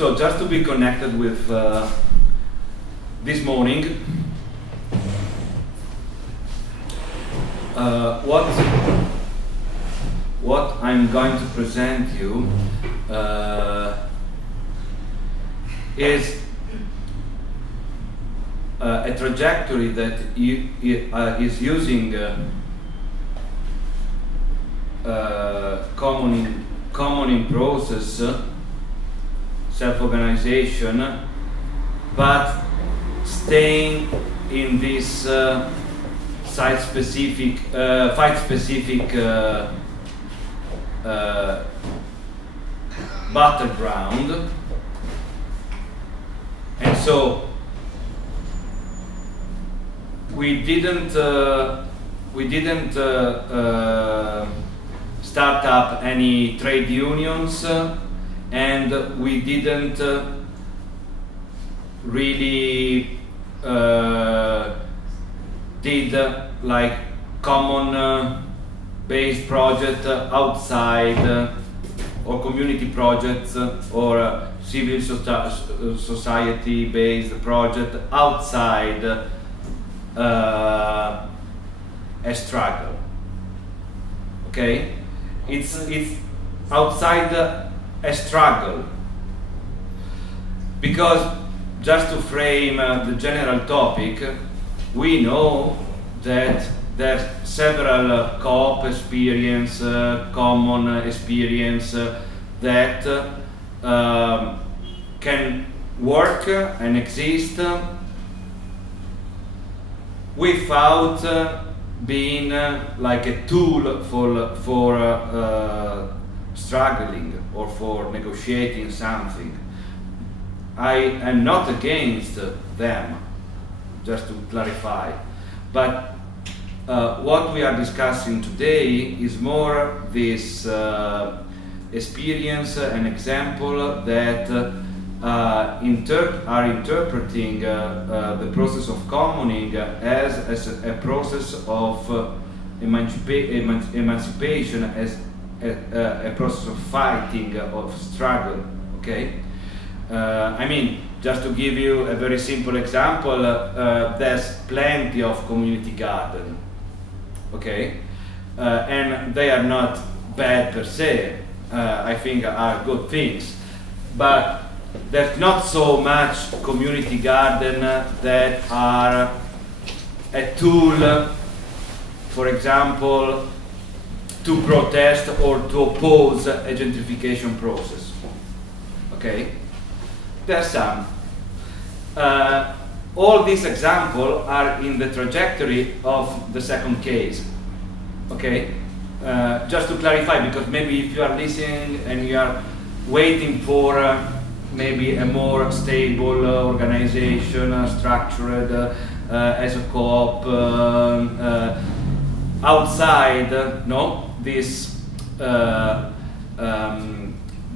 So just to be connected with this morning, what I'm going to present you is a trajectory that is using common in process, self-organization, but staying in this fight-specific battleground. And so we didn't start up any trade unions, and we didn't really did like common based project outside, or community projects, or civil society based project outside a struggle. Okay, it's outside a struggle, because just to frame the general topic, we know that there's several co-op experience, common experience that can work and exist without being like a tool for struggling or for negotiating something. I am not against them, just to clarify, but what we are discussing today is more this experience and example that are interpreting the process of commoning as a process of emancipation, as a process of fighting, of struggle. Okay, I mean, just to give you a very simple example, there's plenty of community garden, okay, and they are not bad per se. I think are good things, but there's not so much community garden that are a tool, for example, to protest or to oppose a gentrification process. Okay, there's some. All these examples are in the trajectory of the second case. Okay, just to clarify, because maybe if you are listening and you are waiting for maybe a more stable organization, structured as a co-op, outside, no, this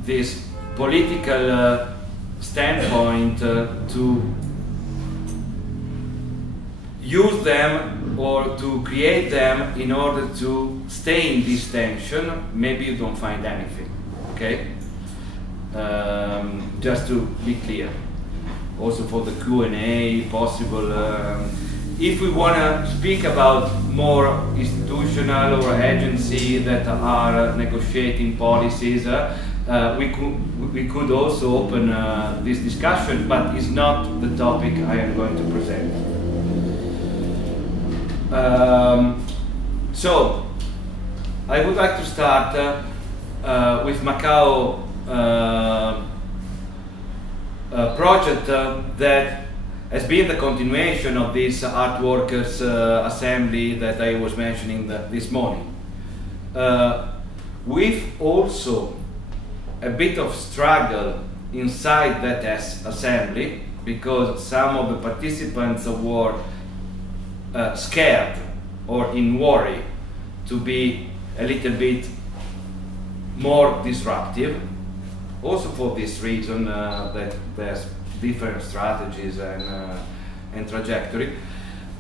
this political standpoint to use them or to create them in order to stay in this tension, maybe you don't find anything. Okay, just to be clear, also for the Q&A possible, if we want to speak about more institutional or agency that are negotiating policies, we could also open this discussion, but it's not the topic I am going to present. So I would like to start with Macau project that has been the continuation of this art workers assembly that I was mentioning this morning, with also a bit of struggle inside that assembly, because some of the participants were scared or in worry to be a little bit more disruptive, also for this reason that there's different strategies and trajectory.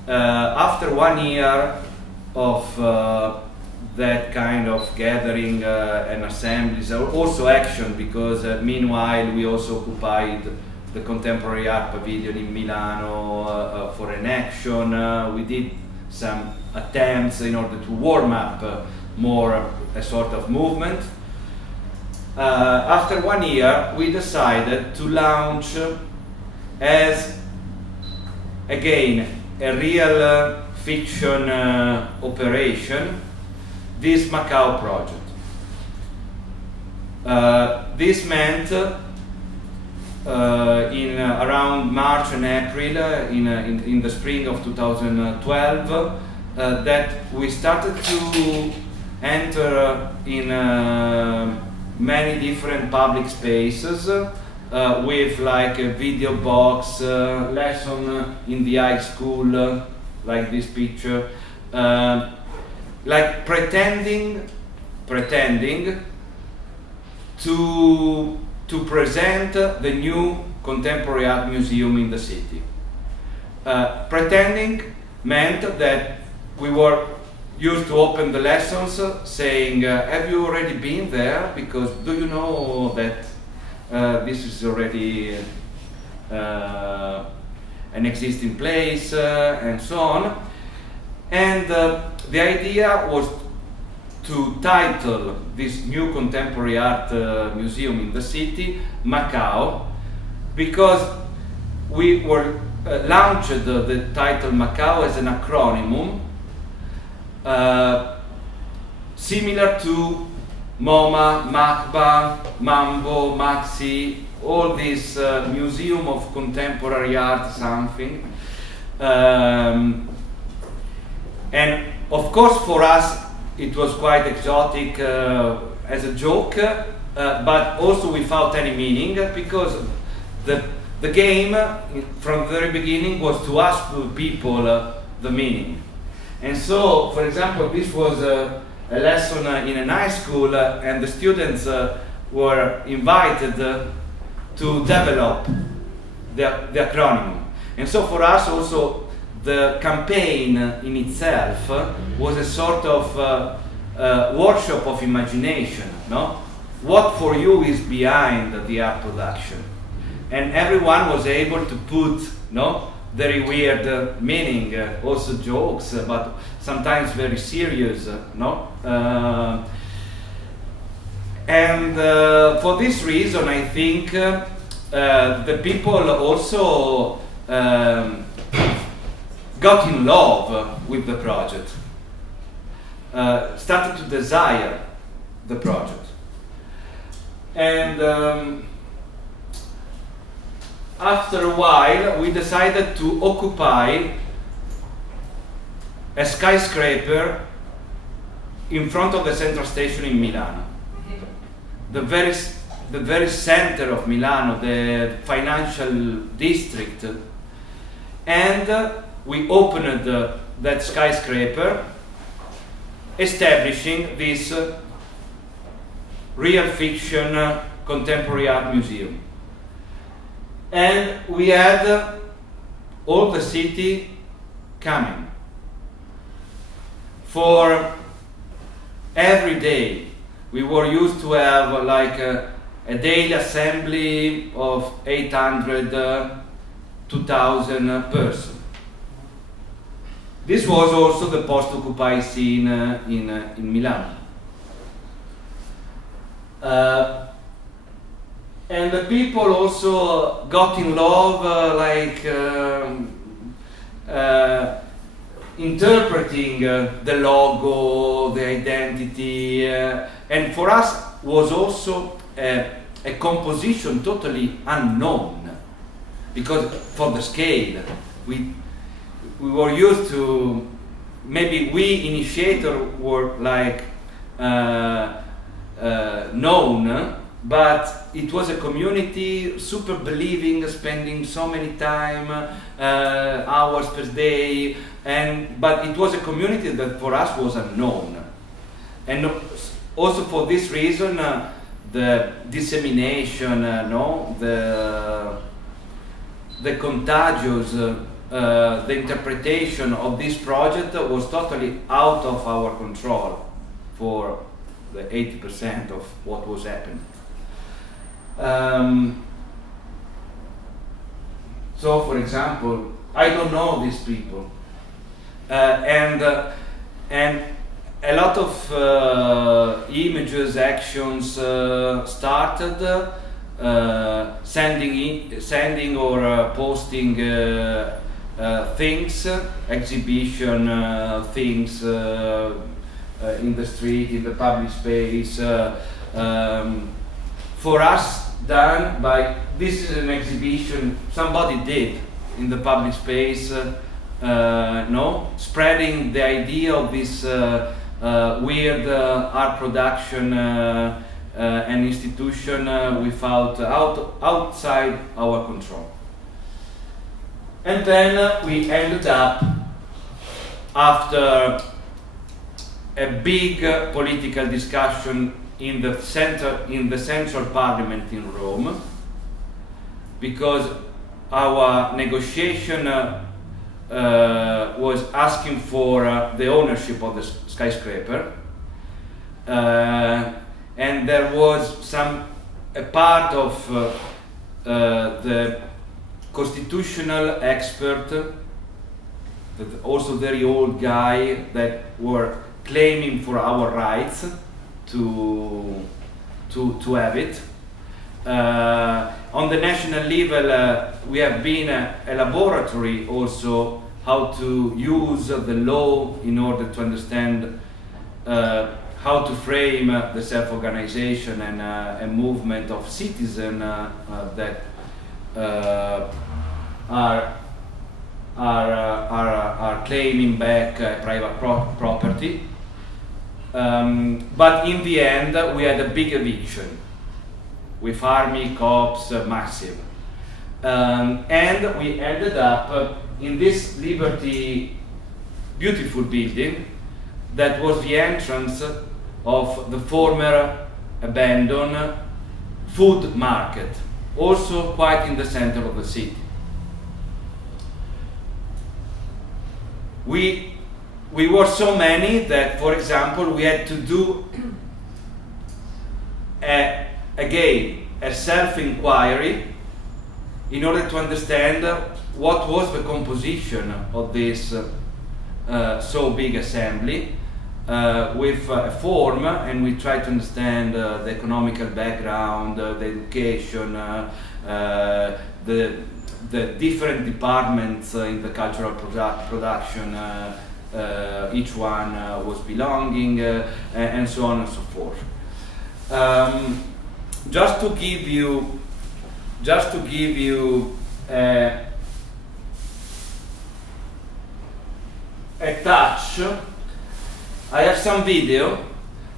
After 1 year of that kind of gathering and assemblies, also action, because meanwhile we also occupied the Contemporary Art Pavilion in Milano for an action. We did some attempts in order to warm up more a sort of movement. After 1 year, we decided to launch as, again, a real fiction operation, this Macau project. This meant in around March and April, in the spring of 2012, that we started to enter in many different public spaces with like a video box, lesson in the high school, like this picture, like pretending to present the new contemporary art museum in the city. Pretending meant that we were used to open the lessons saying, have you already been there? Because do you know that this is already an existing place, and so on. And the idea was to title this new contemporary art museum in the city Macau, because we were launched the title Macau as an acronym similar to MoMA, MACBA, Mambo, Maxi, all this museum of contemporary art something. And of course for us it was quite exotic as a joke, but also without any meaning, because the game from the very beginning was to ask people the meaning. And so, for example, this was a lesson in a high school, and the students were invited to develop the acronym. And so for us also, the campaign in itself was a sort of workshop of imagination, no? What for you is behind the art production? And everyone was able to put, no, very weird meaning, also jokes, but sometimes very serious, no? And for this reason, I think the people also got in love with the project, started to desire the project. And after a while, we decided to occupy a skyscraper in front of the central station in Milano. The very center of Milano, the financial district. And we opened that skyscraper, establishing this real fiction contemporary art museum. And we had all the city coming. For every day, we were used to have like a daily assembly of 800, 2,000 persons. This was also the post-occupy scene in Milan. And the people also got in love, interpreting the logo, the identity, and for us was also a composition totally unknown, because for the scale, we were used to, maybe we initiator were like known, but it was a community super believing, spending so many time, hours per day, but it was a community that for us was unknown. And also for this reason, the dissemination, the contagious, the interpretation of this project was totally out of our control. for the 80% of what was happening. So, for example, I don't know these people, and a lot of images, actions started sending or posting things, exhibition things in the street, in the public space. For us, done by, this is an exhibition somebody did in the public space, no, spreading the idea of this weird art production and institution outside our control. And then we ended up, after a big political discussion in the central parliament in Rome, because our negotiation was asking for the ownership of the skyscraper, and there was a part of the constitutional expert, also very old guy, that were claiming for our rights to have it. On the national level, we have been a laboratory also how to use the law in order to understand how to frame the self-organization and a movement of citizens that are claiming back private property. But in the end, we had a big eviction with army, cops, massive. And we ended up in this Liberty, beautiful building that was the entrance of the former abandoned food market, also quite in the center of the city. We were so many that, for example, we had to do again a self-inquiry in order to understand what was the composition of this so big assembly with a form, and we tried to understand the economical background, the education, the different departments in the cultural production each one was belonging, and so on and so forth. Just to give you a touch, I have some video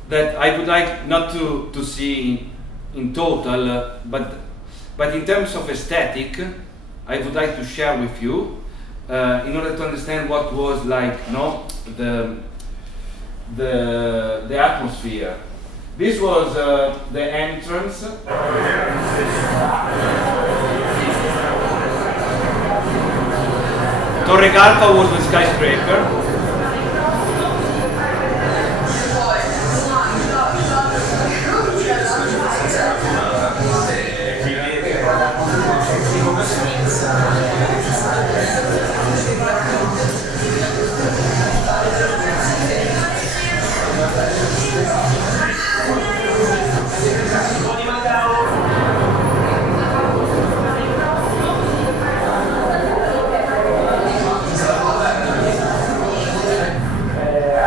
that I would like not to see in total, but in terms of aesthetic, I would like to share with you in order to understand what was like, the atmosphere. This was the entrance. Torre Galpa was the skyscraper.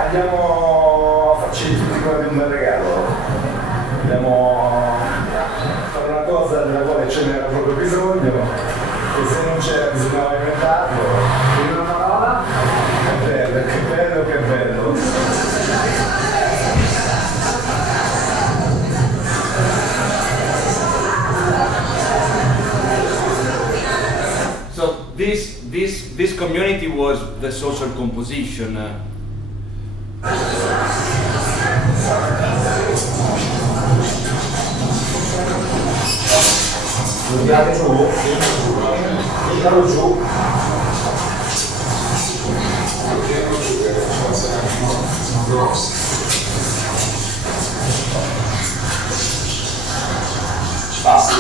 Andiamo a farci tutti quanti un bel regalo. Andiamo a fare una cosa della quale ce n'era proprio bisogno, e se non c'era bisognava inventarlo. Quindi una parola? Che bello, che bello, che bello. So this community was the social composition. Guardate giù, guardalo giù. Passi.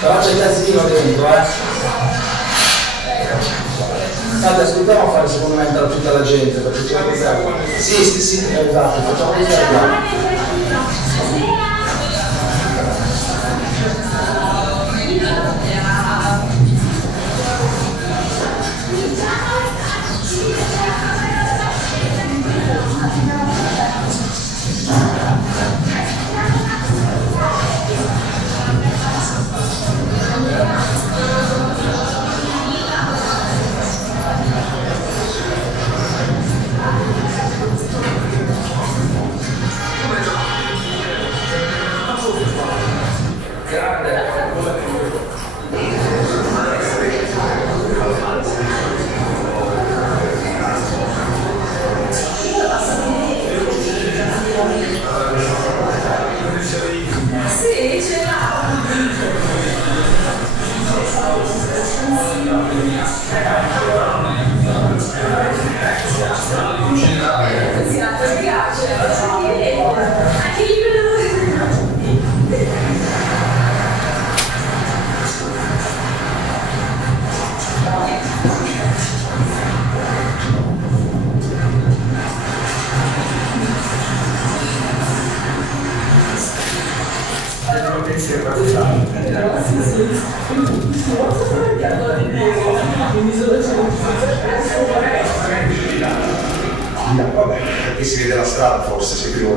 Però c'è casino dentro, State, aspettiamo a fare secondo me entrare tutta la gente, perché c'è sì, esatto, facciamo questo qua. Vabbè, perché si vede la strada forse, se più.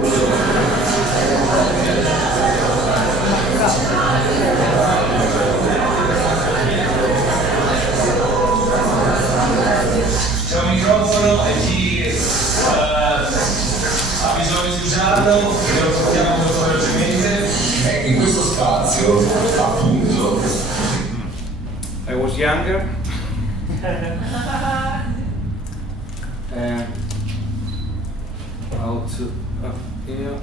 C'è un microfono e chi ha bisogno di usarlo lo portiamo molto velocemente. In questo spazio, appunto, I was younger and how to here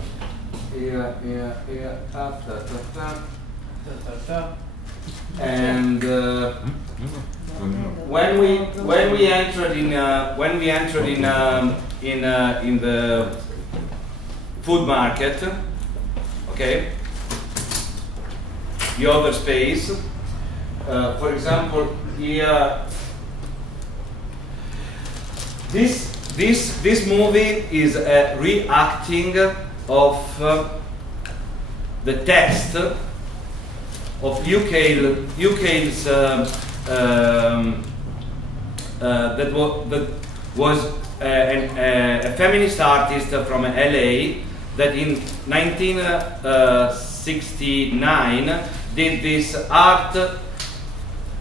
up and when we entered in the food market, okay, the other space, for example, here this movie is a reacting of the text of UK's that was a feminist artist from LA that in 1969 did this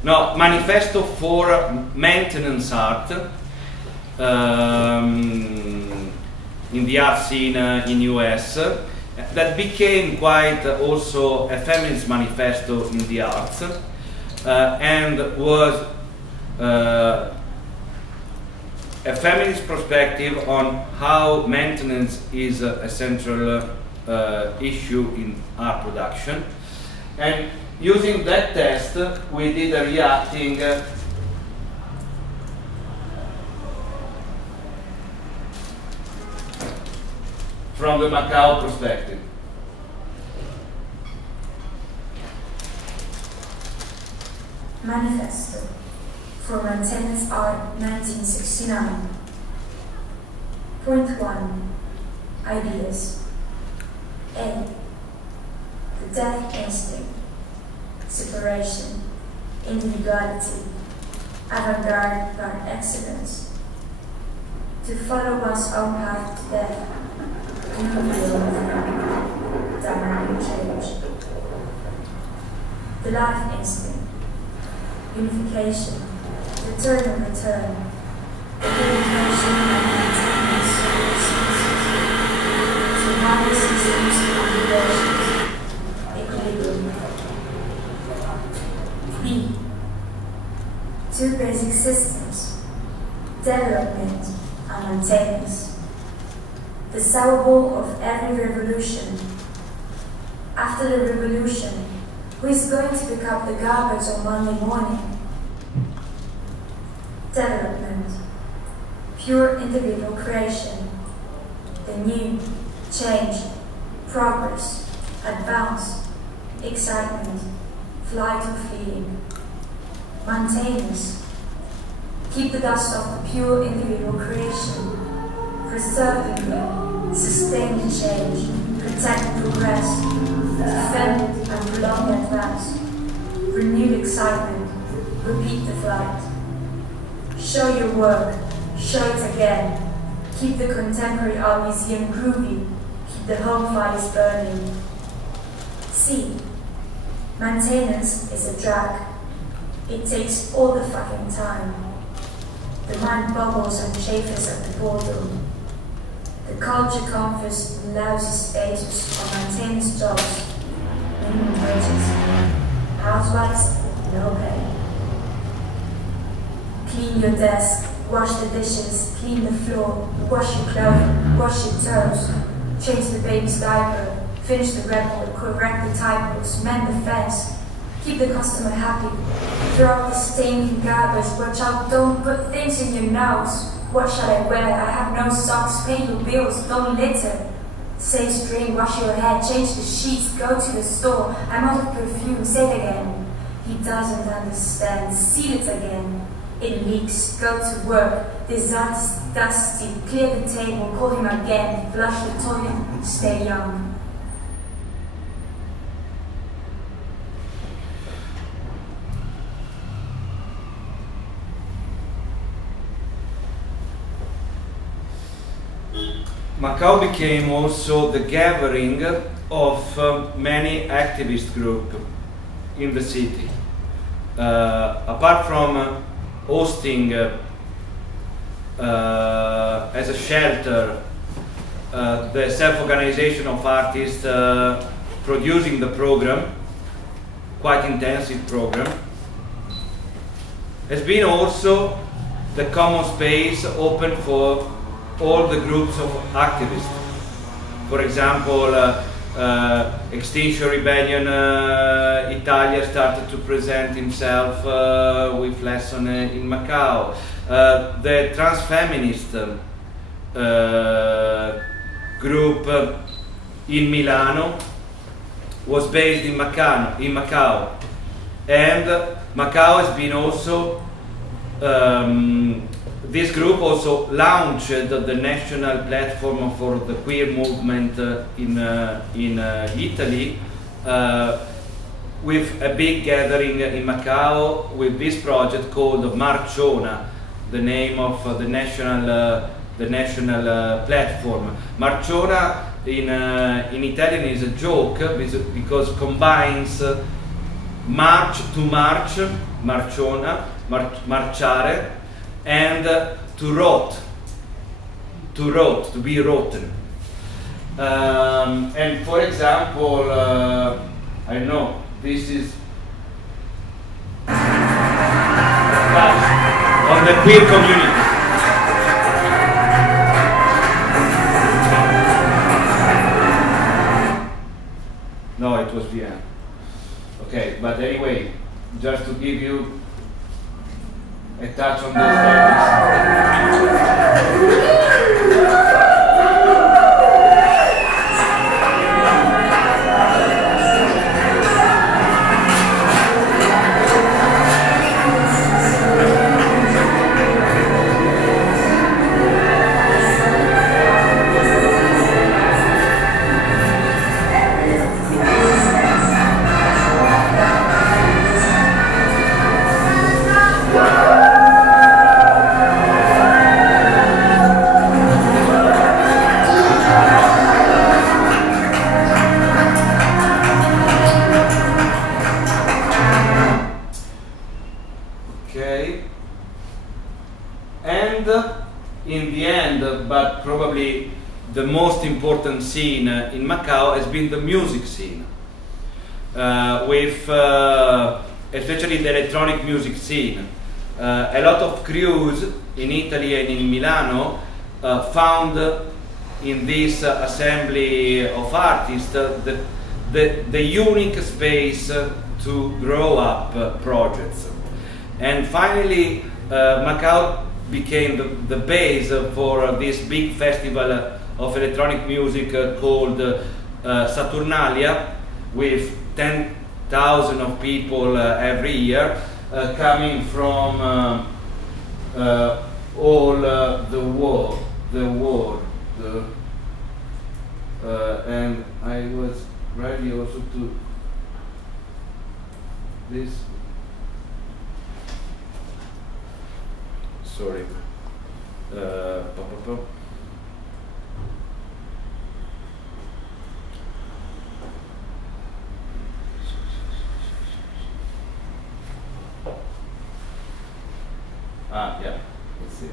manifesto for maintenance art in the art scene in US that became quite also a feminist manifesto in the arts and was a feminist perspective on how maintenance is a central issue in art production. And using that test, we did a reacting from the Macau perspective. Manifesto for Maintenance Art 1969. Point 1. Ideas. A. The death instinct. Separation. Individuality. Avant-garde par excellence. To follow one's own path to death. Dynamic change. The life instinct. Unification, return and return, the unification and maintenance of species, survival systems and relations, equilibrium. B. Two basic systems, development and maintenance. The salvo of every revolution. After the revolution, who is going to pick up the garbage on Monday morning? Development. Pure individual creation. The new, change, progress, advance, excitement, flight or fleeing. Maintenance. Keep the dust off the pure individual creation. Preserve the good, sustain the change, protect progress, defend and prolong advance, renewed excitement, repeat the flight. Show your work, show it again, keep the contemporary art museum groovy, keep the home fires burning. C. Maintenance is a drag. It takes all the fucking time. The mind bubbles and chafers at the boredom. The culture confers the lousy status of maintenance jobs, minimum wages, housewives, no pay. Clean your desk, wash the dishes, clean the floor, wash your clothes, wash your toes, change the baby's diaper, finish the record, correct the typos, mend the fence, keep the customer happy, throw out the stinking garbage, watch out, don't put things in your nose. What shall I wear? I have no socks, pay your bills, don't litter. Save string, wash your hair, change the sheets, go to the store. I'm out of perfume, say it again. He doesn't understand, seal it again. It leaks, go to work, this art is dusty, clear the table, call him again, flush the toilet, stay young. Macau became also the gathering of many activist groups in the city. Apart from hosting as a shelter the self-organization of artists producing the program, quite intensive program, has been also the common space open for all the groups of activists. For example, Extinction Rebellion Italia started to present himself with lesson in Macau. The trans-feminist group in Milano was based in Macau, and Macau has been also this group also launched the national platform for the queer movement in Italy with a big gathering in Macau with this project called Marciona, the name of the national platform. Marciona in Italian is a joke because combines march to march, marciona, marciare, and to rot, to be rotten. And for example, I don't know, this is on the queer community. No, it was Vienna. Okay, but give you a touch on those topics. In the end, but probably the most important scene in Macau has been the music scene, with especially the electronic music scene. A lot of crews in Italy and in Milano found in this assembly of artists the unique space to grow up projects. And finally, Macau became the base for this big festival of electronic music called Saturnalia, with 10,000 of people every year coming from all the world. And I was ready also to this. Sorry. Yeah, let's see.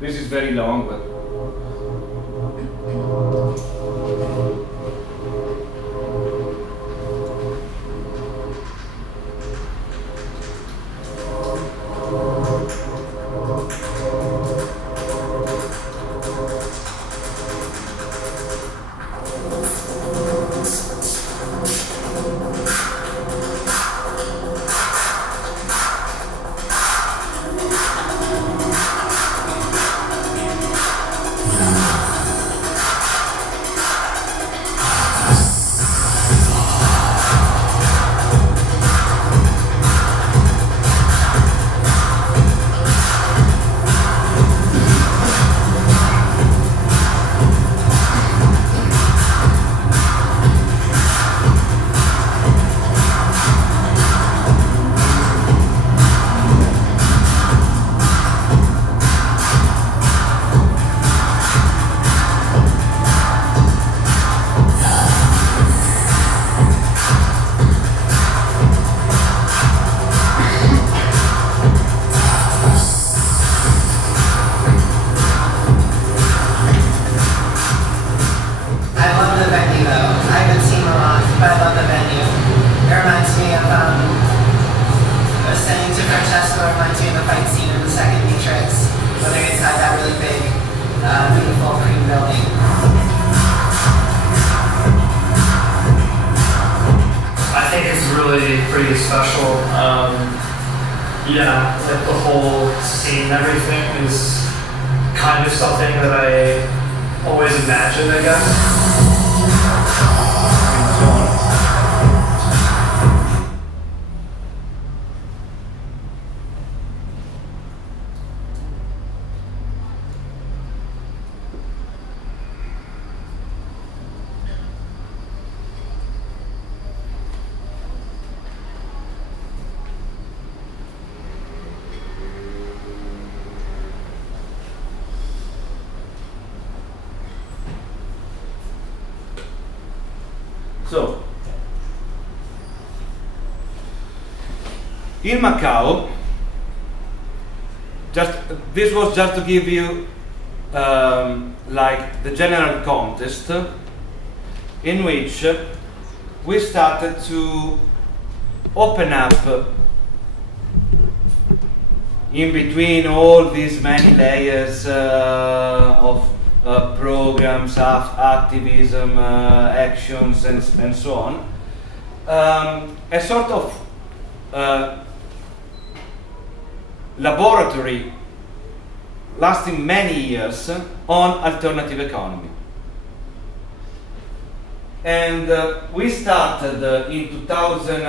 This is very long, but pretty special. Yeah, like the whole scene and everything is kind of something that I always imagined, I guess. So, in Macau, this was just to give you like the general contest in which we started to open up in between all these many layers of programs, activism, actions, and so on. A sort of laboratory lasting many years on alternative economy. And we started in 2000,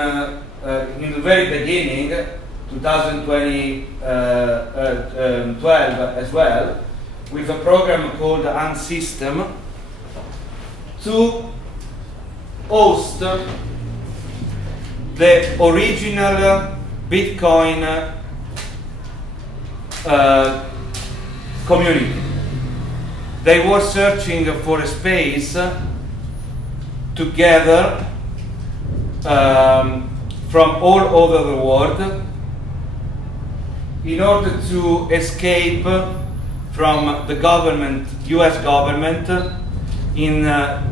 in the very beginning, 2012 as well, with a program called Unsystem to host the original Bitcoin community. They were searching for a space to gather from all over the world in order to escape from the government, US government, in that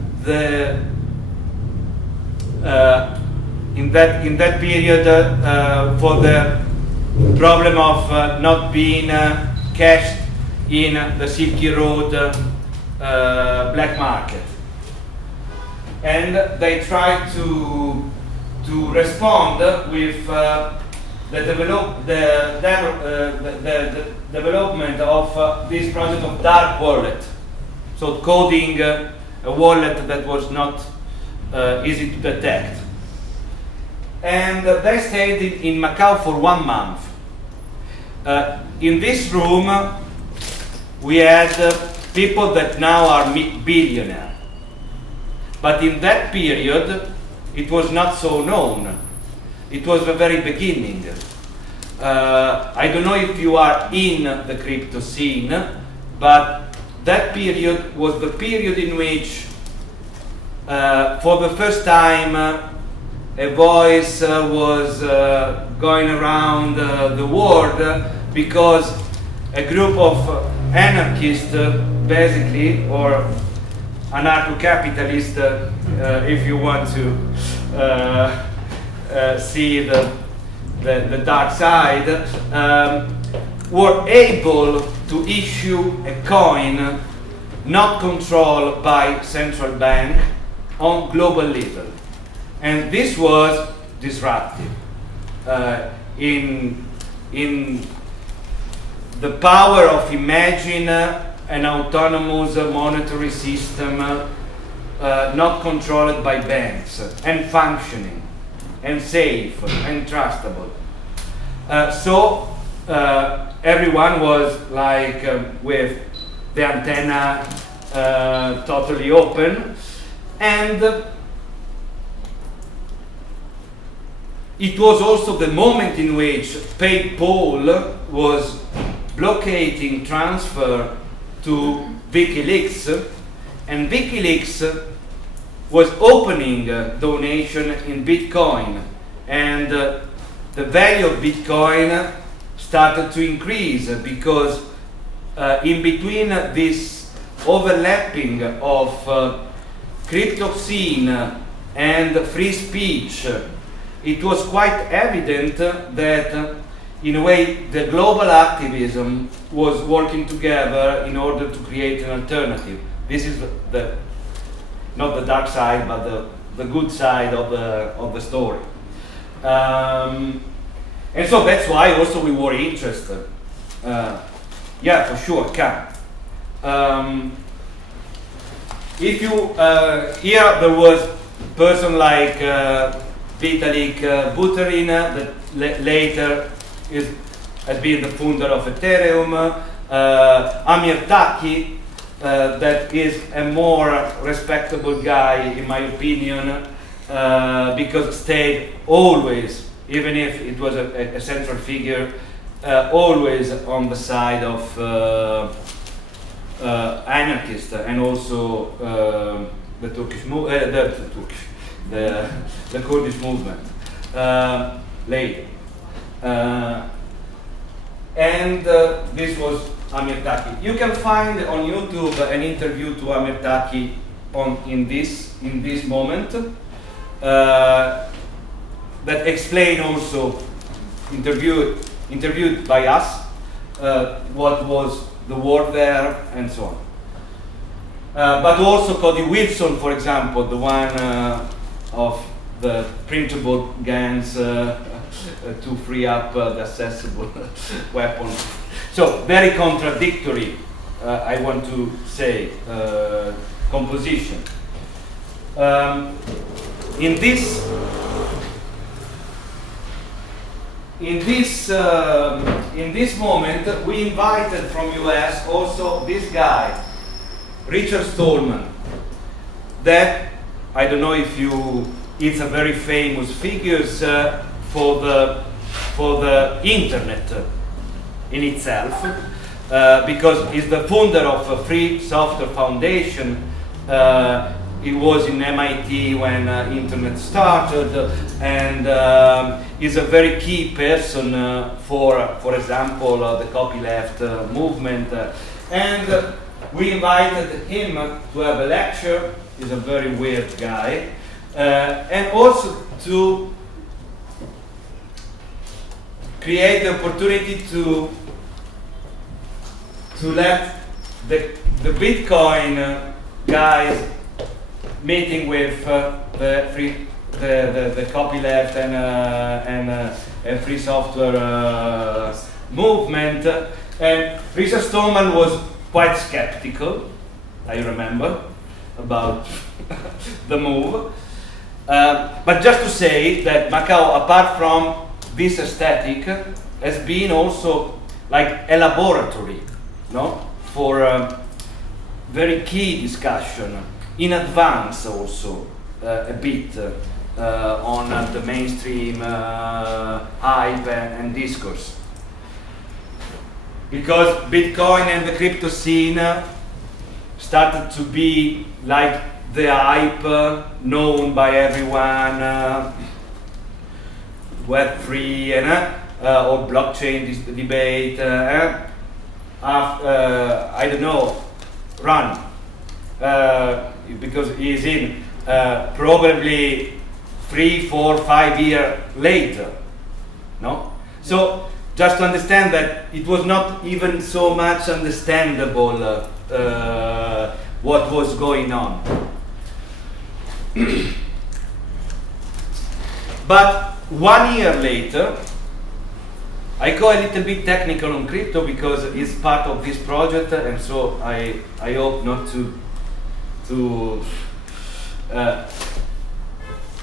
period for the problem of not being cashed in the Silky Road black market. And they tried to respond with the development of this project of dark wallet, so coding a wallet that was not easy to detect. And they stayed in Macau for 1 month. In this room, we had people that now are billionaires. But in that period, it was not so known. It was the very beginning. I don't know if you are in the crypto scene, but that period was the period in which, for the first time, a voice was going around the world, because a group of anarchists, basically, or anarcho-capitalists, if you want to see the dark side, were able to issue a coin not controlled by central bank on global level. And this was disruptive in the power of imagine an autonomous monetary system not controlled by banks, and functioning, and safe, and trustable. So everyone was like with the antenna totally open, and it was also the moment in which PayPal was blockading transfer to WikiLeaks, and WikiLeaks was opening donation in Bitcoin, and the value of Bitcoin started to increase, because in between this overlapping of crypto scene and free speech, it was quite evident that in a way the global activism was working together in order to create an alternative. This is not the dark side, but the good side of the story. And so that's why also we were interested. Yeah, for sure, come. If you here there was a person like Vitalik Buterin, that later has been the founder of Ethereum, Amir Taki, that is a more respectable guy in my opinion, because stayed always, even if it was a central figure, always on the side of anarchists, and also the Kurdish movement later. And this was Amir Taki. You can find on YouTube an interview to Amir Taki in this moment that explain also, interviewed by us, what was the work there and so on. but also Cody Wilson, for example, the one of the printable guns to free up the accessible weapons. So very contradictory, I want to say, composition. In this moment, we invited from US also this guy, Richard Stallman, that I don't know if you. It's a very famous figure for the internet in itself, because he's the founder of a Free Software Foundation. He was in MIT when internet started, and is a very key person for example, the copyleft movement. And we invited him to have a lecture. He's a very weird guy. And also to create the opportunity to let the Bitcoin guys meeting with the copyleft and free software movement. And Richard Stallman was quite skeptical, I remember, about the move. But just to say that Macau, apart from this aesthetic, has been also like a laboratory, no, for very key discussion in advance, also a bit on the mainstream hype and discourse, because Bitcoin and the crypto scene started to be like the hype known by everyone, Web3 and or blockchain debate. I don't know, run because he's in probably 3, 4, 5 years later. No, so just to understand that it was not even so much understandable what was going on. But 1 year later, I go a little bit technical on crypto because it's part of this project, and so I hope not to.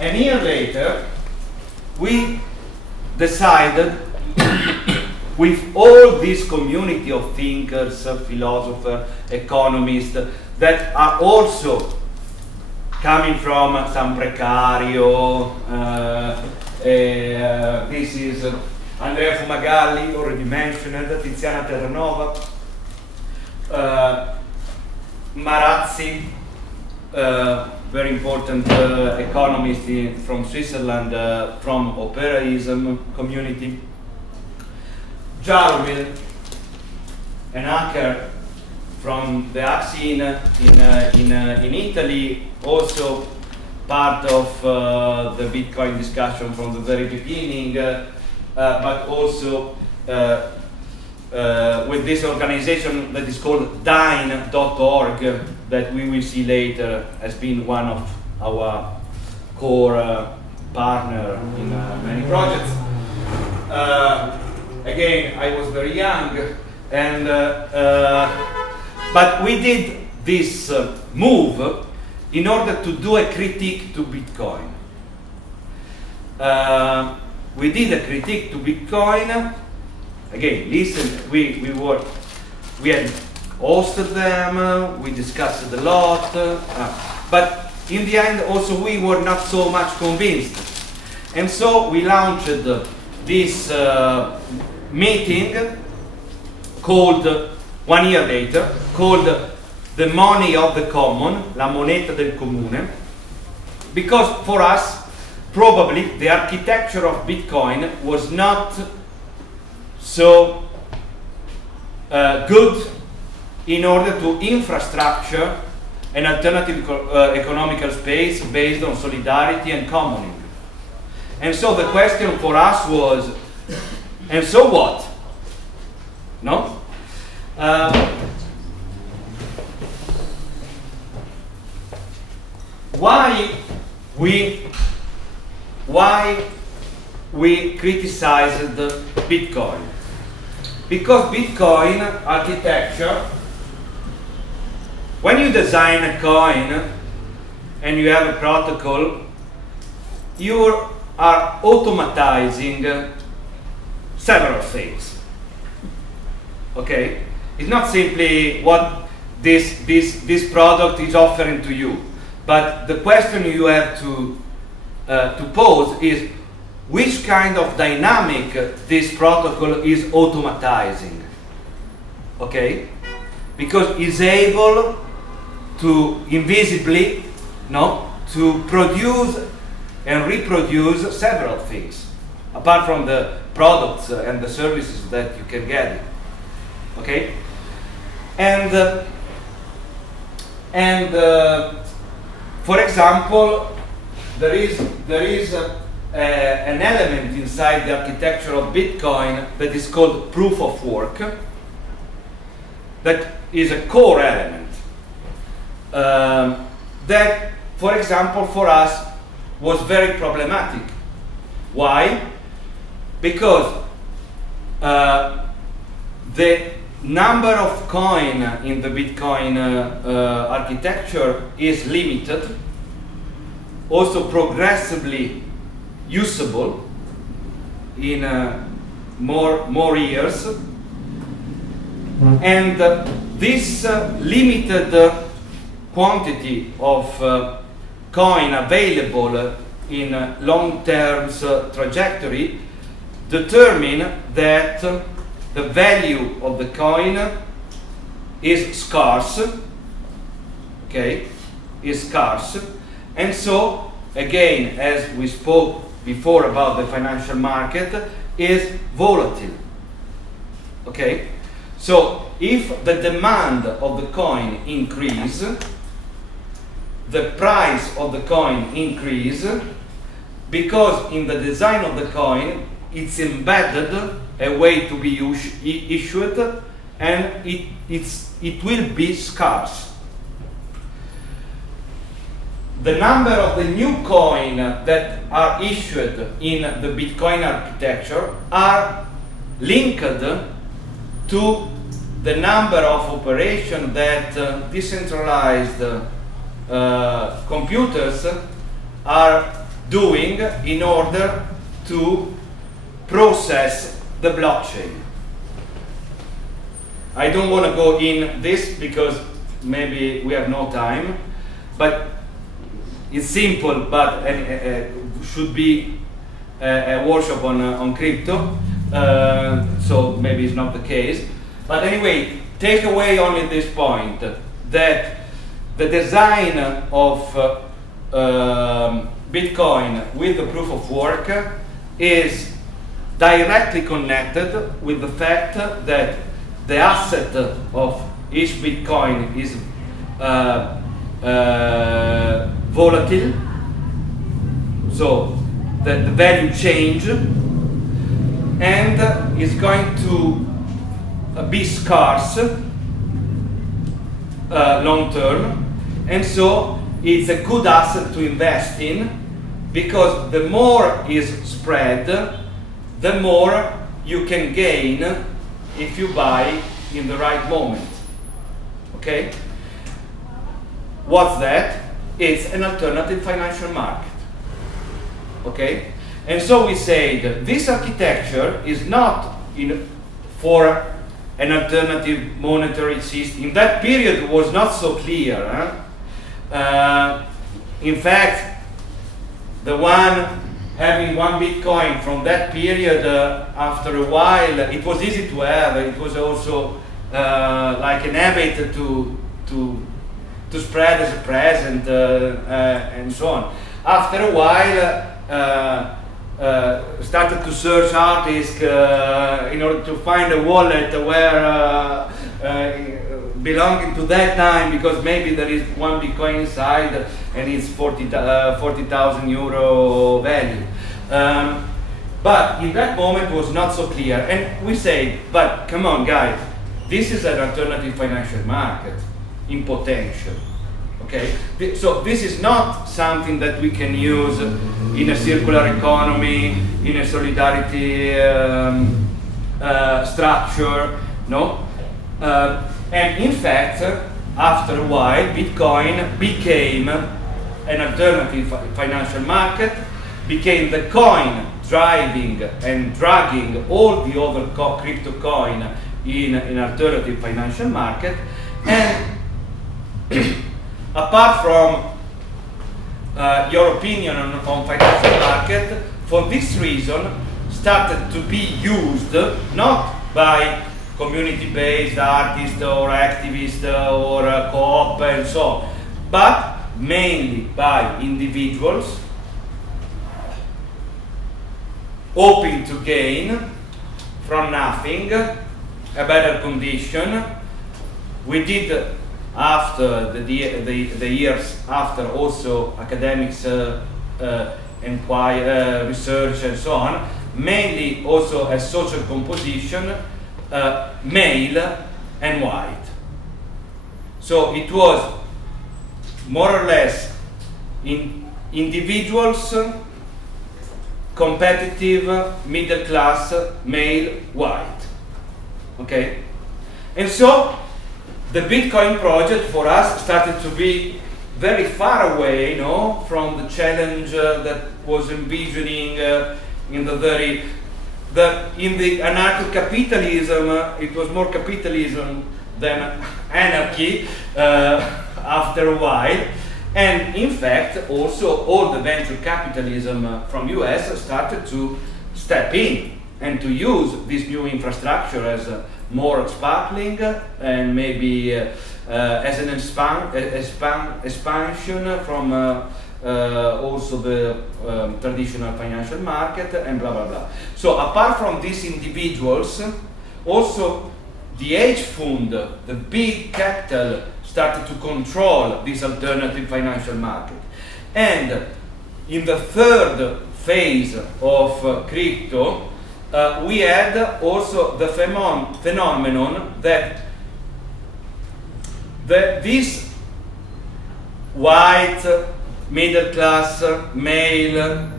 A year later, we decided with all this community of thinkers, philosophers, economists that are also coming from San Precario, this is Andrea Fumagalli, already mentioned, Tiziana Terranova, Marazzi, very important economist from Switzerland, from Operaism community, Jaromir, an hacker from the hack scene in Italy, also part of the Bitcoin discussion from the very beginning, but also with this organization that is called Dyn.org, that we will see later has been one of our core partner in many projects. Again, I was very young, and but we did this move in order to do a critique to Bitcoin. We did a critique to Bitcoin. Again, listen, we had hosted them, we discussed it a lot, but in the end also we were not so much convinced. And so we launched this meeting called, 1 year later, called The Money of the Common, La Moneta del Comune, because for us, probably the architecture of Bitcoin was not so good in order to infrastructure an alternative economical space based on solidarity and commoning. And so the question for us was, and so what? why we criticized the Bitcoin? Because Bitcoin architecture, when you design a coin and you have a protocol, you are automatizing several things. Okay? It's not simply what this product is offering to you, but the question you have to pose is which kind of dynamic this protocol is automatizing. Okay? Because it's able to invisibly, to produce and reproduce several things, apart from the products and the services that you can get. Okay? And for example, there is an element inside the architecture of Bitcoin that is called proof of work, that is a core element that, for example, for us was very problematic. Why? Because the number of coin in the Bitcoin architecture is limited, also progressively usable in more years, and this limited quantity of coin available in long-term trajectory determine that the value of the coin is scarce, okay, is scarce, and so again, as we spoke before about the financial market, is volatile. Okay, so if the demand of the coin increase, the price of the coin increase, because in the design of the coin it's embedded a way to be issued, and it will be scarce. The number of the new coin that are issued in the Bitcoin architecture are linked to the number of operations that decentralized computers are doing in order to process the blockchain. I don't want to go in this because maybe we have no time, but it's simple, but should be a workshop on crypto, so maybe it's not the case. But anyway, take away only this point, that the design of Bitcoin with the proof of work is directly connected with the fact that the asset of each Bitcoin is volatile, so that the value change, and is going to be scarce long term, and so it's a good asset to invest in, because the more is spread, the more you can gain if you buy in the right moment. Okay? What's that? It's an alternative financial market. Okay? And so we say that this architecture is not for an alternative monetary system. In that period it was not so clear. In fact, the one having one Bitcoin from that period, after a while, it was easy to have. It was also like an habit to spread as a present, and so on. After a while, started to search hard disk in order to find a wallet where belonging to that time, because maybe there is one Bitcoin inside and it's 40,000 euro value. But in that moment was not so clear, and we say, but come on guys, this is an alternative financial market in potential. Okay, so this is not something that we can use in a circular economy, in a solidarity structure, no? And in fact, after a while, Bitcoin became an alternative financial market, became the coin driving and dragging all the other crypto coin in an alternative financial market. And apart from your opinion on financial market, for this reason, started to be used not by community-based artists or activists or co-op and so on, but mainly by individuals hoping to gain from nothing a better condition. We did, after the years after, also academics inquire, research and so on, mainly also a social composition, male and white. So it was more or less individuals, competitive, middle class, male, white. Okay? And so the Bitcoin project for us started to be very far away, you know, from the challenge that was envisioning in the anarcho-capitalism. It was more capitalism than anarchy after a while. And in fact, also all the venture capitalism from US started to step in and to use this new infrastructure as more sparkling and maybe as an expansion from also the traditional financial market and blah blah blah. So apart from these individuals, also the hedge fund, the big capital, started to control this alternative financial market. And in the third phase of crypto, we had also the phenomenon that these white, middle class, male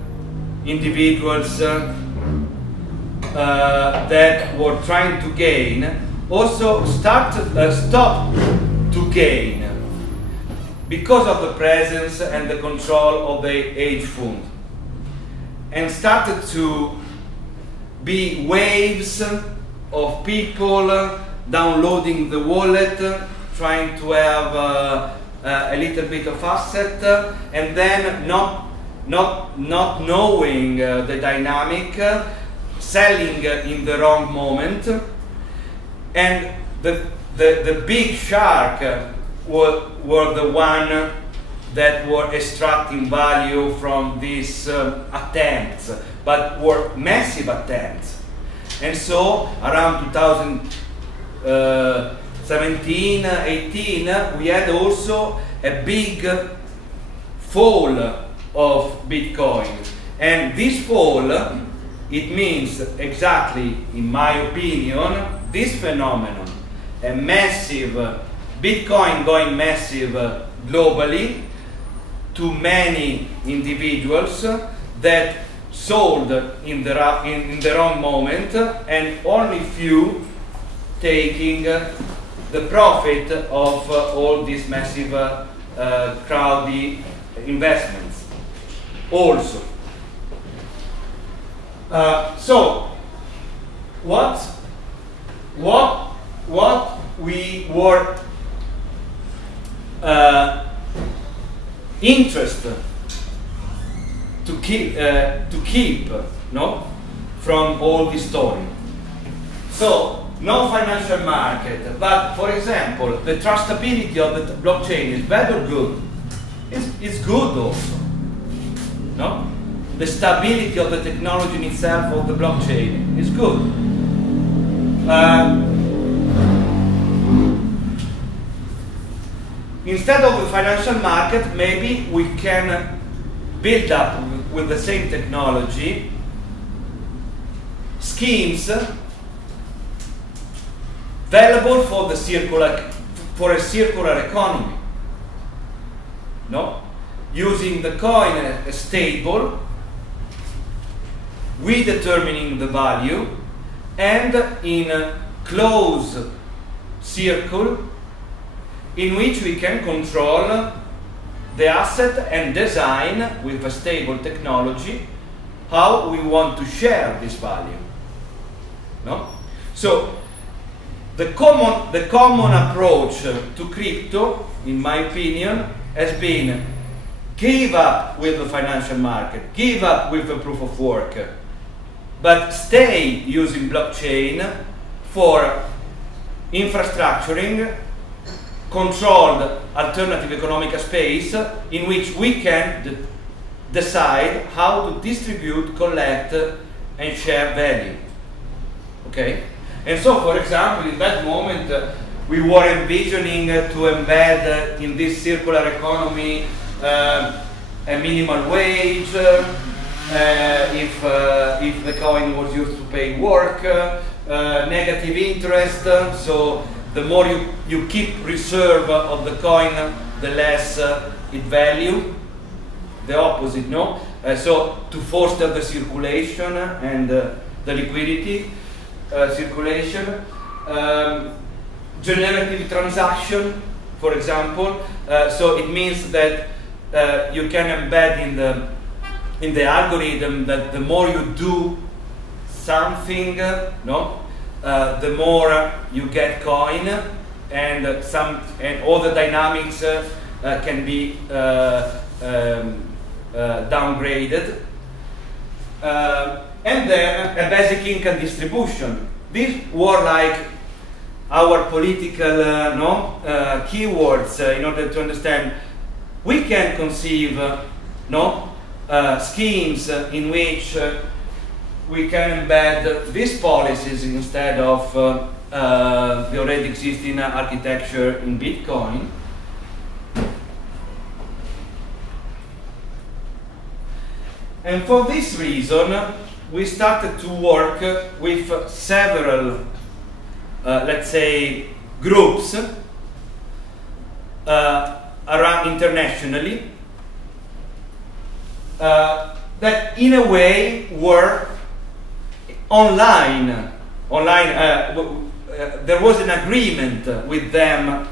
individuals that were trying to gain also stopped to gain because of the presence and the control of the hedge fund, and started to be waves of people downloading the wallet, trying to have a little bit of asset, and then not knowing the dynamic, selling in the wrong moment. And the big shark were the one that were extracting value from these attempts, but were massive attempts. And so around 2017, 18, we had also a big fall of Bitcoin. And this fall, it means exactly, in my opinion, this phenomenon, a massive Bitcoin going massive globally, to many individuals that sold in the wrong moment, and only few taking the profit of all these massive crowdy investments also. So what we were interested to keep no, from all this story. So no financial market, but for example, the trustability of the blockchain is bad or good? It's good also. No? The stability of the technology in itself of the blockchain is good. Instead of the financial market, maybe we can build up with the same technology schemes available for a circular economy. no? Using the coin as stable, we determining the value, and in a closed circle in which we can control the asset and design with a stable technology how we want to share this value. No? So the common approach to crypto, in my opinion, has been give up with the financial market, give up with the proof of work, but stay using blockchain for infrastructuring controlled alternative economic space in which we can decide how to distribute, collect, and share value. Okay? And so, for example, in that moment, we were envisioning to embed in this circular economy a minimal wage, if the coin was used to pay work, negative interest, so the more you keep reserve of the coin, the less it value. The opposite, no? So to foster the circulation and the liquidity circulation, generative transaction, for example. So it means that you can embed in the algorithm that the more you do something, no, the more you get coin, and all the dynamics can be downgraded, and then a basic income distribution. These were like our political keywords in order to understand. We can conceive schemes in which we can embed these policies instead of the already existing architecture in Bitcoin. And for this reason, we started to work with several, let's say, groups around internationally that in a way were online. There was an agreement with them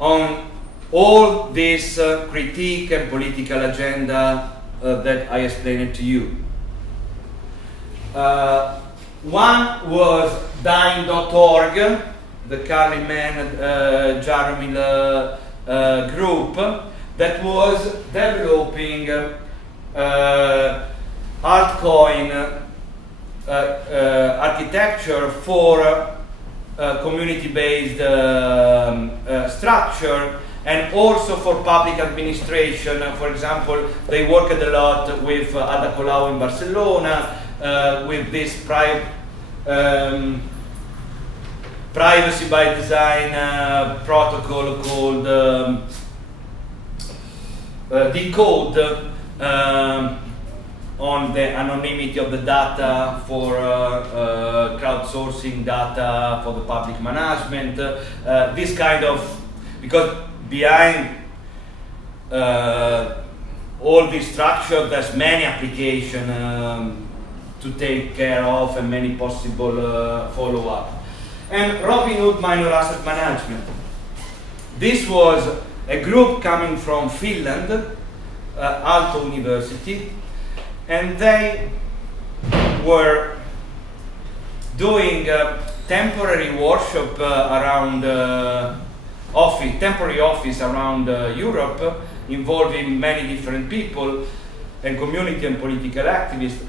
on all this critique and political agenda that I explained to you. One was Dyn.org, the Carly Mann Jaromil group that was developing altcoin architecture for community-based structure, and also for public administration. For example, they worked a lot with Ada Colau in Barcelona, with this privacy by design protocol called Decode, on the anonymity of the data for crowdsourcing data for the public management. This kind of, because behind all this structure, there's many applications to take care of and many possible follow-up. And Robinhood Minor Asset Management. This was a group coming from Finland, Aalto University, and they were doing a temporary workshop around temporary office around Europe, involving many different people and community and political activists,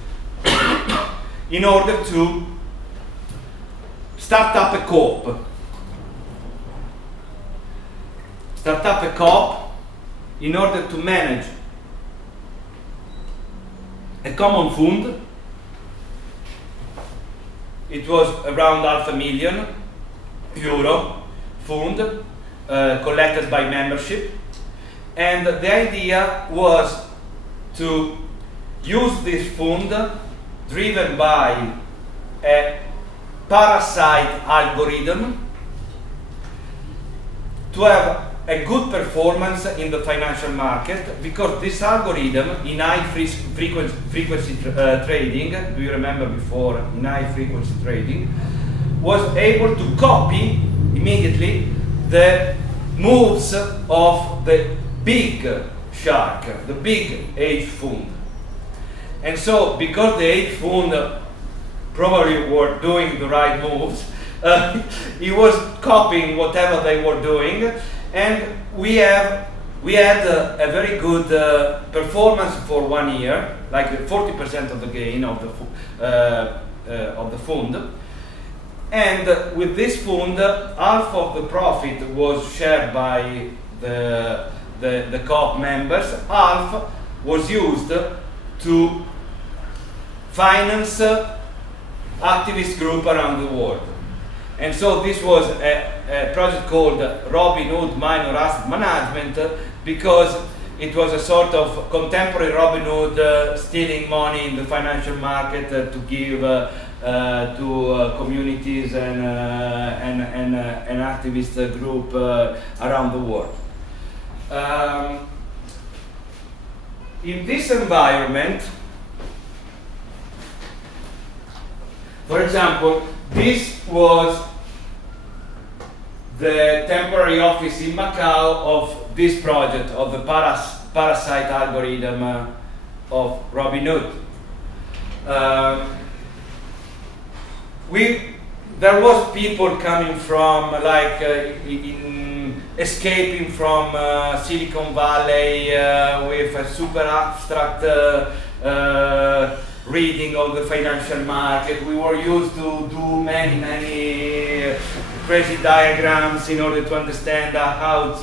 in order to start up a co-op. Start up a co-op in order to manage a common fund. It was around €500,000 fund collected by membership, and the idea was to use this fund driven by a parasite algorithm to have a good performance in the financial market, because this algorithm in high frequency trading, do you remember before, in high frequency trading, was able to copy immediately the moves of the big shark, the big hedge fund. And so, because the hedge fund probably were doing the right moves, he was copying whatever they were doing, and we had a very good performance for 1 year, like 40% of the gain of the fund. And with this fund, half of the profit was shared by the co-op members, half was used to finance activist group around the world. And so this was a project called Robin Hood Minor Asset Management, because it was a sort of contemporary Robin Hood stealing money in the financial market to give to communities and activist group around the world. In this environment, for example, this was the temporary office in Macau of this project, of the parasite algorithm of Robin Hood. There was people coming from, like, escaping from Silicon Valley with a super abstract reading of the financial market. We were used to do many crazy diagrams in order to understand how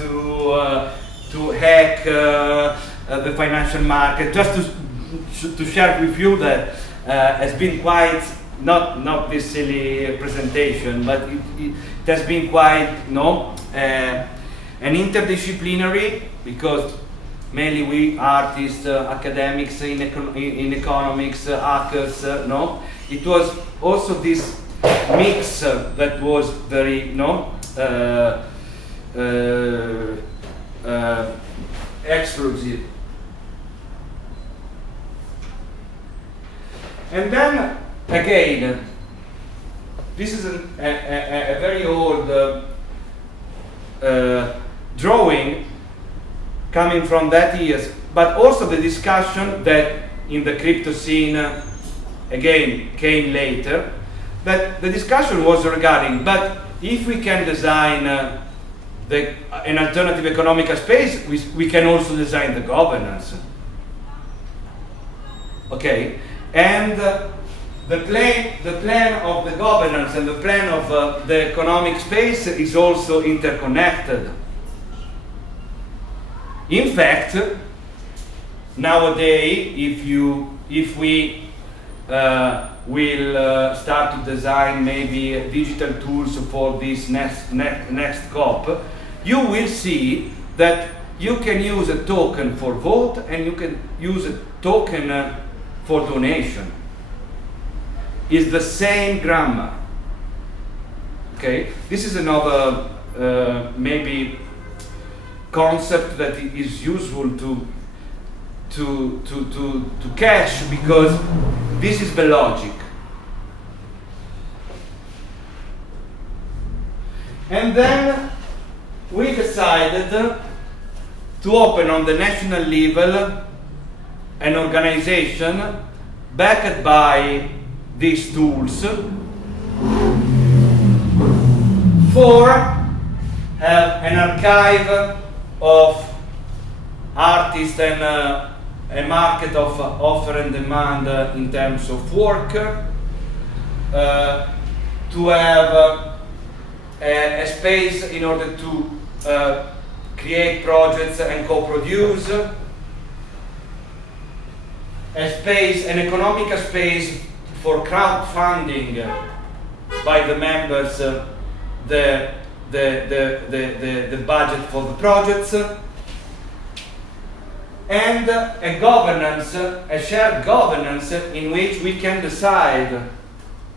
to hack the financial market. Just to share with you that has been quite, not this silly presentation, but it has been quite, an interdisciplinary, because mainly we artists, academics in economics, hackers, it was also this mix that was very, exclusive. And then again, this is a very old drawing coming from that years, but also the discussion that in the crypto scene again came later, but the discussion was regarding, but if we can design an alternative economic space, we can also design the governance. Okay, and the plan of the governance and the plan of the economic space is also interconnected. In fact, nowadays, if we will start to design maybe digital tools for this next COP, you will see that you can use a token for vote and you can use a token for donation. It's the same grammar. Okay, this is another maybe concept that is useful to catch, because this is the logic. And then we decided to open on the national level an organization backed by these tools for an archive of artists and a market of offer and demand in terms of work, to have a space in order to create projects and co-produce, an economic space for crowdfunding by the members the budget for the projects, and a governance, a shared governance in which we can decide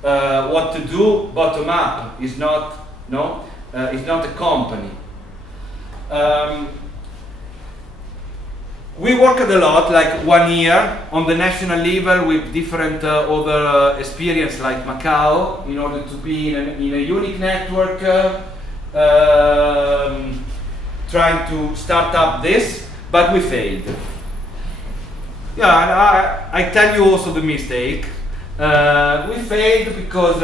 what to do bottom up. Is not a company. We worked a lot, like 1 year, on the national level with different other experience like Macau, in order to be in a unique network, trying to start up this, but we failed. Yeah, I tell you also the mistake. We failed because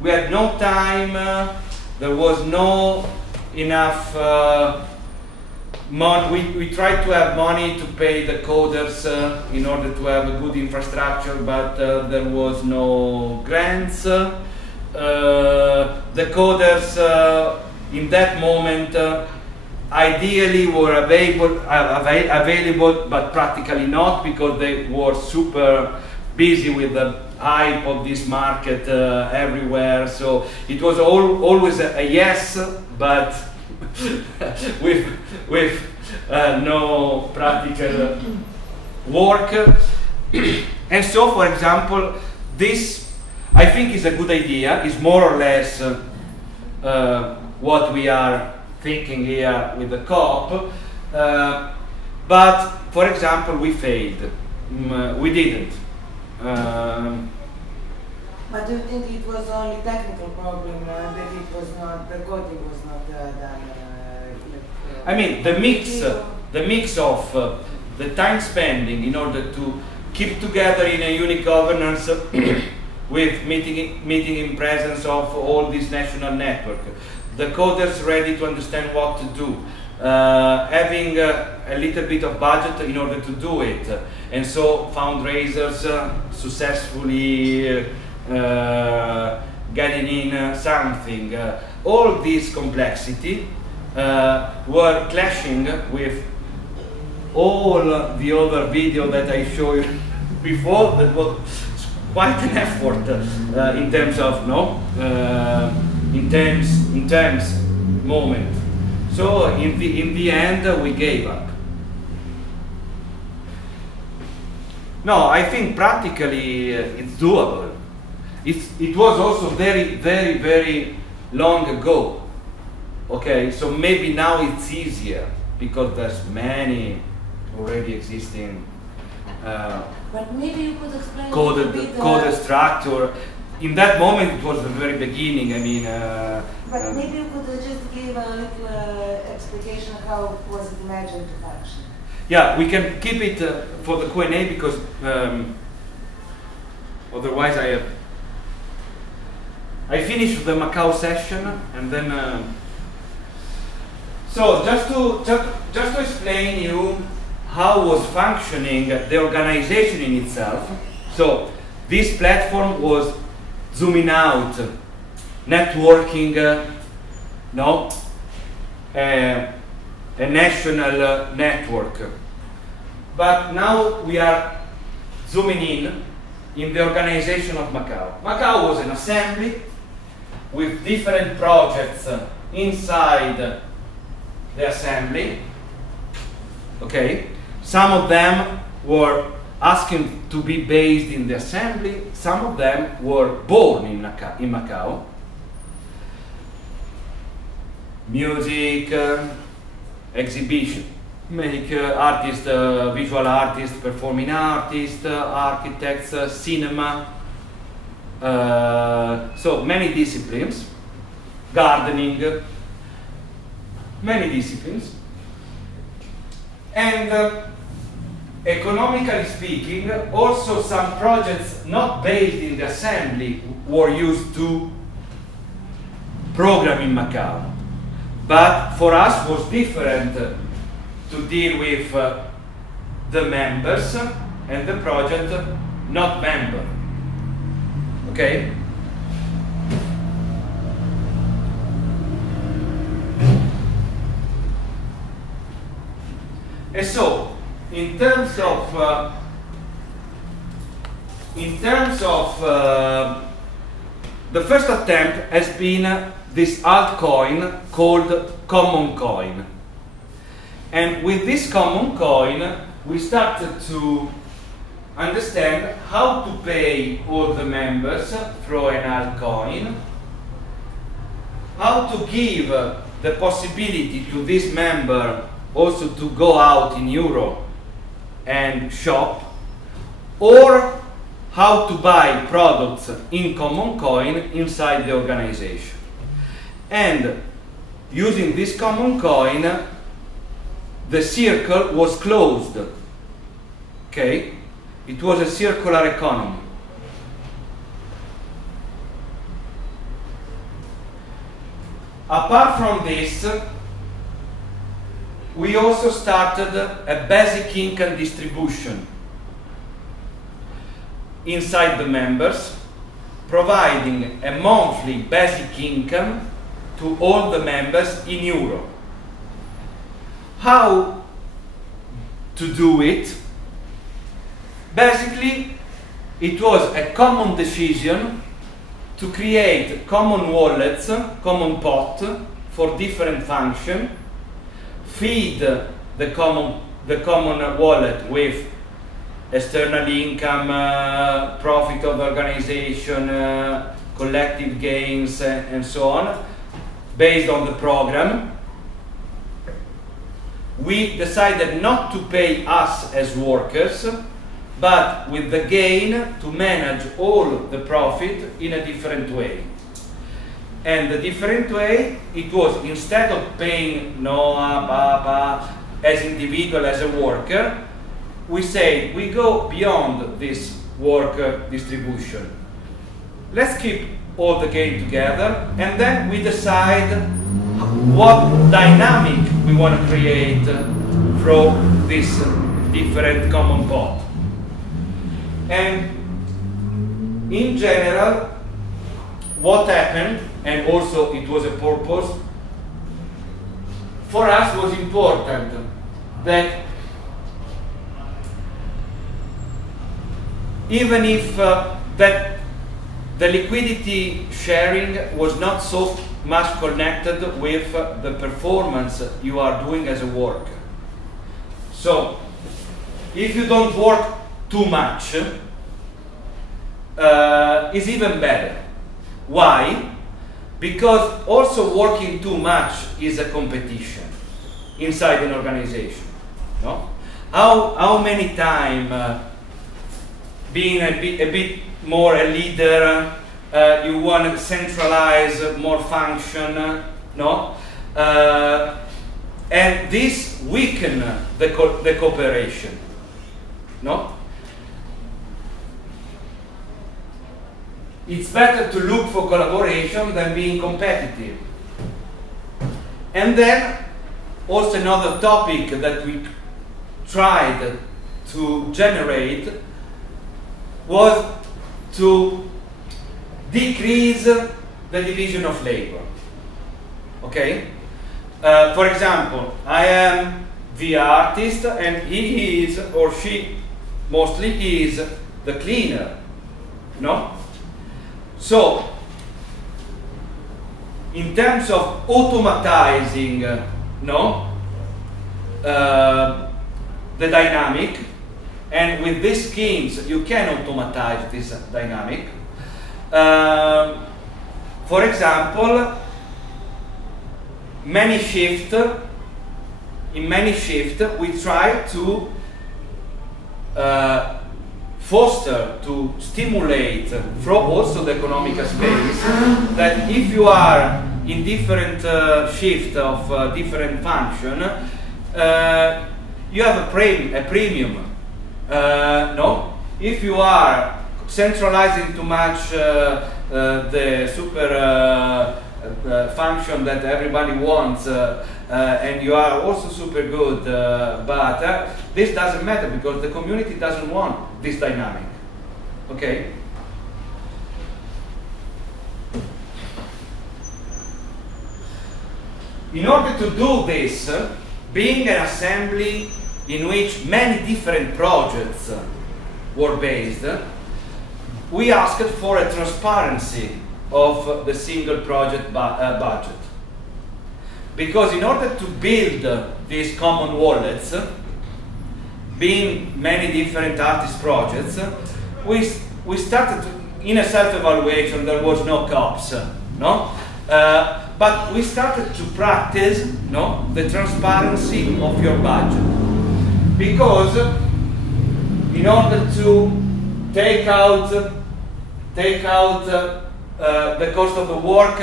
we had no time, there was no enough money. We tried to have money to pay the coders in order to have a good infrastructure, but there was no grants. The coders in that moment ideally were available, but practically not, because they were super busy with the hype of this market everywhere. So it was always a yes, but with no practical work. And so, for example, this I think is a good idea. Is more or less what we are thinking here with the COP. But for example, we failed. We didn't. But do you think it was only technical problem, that it was not, the coding was not done? I mean, the mix of the time spending in order to keep together in a unique governance with meeting in presence of all this national network, the coders ready to understand what to do, having a little bit of budget in order to do it, and so fundraisers successfully getting in something. All this complexity were clashing with all the other video that I showed you before. That was quite an effort in terms of intense moment. So in the end we gave up. No, I think practically it's doable. It was also very long ago. Okay, so maybe now it's easier because there's many already existing but maybe you could explain coded structure. In that moment it was the very beginning. I mean, but maybe you could just give a little explanation of how was it imagined to function. Yeah, we can keep it for the Q&A because otherwise I finished the Macau session and then so just to explain you how was functioning the organization in itself. So this platform was zooming out, networking, a national network. But now we are zooming in the organization of Macau. Macau was an assembly with different projects inside the assembly. Okay, some of them were asking to be based in the assembly, some of them were born in Macau. Music, exhibition, make artists, visual artists, performing artists, architects, cinema, so many disciplines, gardening, many disciplines. And economically speaking, also some projects not based in the assembly were used to program in Macau. But for us was different to deal with the members and the project not member. Okay? And so, in terms of the first attempt has been this altcoin called Common Coin. And with this Common Coin, we started to understand how to pay all the members through an altcoin, how to give the the possibility to this member also to go out in euro and shop, or how to buy products in common coin inside the organization. And using this common coin, the circle was closed. Okay? It was a circular economy. Apart from this, we also started a basic income distribution inside the members, providing a monthly basic income to all the members in euro. How to do it? Basically, it was a common decision to create common wallets, common pot for different functions, feed the common wallet with external income, profit of the organization, collective gains, and so on, based on the program. We decided not to pay us as workers, but with the gain to manage all the profit in a different way. And the different way, it was instead of paying Noah, Papa, as individual, as a worker, we say we go beyond this worker distribution. Let's keep all the gain together, and then we decide what dynamic we want to create from this different common pot. And in general, what happened, and also it was a purpose, for us was important that even if that the liquidity sharing was not so much connected with the performance you are doing as a worker. So, if you don't work too much, is even better. Why? Because also working too much is a competition inside an organization. No? How many times being a bit more a leader, you want to centralize more function, no? And this weaken the cooperation, no? It's better to look for collaboration than being competitive. And then, also another topic that we tried to generate was to decrease the division of labor. Okay? For example, I am the artist and he is, or she mostly is, the cleaner. No? So, in terms of automatizing the dynamic, and with these schemes you can automatize this dynamic. For example, in many shifts we try to foster, to stimulate from also the economic space, that if you are in different shifts of different function, you have a premium. No? If you are centralizing too much the super function that everybody wants, and you are also super good, but this doesn't matter because the community doesn't want this dynamic. Okay? In order to do this, being an assembly in which many different projects were based, we asked for a transparency of the single project budget. Because in order to build these common wallets, being many different artist projects, we started to, in a self-evaluation, there was no cops, no? but we started to practice, no, the transparency of your budget, because in order to take out the cost of the work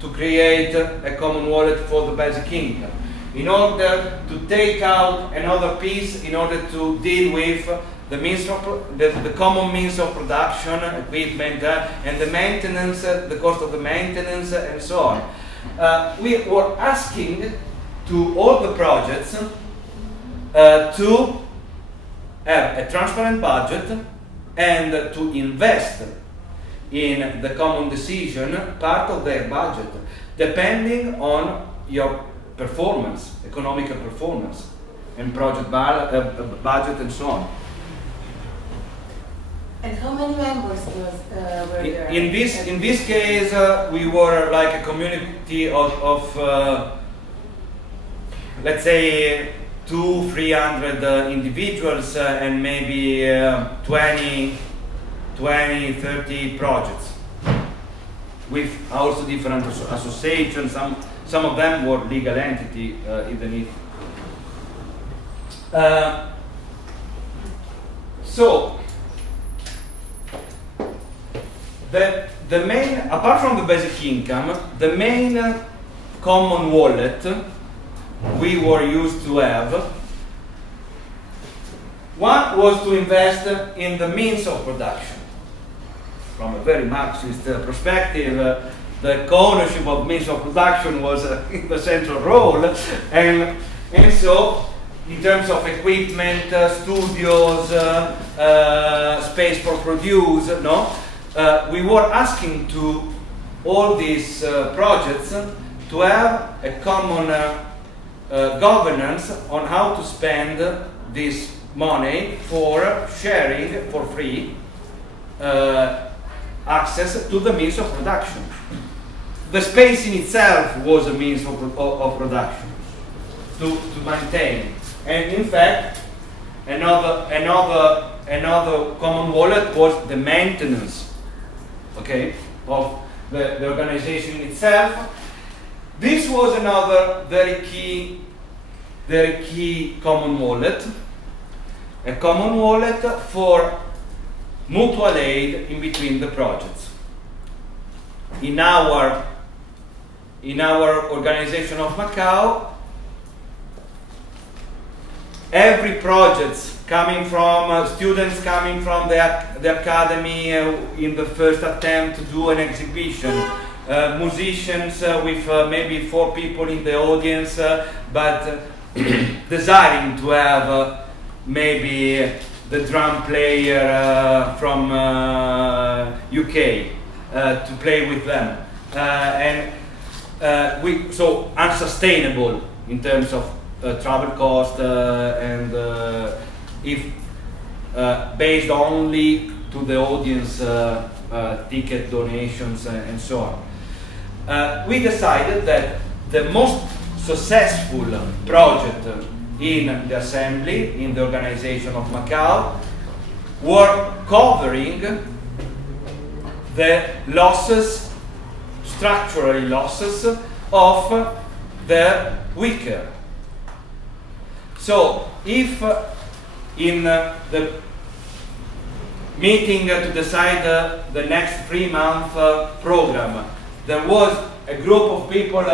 to create a common wallet for the basic income, in order to take out another piece in order to deal with the means of the common means of production, equipment, and the maintenance, the cost of the maintenance, and so on. We were asking to all the projects to have a transparent budget and to invest in the common decision part of their budget, depending on your performance, economical performance, and project budget, and so on. And how many members were there? In this case, we were like a community of let's say 200-300 individuals and maybe 20-30 projects, with also different associations. Some of them were legal entity, even if. So the main, apart from the basic income, the main common wallet we were used to have, one was to invest in the means of production. From a very Marxist perspective, the ownership of means of production was the central role, and so in terms of equipment, studios, space for produce, no, we were asking to all these projects to have a common governance on how to spend this money for sharing for free access to the means of production. The space in itself was a means of production to maintain, and in fact another common wallet was the maintenance, okay, of the organization itself. This was another very key common wallet, a common wallet for mutual aid in between the projects. In our organization of Macau, every project coming from students coming from the academy in the first attempt to do an exhibition, musicians with maybe 4 people in the audience, but desiring to have maybe the drum player from UK to play with them, so unsustainable in terms of travel cost and if based only to the audience ticket donations and so on. We decided that the most successful project in the assembly, in the organization of Macau, were covering the losses, structural losses of the weaker. So if in the meeting to decide the next 3-month program, there was a group of people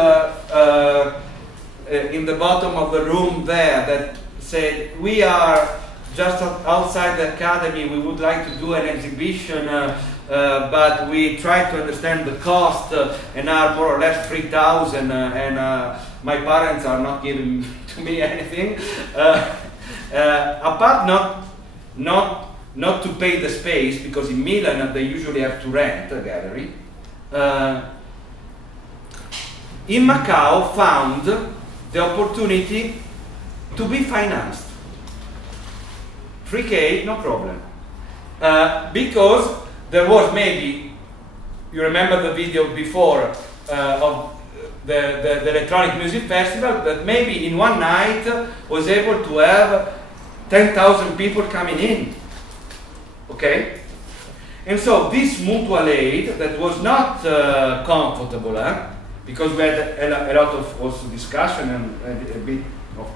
in the bottom of the room there that said, we are just outside the academy, we would like to do an exhibition, but we try to understand the cost and are more or less 3,000 and my parents are not giving to me anything. Apart not to pay the space, because in Milan they usually have to rent a gallery. In Macau found the opportunity to be financed. 3K, no problem. Because there was maybe, you remember the video before of the electronic music festival, that maybe in one night was able to have 10,000 people coming in. Okay? And so this mutual aid that was not comfortable, because we had a lot of also discussion and a bit of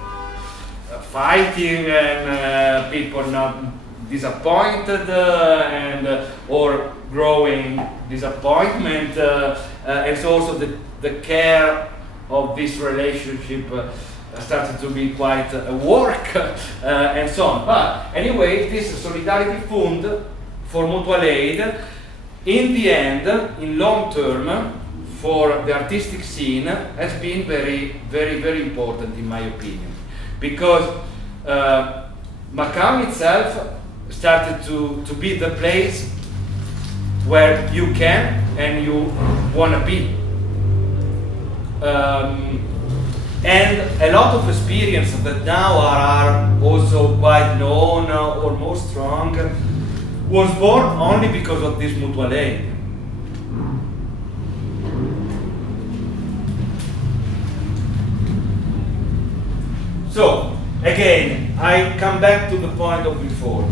fighting and people not disappointed or growing disappointment, and so also the care of this relationship started to be quite a work and so on. But anyway, this solidarity fund for mutual aid, in the end, in long term, for the artistic scene, has been very, very, very important in my opinion, because Macau itself started to be the place where you can and you want to be. And a lot of experience that now are also quite known or more strong was born only because of this mutual aid. So, again, I come back to the point of before.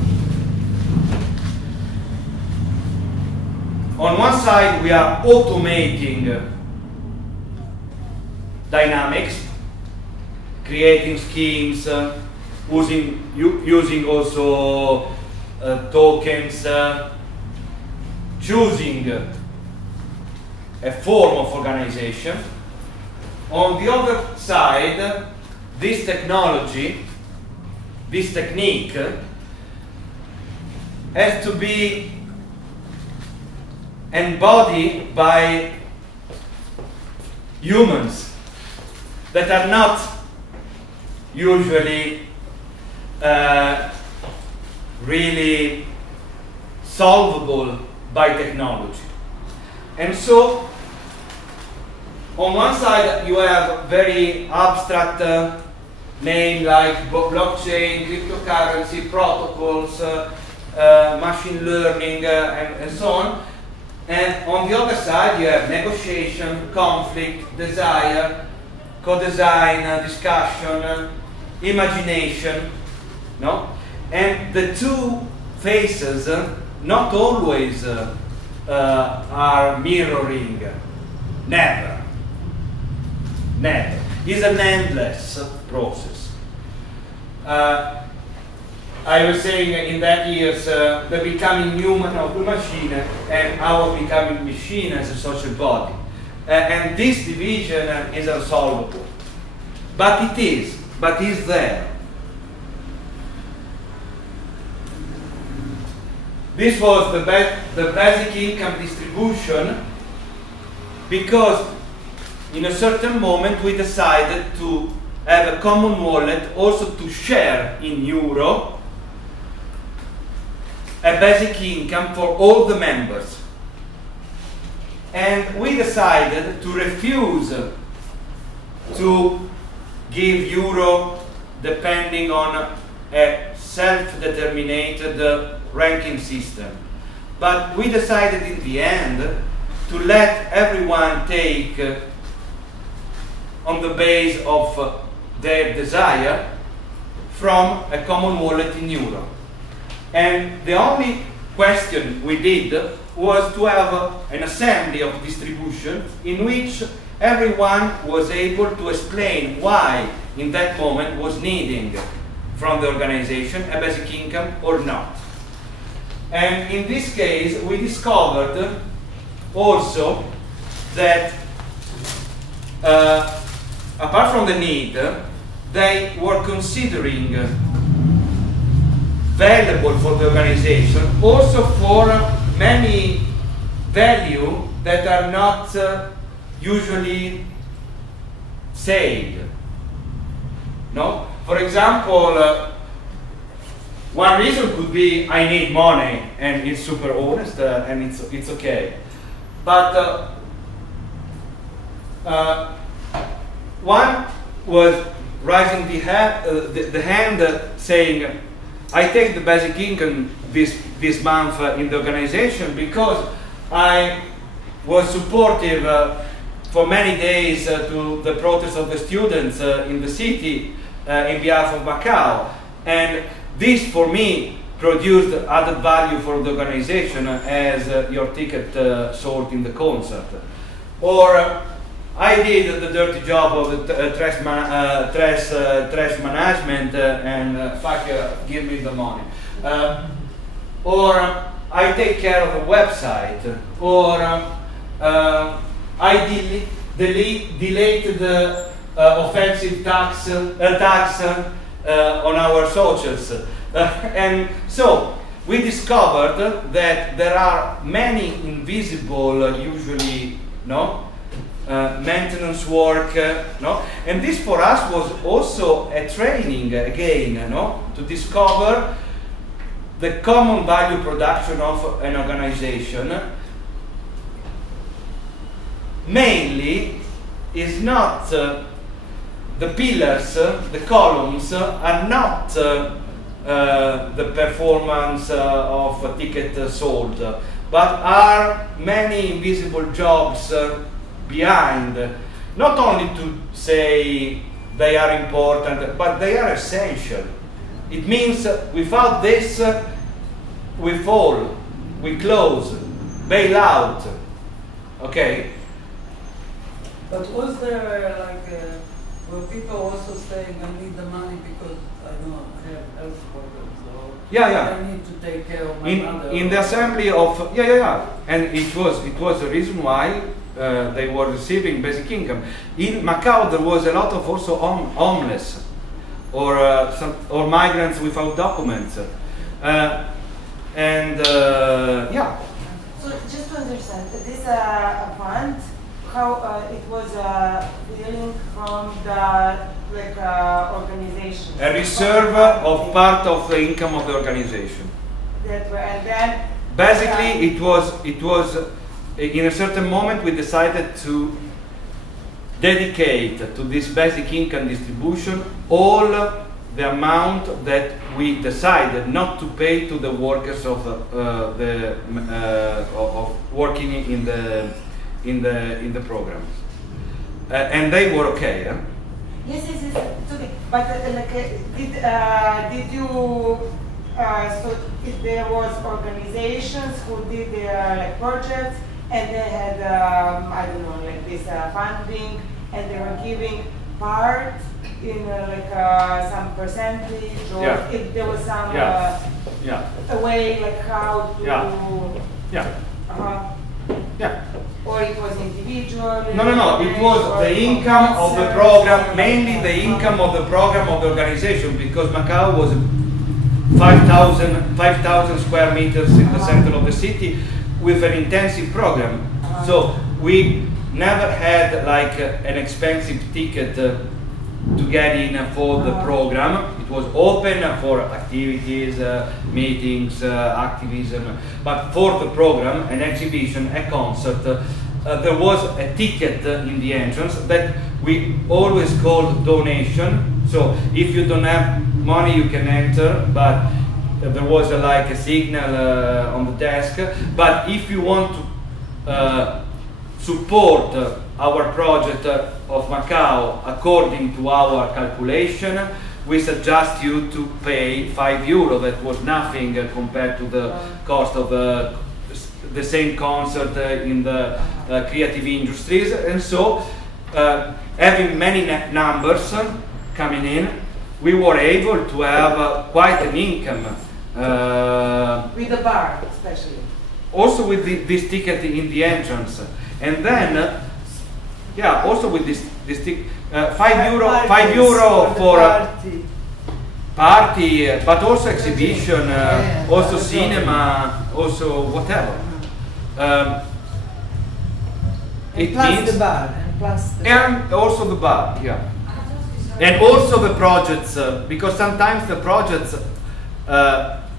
On one side, we are automating dynamics, creating schemes, using also tokens, choosing a form of organization. On the other side, this technology, this technique, has to be embodied by humans that are not usually really solvable by technology. And so, on one side you have very abstract names like blockchain, cryptocurrency, protocols, machine learning, and so on. And on the other side you have negotiation, conflict, desire, co-design, discussion, imagination, no? And the two faces not always are mirroring. Never. Never. It's an endless process. I was saying in that years, the becoming human of the machine and our becoming machine as a social body. And this division is unsolvable. But it is there. This was the basic income distribution, because in a certain moment we decided to have a common wallet, also to share in euro a basic income for all the members. And we decided to refuse to give euro depending on a self-determined ranking system. But we decided in the end to let everyone take on the base of their desire from a common wallet in euro. And the only question we did was to have an assembly of distribution in which everyone was able to explain why in that moment was needing from the organization a basic income or not. And in this case we discovered also that apart from the need, they were considering valuable for the organization also for many value that are not usually said. No? For example, one reason could be I need money, and it's super honest and it's okay. But one was raising the hand saying, I take the basic income this month in the organization because I was supportive for many days to the protest of the students in the city in behalf of Macau. And this for me produced added value for the organization as your ticket sold in the concert. Or I did the dirty job of the trash management and fuck, give me the money. Or I take care of the website, or I delete the offensive tags on our socials. And so we discovered that there are many invisible, usually, maintenance work, and this for us was also a training again, to discover the common value production of an organization. Mainly is not the pillars, the columns are not the performance of a ticket sold, but are many invisible jobs behind, not only to say they are important, but they are essential. It means without this, we fall, we close, bail out. Okay? But was there were people also saying, I need the money because I have health problems, or I need to take care of my mother? In the assembly of, and it was the reason why they were receiving basic income. In Macau there was a lot of also homeless, or migrants without documents. So just to understand, this fund, how it was dealing from the organization? A reserve of part of the income of the organization. And then basically it was in a certain moment we decided to dedicate to this basic income distribution all the amount that we decided not to pay to the workers of working in the programs, and they were okay. Huh? Yes, it's okay. But did you? So if there was organizations who did their projects and they had I don't know, this funding, and they were giving part in some percentage, or if there was some a way how to or it was individual? No, it was the income of the program, mainly the income of the program of the organization, because Macau was 5,000 square meters in the center of the city with an intensive program. So we never had an expensive ticket to get in for the program. It was open for activities, meetings, activism, but for the program, an exhibition, a concert, there was a ticket in the entrance that we always called donation. So if you don't have money, you can enter, but there was a signal on the desk. But if you want to support our project of Macau according to our calculation, we suggest you to pay €5. That was nothing compared to the cost of the same concert in the creative industries. And so having many numbers coming in, we were able to have quite an income. With the bar, especially. Also with this ticket in the entrance. And then, also with this ticket, €5 for party, but also exhibition, also cinema, also whatever. It means the bar, and also the bar, and also the projects, because sometimes the projects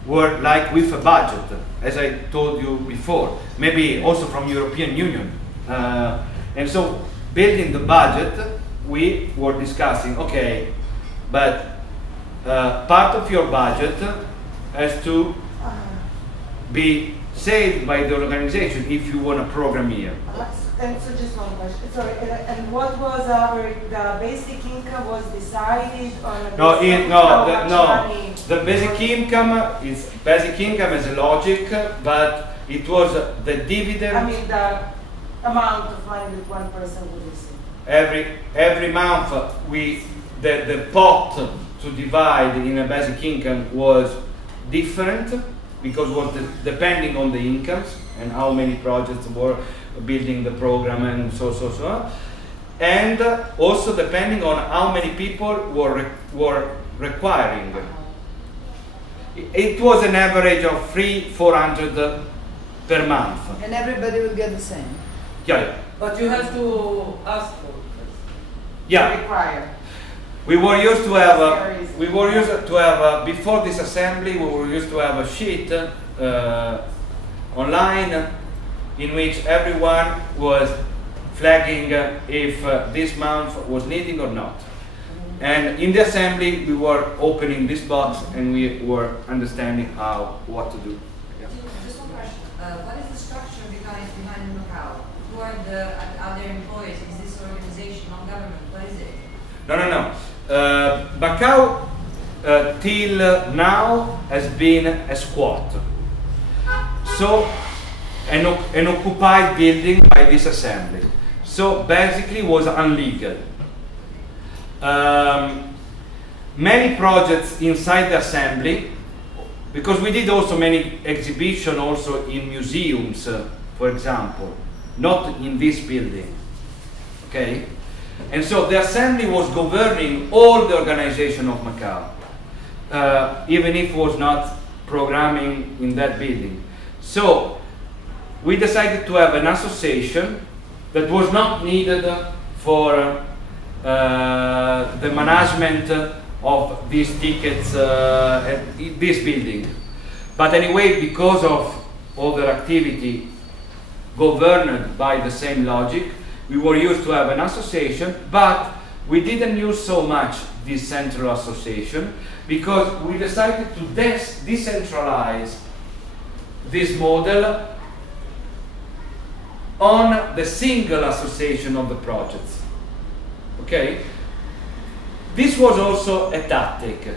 were with a budget, as I told you before, maybe also from European Union, and so building the budget, we were discussing, okay, but part of your budget has to be saved by the organization if you want a program here. And so just one question. Sorry, and what was the basic income was decided on? The basic income is as a logic, but it was the dividend. I mean the amount of money that one person would receive. every month the pot to divide in a basic income was different because it was depending on the incomes and how many projects were building the program and so on, and also depending on how many people were requiring. It was an average of 300-400 per month. And everybody will get the same. Yeah. But you have to ask for it. Yeah. Required. We were used to have before this assembly. We were used to have a sheet online in which everyone was flagging if this month was needing or not. And in the assembly, we were opening this box and we were understanding what to do. Yeah. Just one question. What is the structure behind Macau? Who are the other employees? Is this organization, non-government? What is it? No. Macau till now has been a squat. So an occupied building by this assembly. So basically it was illegal. Many projects inside the assembly, because we did also many exhibitions also in museums, for example, not in this building, okay? And so the assembly was governing all the organization of Macau, even if it was not programming in that building. So we decided to have an association that was not needed for the management of these tickets at this building. But anyway, because of other activity governed by the same logic, we were used to have an association, but we didn't use so much this central association because we decided to decentralize this model on the single association of the projects. Okay? This was also a tactic.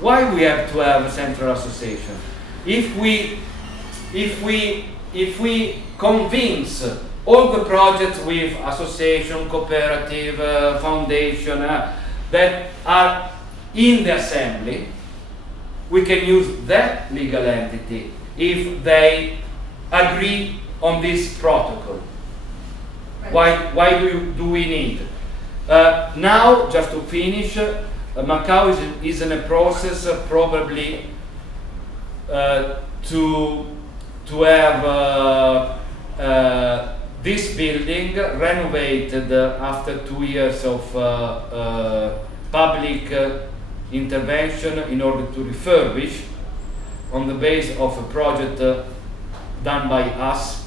Why we have to have a central association? If we convince all the projects with association, cooperative, foundation that are in the assembly, we can use that legal entity if they agree on this protocol. Why do we need? Now, just to finish, Macau is in a process probably to have this building renovated after 2 years of public intervention in order to refurbish on the base of a project done by us,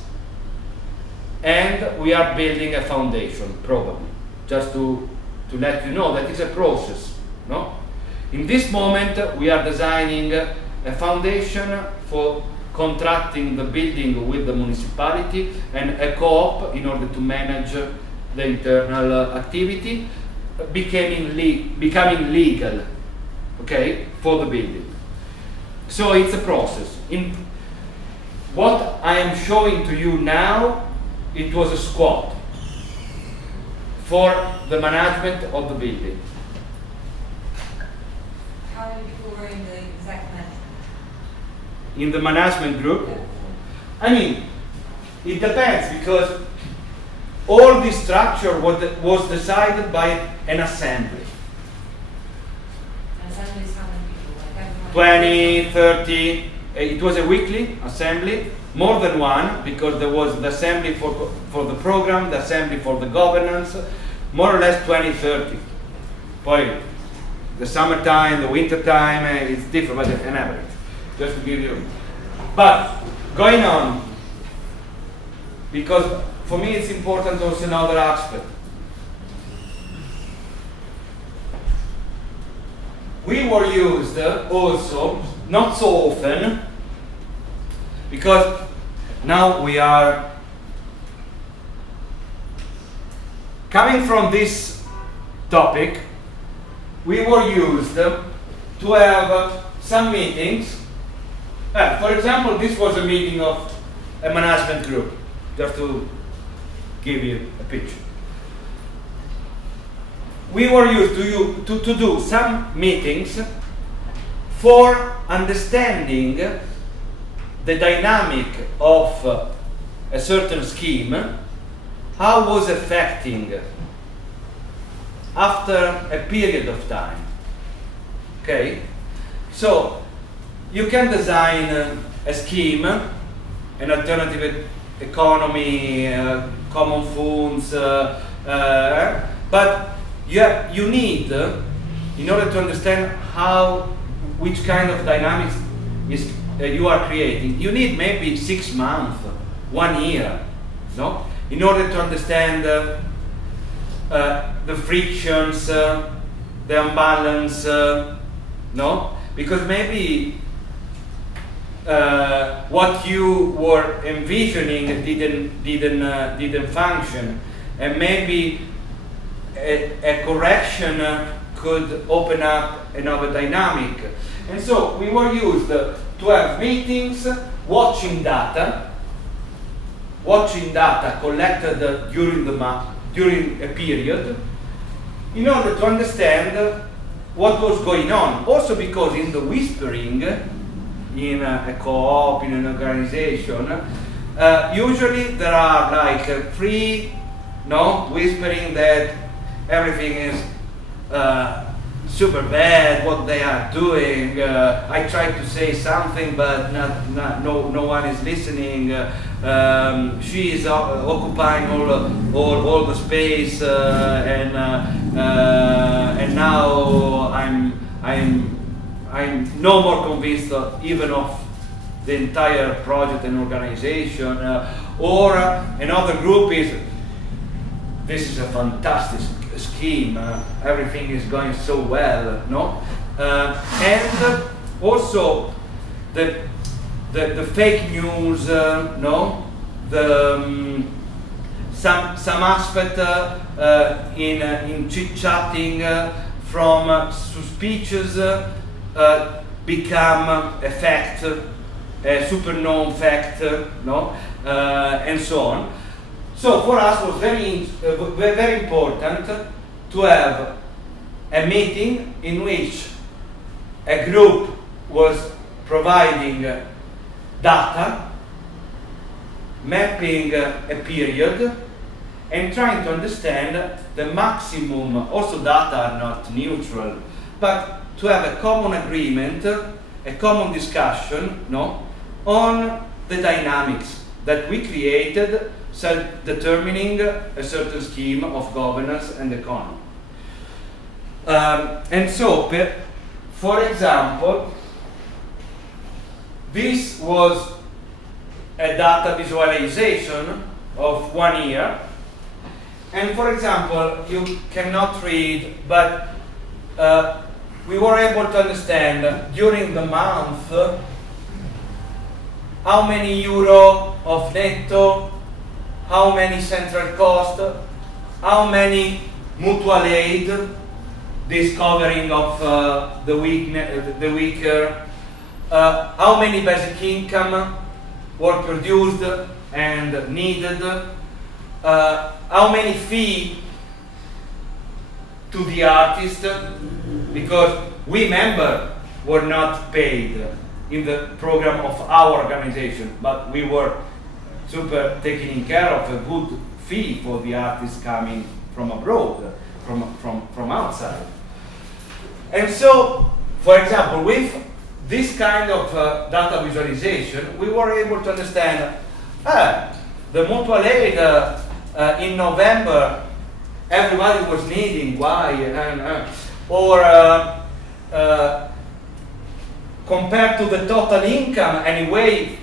and we are building a foundation probably, just to let you know that it's a process. No? In this moment we are designing a foundation for contracting the building with the municipality and a co-op in order to manage the internal activity, becoming legal, okay, for the building. So it's a process. In what I am showing to you now, it was a squat for the management of the building. How many people were in the exact management? In the management group? I mean, it depends, because all this structure was decided by an assembly. An assembly is how many people? Like 20, 30, it was a weekly assembly, more than one, because there was the assembly for the program, the assembly for the governance, more or less 20, 30. Poi, the summertime, the winter time, it's different, but an average, just to give you. But, going on, because for me it's important also another aspect. We were used also, not so often, because now we are coming from this topic, we were used to have some meetings. For example, this was a meeting of a management group, just to give you a picture. we were used to do some meetings for understanding the dynamic of a certain scheme, how was affecting after a period of time. Okay, so you can design a scheme, an alternative economy, common funds, but you need, in order to understand which kind of dynamics you are creating, you need maybe 6 months, 1 year, no? In order to understand the frictions, the imbalance, no? Because maybe what you were envisioning didn't function, and maybe a correction could open up another dynamic. And so we were used to have meetings, watching data collected during a period, in order to understand what was going on. Also because in the whispering, in a co-op, in an organization, usually there are like whispering that everything is super bad, what they are doing. I try to say something, but no one is listening. She is occupying all the space, and now I'm no more convinced even of the entire project and organization. Or another group is, this is a fantastic scheme, everything is going so well, no? And also the fake news, no? Some aspect in chit-chatting from suspicious become a fact, a super known fact, no? And so on. So for us it was very important to have a meeting in which a group was providing data, mapping a period, and trying to understand the maximum. Also data are not neutral, but to have a common agreement, a common discussion, no, on the dynamics that we created, determining a certain scheme of governance and economy. And so, for example, this was a data visualization of 1 year. And for example, you cannot read, but we were able to understand during the month how many euro of netto, how many central cost, how many mutual aid, this covering of the weaker, how many basic income were produced and needed, how many fee to the artist, because we members were not paid in the program of our organization, but we were super taking care of a good fee for the artists coming from abroad, from outside. And so, for example, with this kind of data visualization, we were able to understand the mutual aid in November, everybody was needing, why, or compared to the total income, anyway,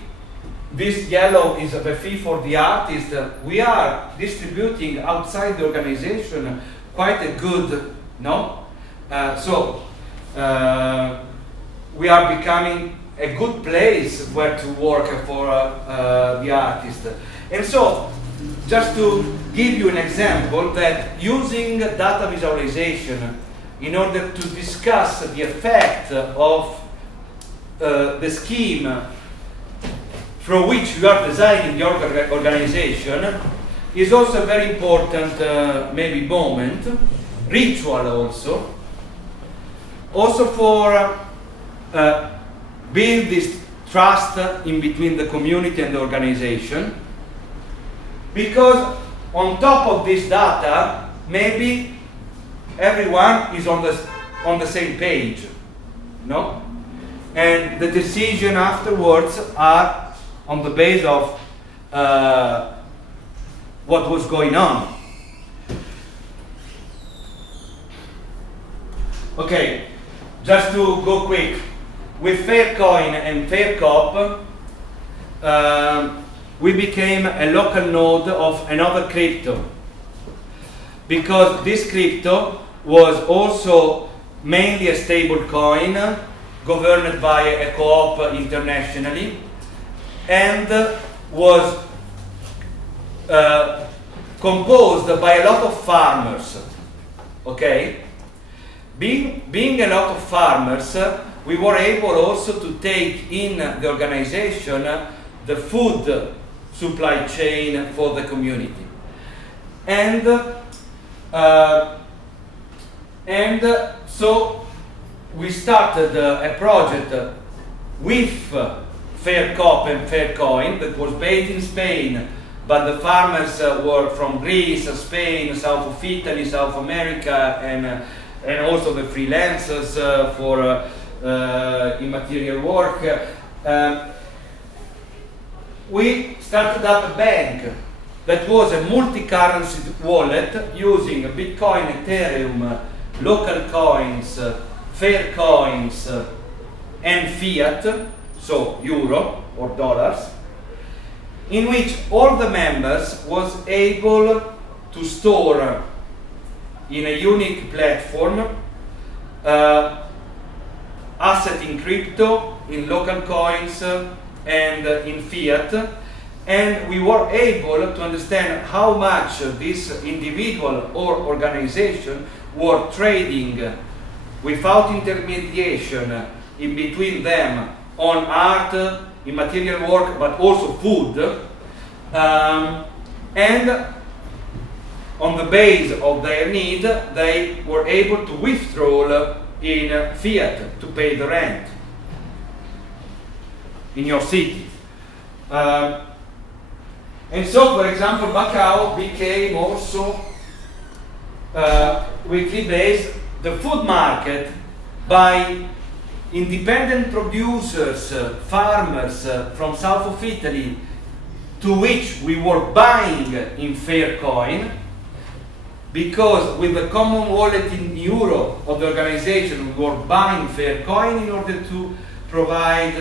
this yellow is the fee for the artist. We are distributing outside the organization quite a good, no? So we are becoming a good place where to work for the artist. And so, just to give you an example, that using data visualization in order to discuss the effect of the scheme through which you are designing your organization is also a very important maybe moment, ritual also for build this trust in between the community and the organization, because on top of this data, maybe everyone is on the same page, no? And the decision afterwards are on the base of what was going on. Okay, just to go quick, with Faircoin and Faircop, we became a local node of another crypto, because this crypto was also mainly a stable coin governed by a co-op internationally, and was composed by a lot of farmers. Okay, being a lot of farmers, we were able also to take in the organization the food supply chain for the community, and so we started a project with Faircop and Faircoin that was based in Spain, but the farmers were from Greece, Spain, south of Italy, South America, and also the freelancers for immaterial work. We started up a bank that was a multi-currency wallet using Bitcoin, Ethereum, local coins, fair coins, and fiat, so euro or dollars, in which all the members was able to store in a unique platform asset in crypto, in local coins, and in fiat, and we were able to understand how much this individual or organization were trading without intermediation in between them on art, immaterial work, but also food, and on the base of their need, they were able to withdraw in fiat to pay the rent in your city. And so, for example, Macau became also weekly based the food market by independent producers, farmers from south of Italy, to which we were buying in Faircoin, because with the common wallet in euro of the organization, we were buying Faircoin in order to provide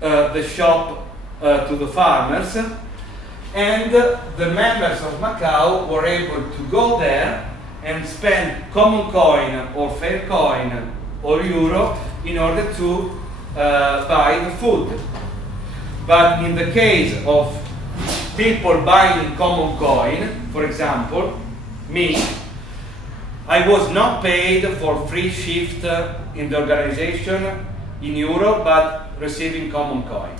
the shop to the farmers, and the members of Macau were able to go there and spend common coin or Faircoin or euro in order to buy the food. But in the case of people buying common coin, for example, me, I was not paid for free shift in the organization in euro, but receiving common coin.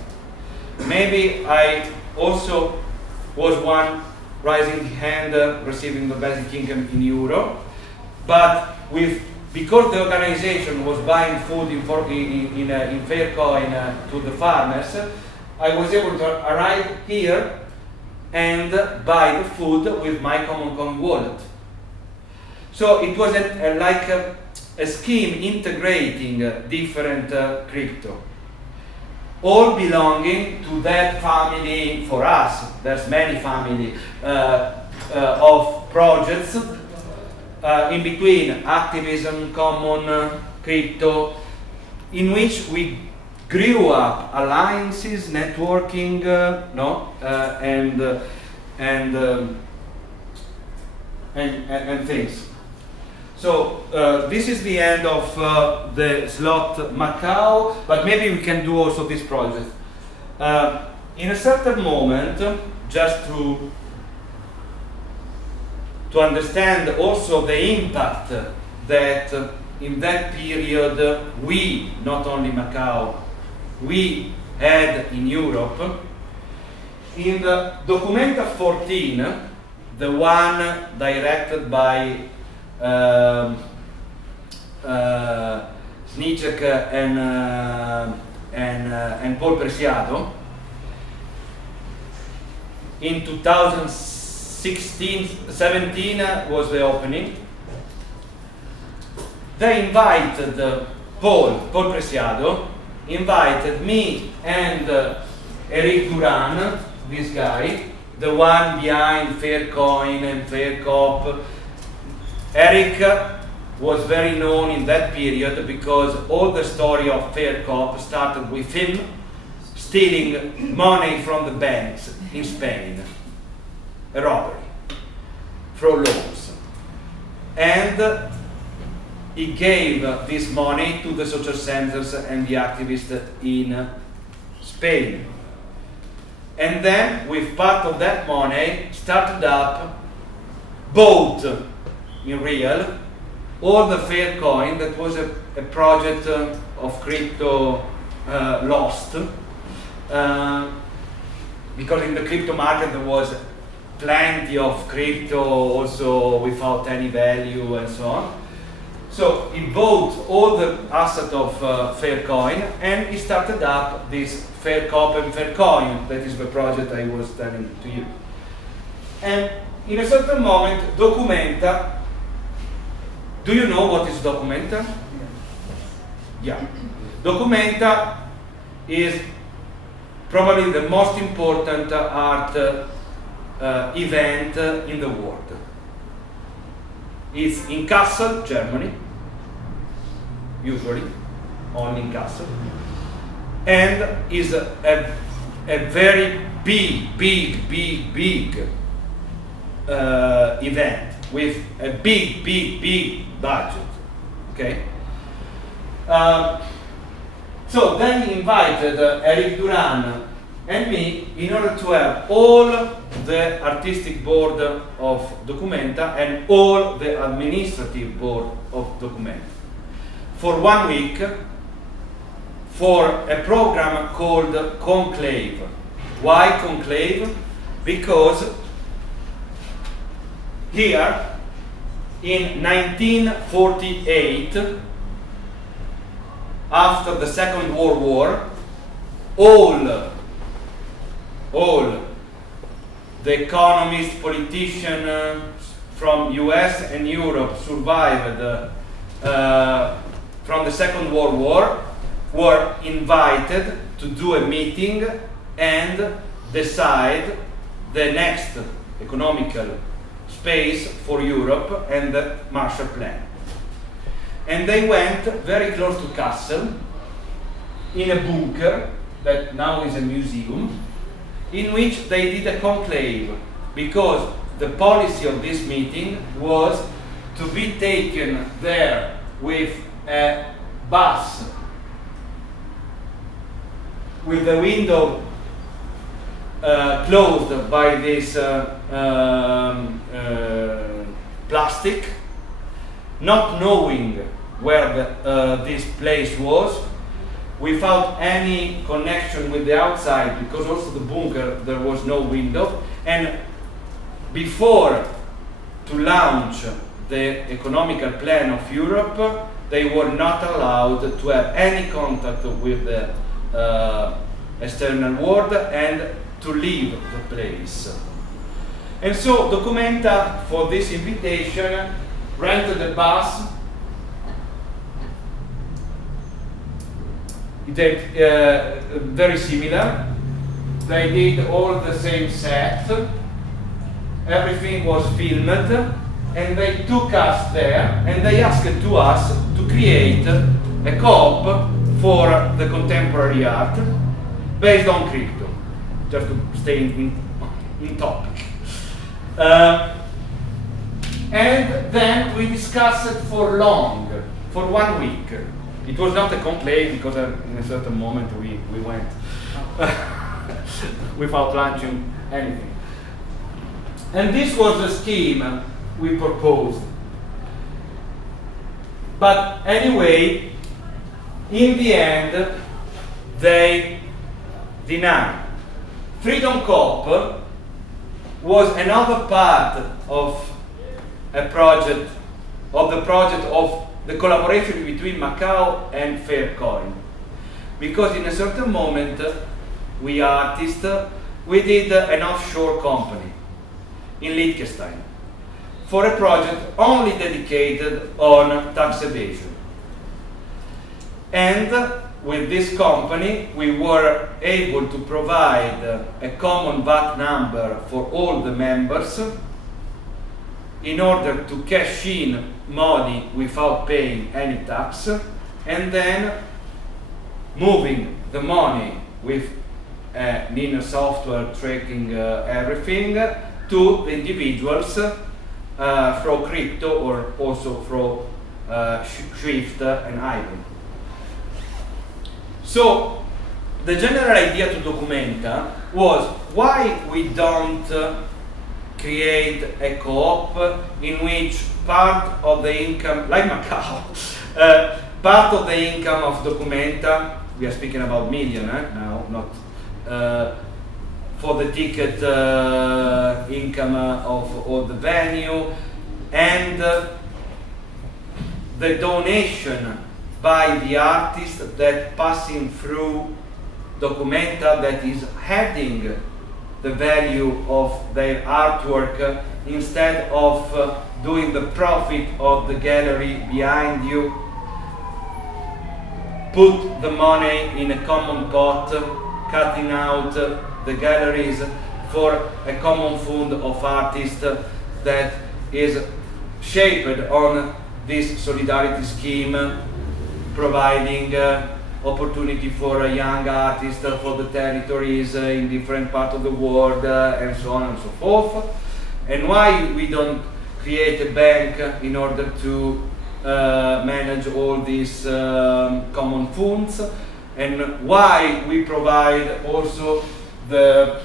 Maybe I also was one rising hand receiving the basic income in euro, but because the organization was buying food in Faircoin to the farmers, I was able to arrive here and buy the food with my common coin wallet. So it was like a scheme integrating different crypto, all belonging to that family. For us, there's many family of projects in between activism, common, crypto, in which we grew up alliances, networking, and things. So this is the end of the slot Macau, but maybe we can do also this project. In a certain moment, just to understand also the impact that in that period we, not only Macau, we had in Europe. In the Documenta 14, the one directed by Sniczek and Paul Preciado. In 2016-17 was the opening. They invited Paul Preciado, invited me and Eric Duran, this guy, the one behind Faircoin and Faircop. Eric was very known in that period because all the story of Faircop started with him stealing money from the banks in Spain, a robbery, through loans. And he gave this money to the social centers and the activists in Spain. And then, with part of that money, started up, bought in real, all the Faircoin. That was a project of crypto lost. Because in the crypto market there was plenty of crypto also without any value and so on. So he bought all the assets of Faircoin and he started up this Faircop and Faircoin. That is the project I was telling to you. And in a certain moment, Documenta. Do you know what is Documenta? Yeah. Documenta is probably the most important art event in the world. It's in Kassel, Germany, usually, only in Kassel, and is a very big event with a big budget. Okay. So then he invited Eric Duran and me in order to have all the artistic board of Documenta and all the administrative board of Documenta for 1 week for a program called Conclave. Why Conclave? Because here in 1948, after the Second World War, all the economists, politicians from US and Europe survived from the Second World War were invited to do a meeting and decide the next economical space for Europe and the Marshall Plan. And they went very close to Kassel in a bunker that now is a museum, in which they did a conclave, because the policy of this meeting was to be taken there with a bus with the window closed by this plastic, not knowing where this place was, without any connection with the outside, because also the bunker there was no window, and before to launch the economical plan of Europe, they were not allowed to have any contact with the external world and to leave the place. And so Documenta, for this invitation, rented a bus. Very similar. They did all the same set. Everything was filmed, and they took us there and they asked to us to create a co-op for the contemporary art based on crypto, just to stay in topic. And then we discussed it for long, for 1 week. It was not a conclave because in a certain moment we went without launching anything. And this was the scheme we proposed. But anyway, in the end, they denied. Freedom Corp was another part of a project of the project of the collaboration between Macau and Faircoin. Because in a certain moment, we artists, we did an offshore company in Liechtenstein for a project only dedicated on tax evasion. And with this company, we were able to provide a common VAT number for all the members in order to cash in money without paying any tax, and then moving the money with an inner software tracking everything to the individuals through crypto or also through Swift and IBAN. So the general idea to Documenta was why we don't create a co-op in which part of the income, like Macau, part of the income of Documenta, we are speaking about million now, not for the ticket income of all the venue, and the donation by the artist that passing through Documenta that is adding the value of their artwork instead of doing the profit of the gallery behind you. Put the money in a common pot, cutting out the galleries for a common fund of artists that is shaped on this solidarity scheme, providing opportunity for young artists for the territories in different parts of the world, and so on and so forth. And why we don't create a bank in order to manage all these common funds, and why we provide also the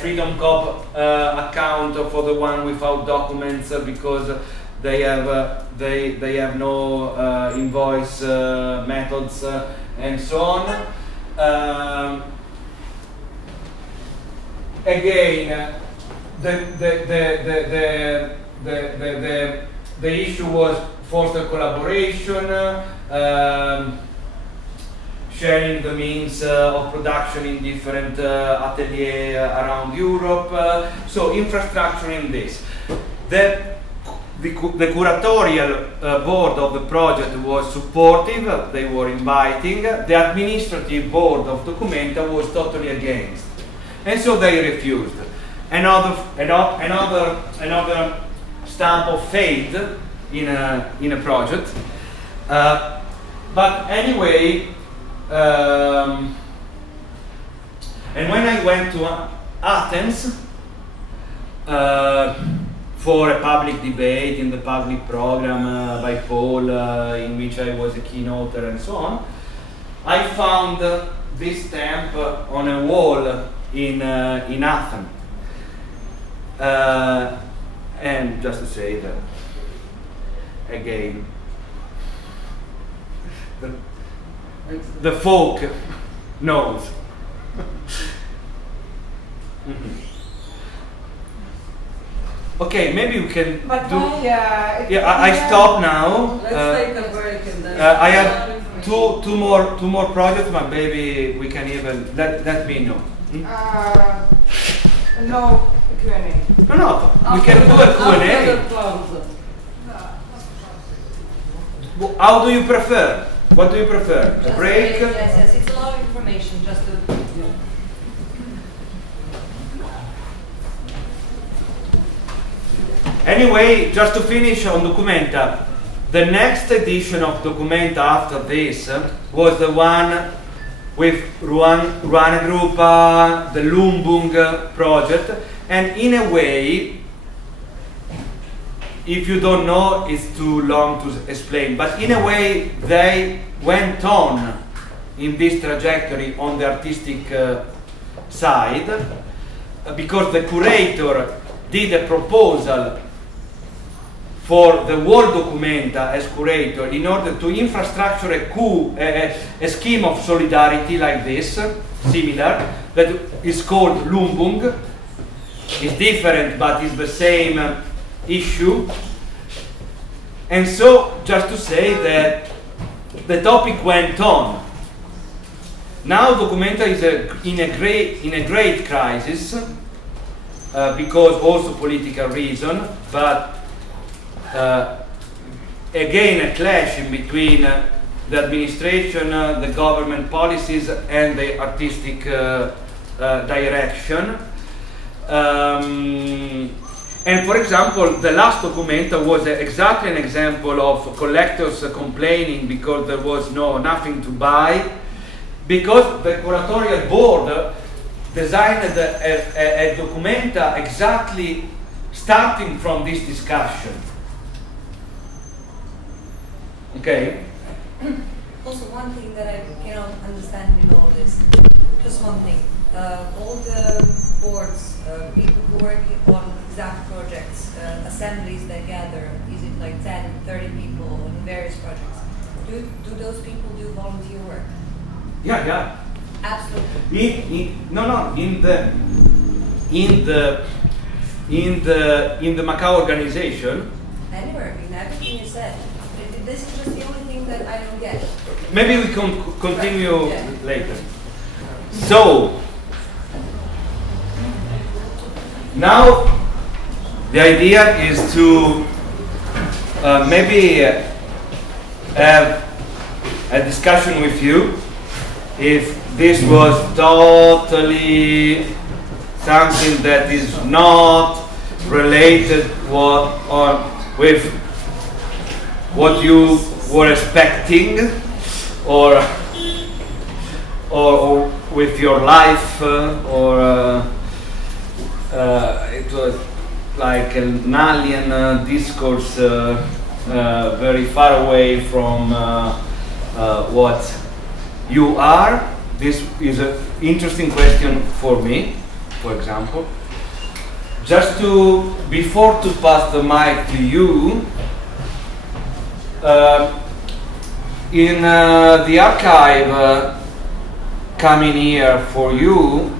Freedom Cop account for the one without documents, because they have no invoice methods and so on. Again, the issue was foster collaboration, sharing the means of production in different ateliers around Europe. So infrastructure in this. The curatorial board of the project was supportive, they were inviting. The administrative board of Documenta was totally against, and so they refused. Another stamp of faith in a project. But anyway, and when I went to Athens for a public debate in the public program by Paul, in which I was a keynoter and so on, I found this stamp on a wall in Athens. And just to say that, again, the folk knows. Okay, maybe we can but do. Yeah, I stop now. Let's take a break and then. I have two more projects, but maybe we can even let me know. No Q&A. No, we can do a Q&A. How do you prefer? What do you prefer? A break? Yes, it's a lot of information just to. Anyway, just to finish on Documenta, the next edition of Documenta after this was the one with Ruana Grupa, the Lumbung project, and in a way, if you don't know, it's too long to explain, but in a way they went on in this trajectory on the artistic side, because the curator did a proposal for the World Documenta as curator in order to infrastructure a scheme of solidarity like this, similar, that is called Lumbung. It's different, but it's the same issue. And so, just to say that the topic went on. Now Documenta is in a great crisis, because also political reason, but again a clash in between the administration, the government policies, and the artistic direction. And for example, the last Documenta was exactly an example of collectors complaining because there was nothing to buy, because the curatorial board designed a Documenta exactly starting from this discussion. Okay? Also, one thing that I cannot understand in all this, just one thing. All the boards, people who work on exact projects, assemblies that gather, is it like 10, 30 people on various projects? Do those people do volunteer work? Yeah. Absolutely. In the Macau organization. Anywhere, in everything you said. This is just the only thing that I don't get. Maybe we can continue later. So now the idea is to maybe have a discussion with you if this was totally something that is not related with what you were expecting, or with your life, or it was like an alien discourse, very far away from what you are. This is an interesting question for me, for example. Just before to pass the mic to you, in the archive coming here for you,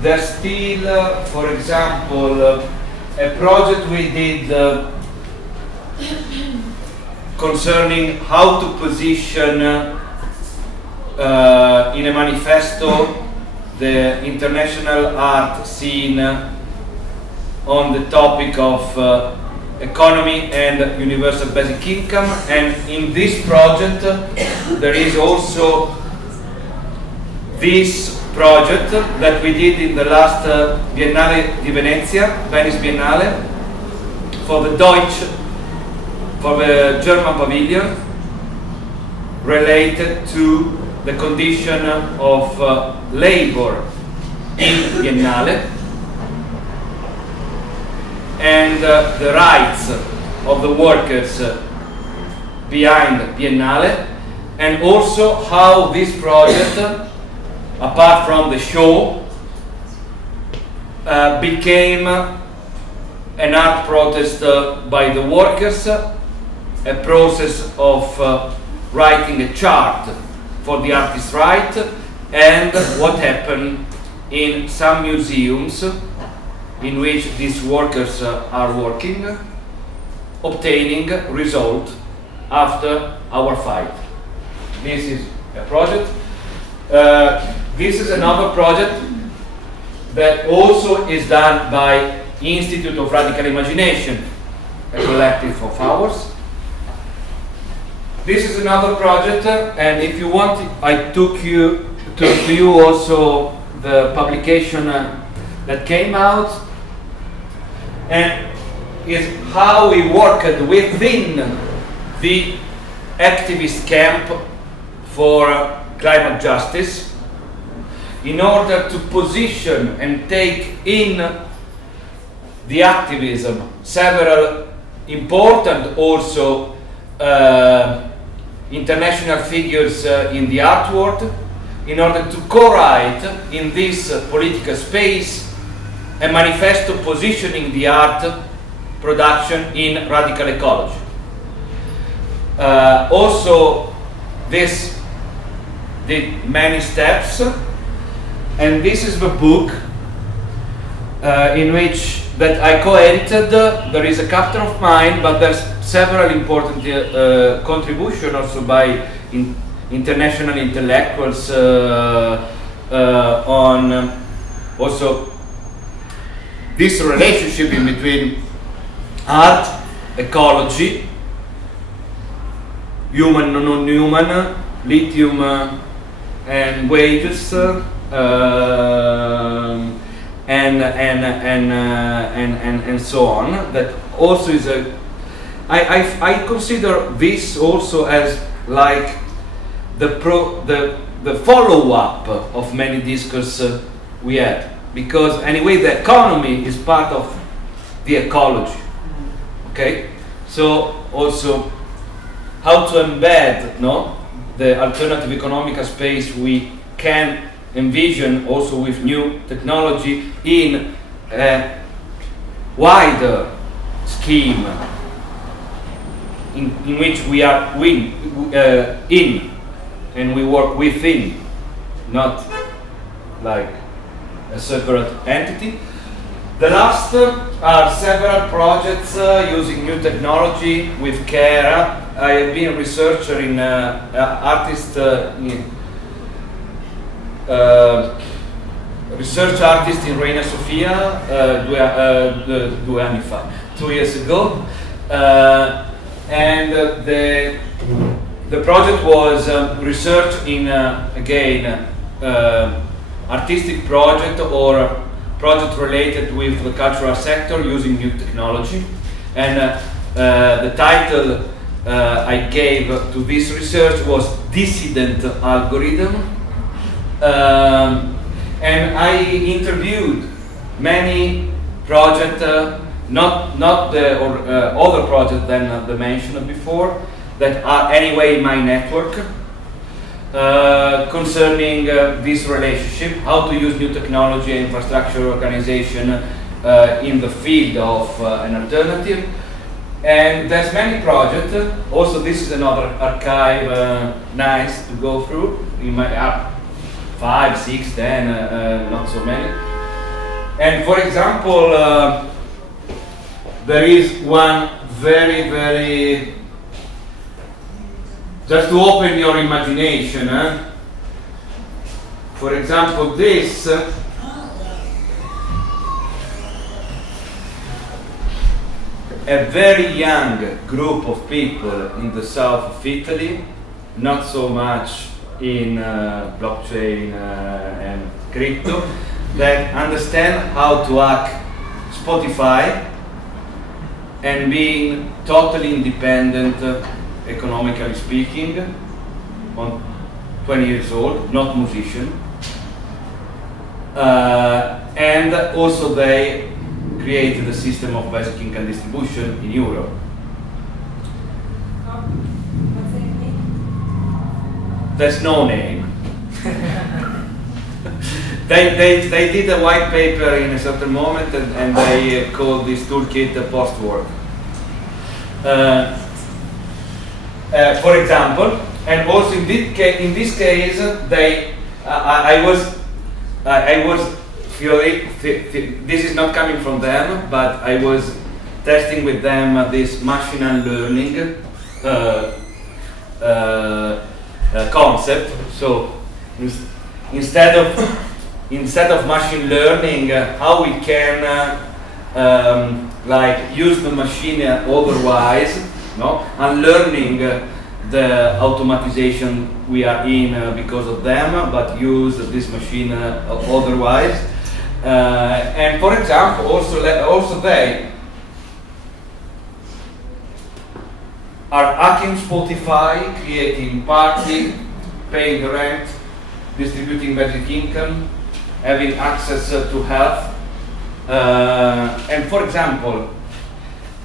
there's still, for example, a project we did concerning how to position in a manifesto the international art scene on the topic of economy and universal basic income. And in this project there is also this project that we did in the last Biennale di Venezia, Venice Biennale, for the German pavilion, related to the condition of labor in Biennale and the rights of the workers behind Biennale, and also how this project, apart from the show, became an art protest by the workers, a process of writing a chart for the artist's right, and what happened in some museums in which these workers are working, obtaining result after our fight. This is a project. This is another project that also is done by Institute of Radical Imagination, a collective of ours. This is another project, and if you want, I took you to you also the publication that came out, and is how we worked within the activist camp for climate justice in order to position and take in the activism several important also international figures in the art world, in order to co-write in this political space a manifesto positioning the art production in radical ecology. Also, this did many steps, and this is the book in which that I co-edited. There is a chapter of mine, but there's several important contributions also by international intellectuals on also this relationship in between art, ecology, human, non-human, lithium and wages, and so on. That also is a. I consider this also as like the follow-up of many discourses we had, because anyway the economy is part of the ecology. Okay, so also how to embed the alternative economic space we can envision also with new technology in a wider scheme in which we are in and we work within, not like a separate entity. The last are several projects using new technology with care. I have been a researcher in research artist in Reina Sofia 2 years ago, and the project was research in again artistic project or project related with the cultural sector using new technology, and the title I gave to this research was Dissident Algorithm, and I interviewed many projects, not the other projects than the mentioned before, that are anyway in my network, concerning this relationship, how to use new technology and infrastructure organization in the field of an alternative. And there's many projects. Also, this is another archive, nice to go through. You might have 5, 6, 10, not so many. And for example, there is one very, just to open your imagination. For example, this. A very young group of people in the south of Italy, not so much in blockchain and crypto, that understand how to hack Spotify and being totally independent, economically speaking, on 20 years old, not musician, and also they created a system of basic income distribution in Europe. What's the name? There's no name. they did a white paper in a certain moment, and they called this toolkit post-work. For example, and also in this case, I was this is not coming from them, but I was testing with them this machine learning concept. So instead of machine learning, how we can like use the machine otherwise, and learning the automatization we are in because of them, but use this machine otherwise. And for example, also they are hacking Spotify, creating party, paying the rent, distributing basic income, having access to health, and for example,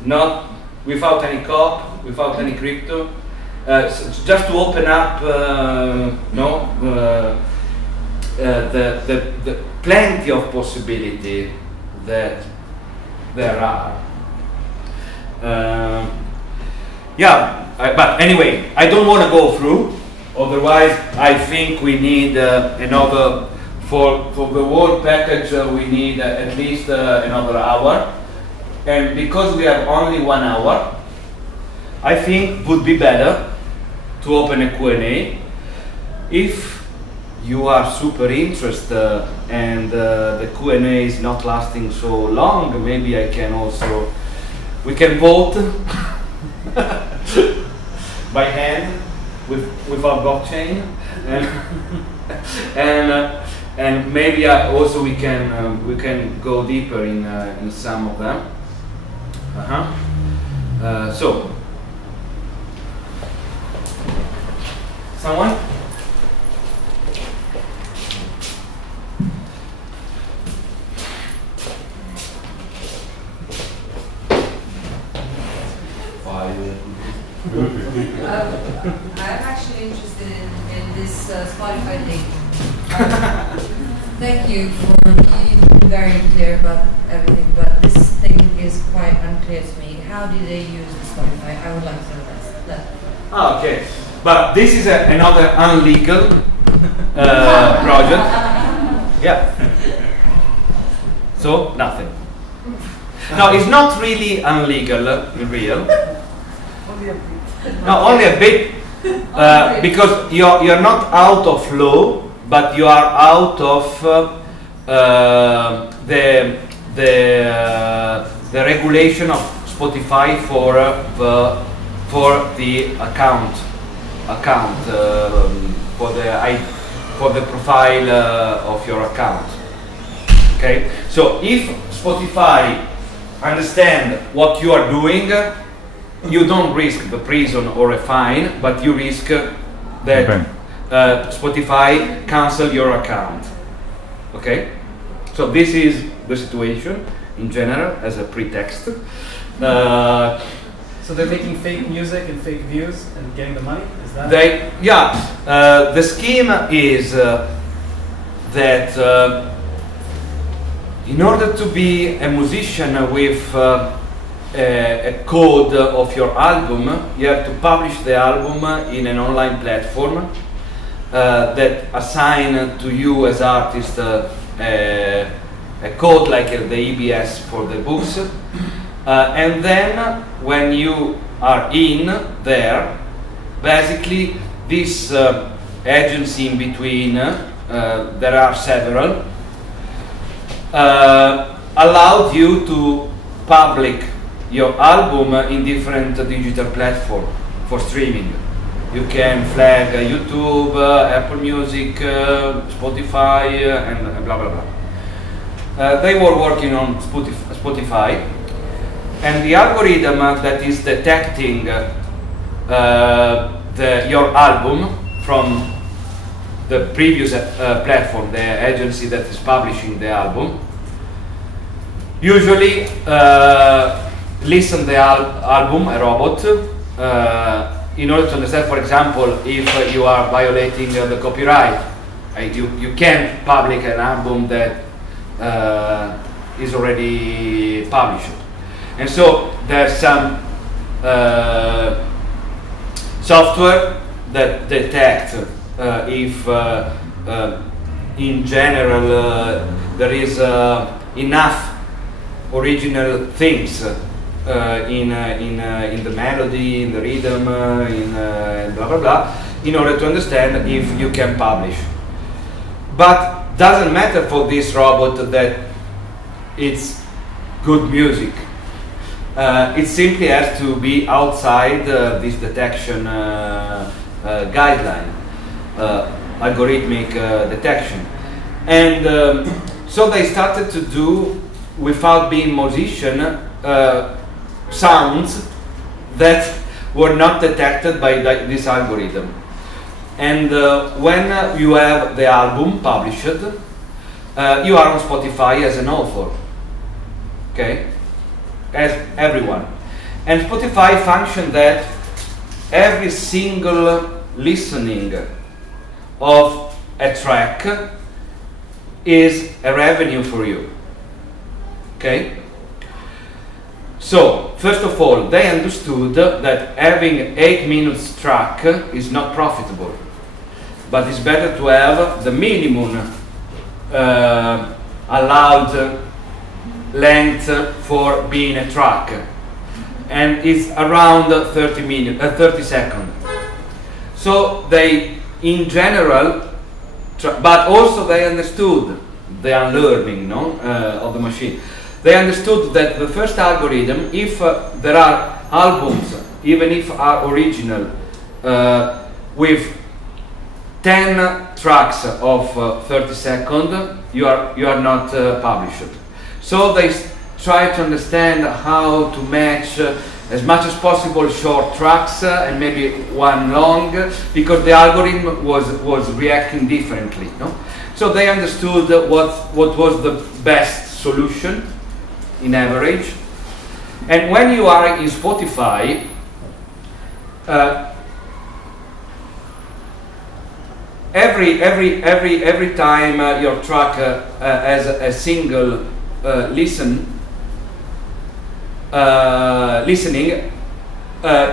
not without any COP, without any crypto, just to open up, the plenty of possibility that there are. But anyway, I don't want to go through. Otherwise, I think we need another for the whole package we need at least another hour, and because we have only 1 hour, I think would be better to open a Q&A. If you are super interested and the Q&A is not lasting so long, maybe I can also, we can vote by hand without blockchain, and maybe also we can go deeper in some of them. So, someone? I'm actually interested in this Spotify thing. Thank you for being very clear about everything, but this thing is quite unclear to me. How do they use Spotify? I would like to know that. Okay, but this is another unlegal project. Yeah. So nothing. No, it's not really unlegal in real. No, only a bit, because you're not out of law, but you are out of the regulation of Spotify for the account for the profile of your account. Okay, so if Spotify understand what you are doing, you don't risk the prison or a fine, but you risk that Spotify cancel your account. Okay, so this is the situation in general as a pretext. So they're making fake music and fake views and getting the money? Is that? The scheme is that in order to be a musician with a code of your album, you have to publish the album in an online platform that assign to you as artist a code like the EBS for the books, and then when you are in there, basically this agency in between, there are several, allowed you to public your album in different digital platforms for streaming. You can flag YouTube, Apple Music, Spotify, and blah blah blah. They were working on Spotify, and the algorithm that is detecting your album from the previous platform, the agency that is publishing the album, usually listen the album, a robot, in order to understand, for example, if you are violating the copyright. You can't publish an album that is already published. And so there's some software that detects if in general there is enough original things in the melody, in the rhythm, in blah blah blah, in order to understand if you can publish. But doesn't matter for this robot that it's good music. It simply has to be outside this detection guideline, algorithmic detection. And so they started to do, without being musician, sounds that were not detected by this algorithm. And when you have the album published, you are on Spotify as an author, okay, as everyone. And Spotify function that every single listening of a track is a revenue for you, okay? So, first of all, they understood that having 8 minutes track is not profitable, but it's better to have the minimum allowed length for being a truck, and it's around 30 seconds. So they, in general, but also they understood the unlearning, no, of the machine. They understood that the first algorithm, if there are albums, even if are original, with 10 tracks of 30 seconds, you are not published. So they try to understand how to match as much as possible short tracks and maybe one long, because the algorithm was reacting differently. No? So they understood what was the best solution in average. And when you are in Spotify, every time your track has a single listening,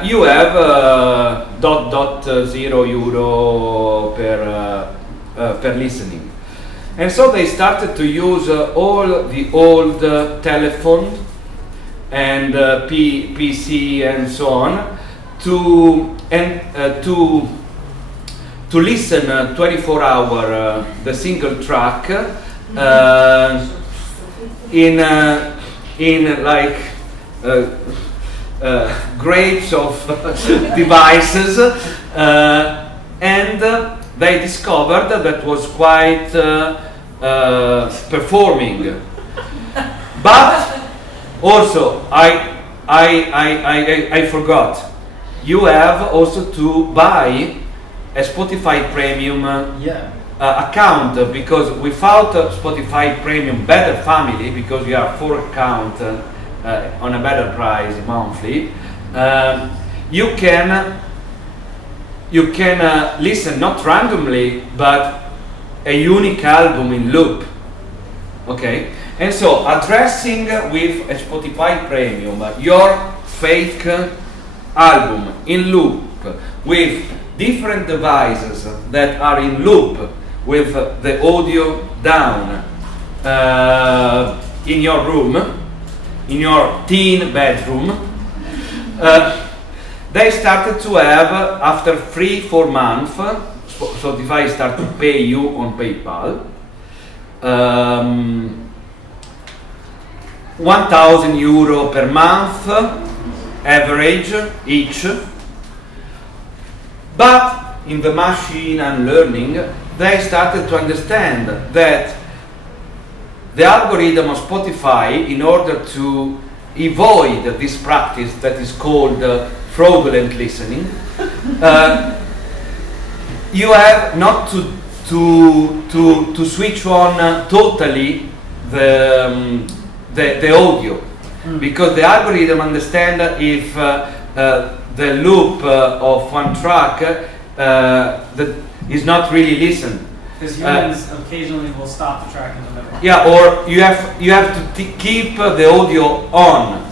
you have €0.0 per listening. And so they started to use all the old telephone and PC and so on to listen 24 hours the single track in like grapes of devices, and they discovered that was quite performing. But also, I forgot, you have also to buy a Spotify Premium account, because without Spotify Premium Better Family, because you have 4 accounts on a better price monthly, you can listen not randomly but a unique album in loop. Okay, and so addressing with a Spotify Premium your fake album in loop with different devices that are in loop with the audio down in your room, in your teen bedroom, they started to have, after 3-4 months, Spotify started to pay you on PayPal, €1,000 per month average each. But in the machine and learning, they started to understand that the algorithm of Spotify, in order to avoid this practice that is called fraudulent listening, you have not to switch on totally the audio, because the algorithm understands if the loop of one track that is not really listened. Because humans occasionally will stop the track in the middle. Yeah, or you have to keep the audio on,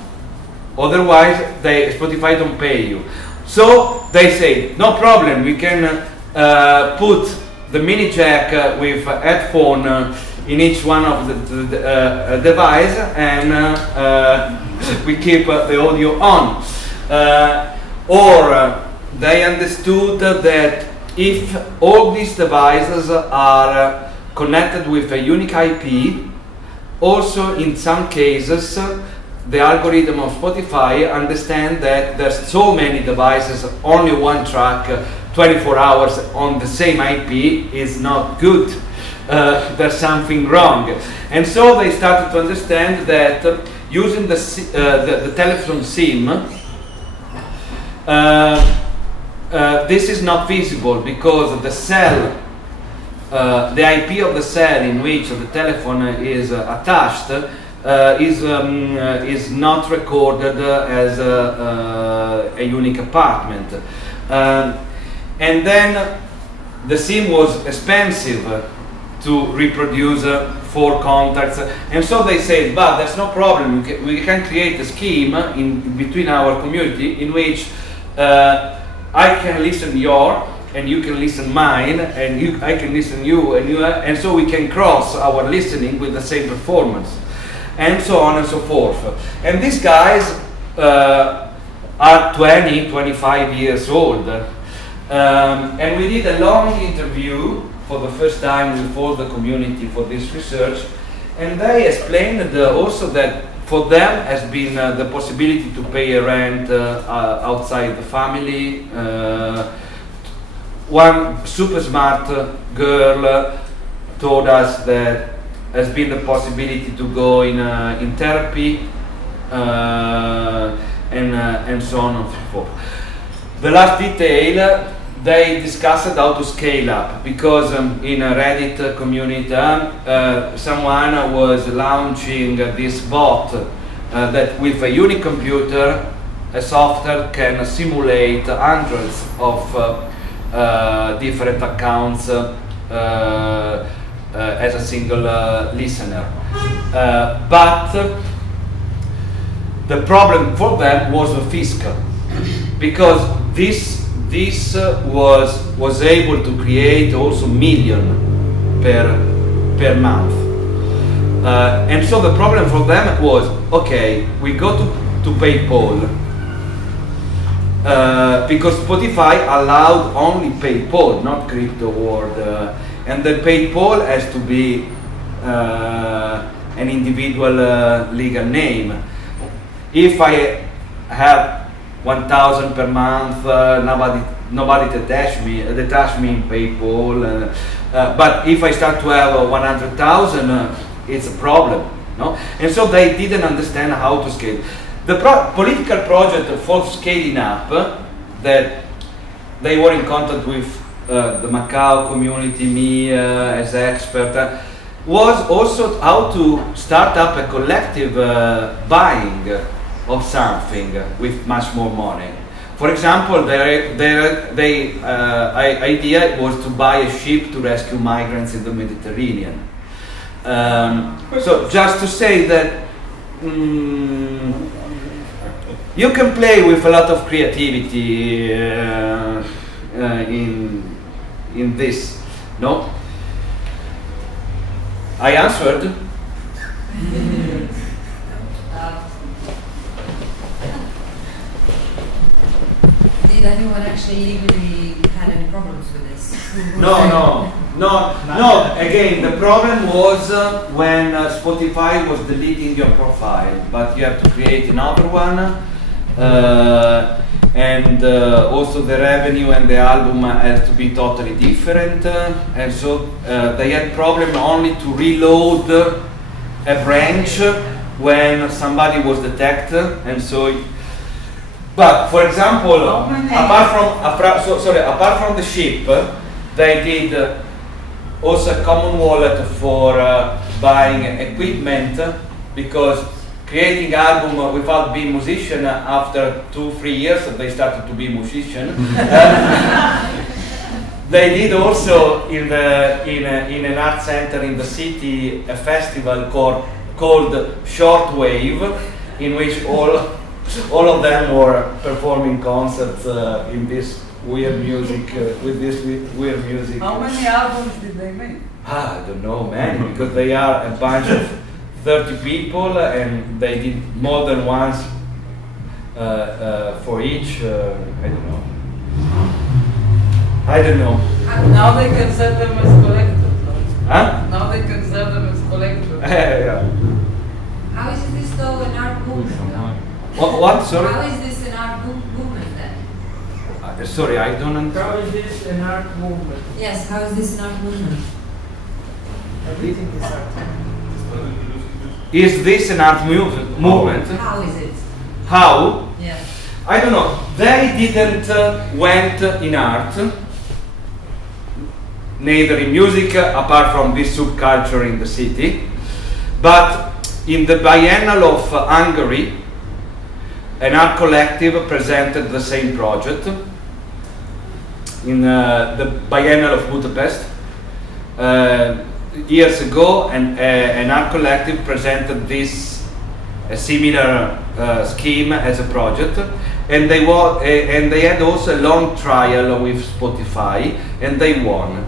otherwise Spotify don't pay you. So they say no problem, we can put the mini jack with headphone in each one of the device, and we keep the audio on. Or they understood that if all these devices are connected with a unique IP, also in some cases the algorithm of Spotify understands that there's so many devices, only one track 24 hours on the same IP is not good. There's something wrong. And so they started to understand that using the telephone SIM, this is not feasible, because the cell, the IP of the cell in which the telephone is attached is not recorded as a unique apartment. And then the SIM was expensive to reproduce 4 contacts, and so they said, but there's no problem, we can create a scheme in between our community in which I can listen your and you can listen mine, and I can listen you, and so we can cross our listening with the same performance, and so on and so forth. And these guys are 20, 25 years old, and we did a long interview for the first time with all the community for this research, and they explained also that for them has been the possibility to pay a rent outside the family. One super smart girl told us that has been the possibility to go in therapy and so on and so forth. The last detail, they discussed how to scale up, because in a Reddit community someone was launching this bot that with a unique computer, a software can simulate hundreds of different accounts as a single listener. But the problem for them was the fiscal, because this was able to create also million per month, and so the problem for them was, okay, we go to PayPal, because Spotify allowed only PayPal, not crypto world, and the PayPal has to be an individual legal name. If I have 1,000 per month, nobody detach me in PayPal, but if I start to have 100,000, it's a problem, no? And so they didn't understand how to scale. The political project for scaling up, that they were in contact with the Macau community, me as expert, was also how to start up a collective buying of something with much more money. For example, their idea was to buy a ship to rescue migrants in the Mediterranean. So just to say that you can play with a lot of creativity in this, no? I answered. Did anyone actually legally had any problems with this? No. Again, the problem was when Spotify was deleting your profile, but you have to create another one, and also the revenue and the album has to be totally different, and so they had problem only to reload a branch when somebody was detected, and so. But for example, apart from the ship, they did also a common wallet for buying equipment, because creating album without being musician, after 2-3 years they started to be musician. They did also in an art center in the city a festival called Shortwave, in which all of them were performing concerts in this weird music, with this weird music. How many albums did they make? I don't know, many, because they are a bunch of 30 people, and they did more than once for each. I don't know. Now they can sell them as collectors. Huh? Now they can sell them as collectors. Yeah. How is this though an art movement? What? Sorry? How is this an art movement then? Sorry, I don't understand. How is this an art movement? Yes, how is this an art movement? Everything is art. Is this an art movement? How is it? How? Yeah. I don't know. They didn't went in art, neither in music, apart from this subculture in the city, but in the Biennale of Hungary, an art collective presented the same project. In the Biennale of Budapest, years ago, an art collective presented this a similar scheme as a project, and they had also a long trial with Spotify, and they won.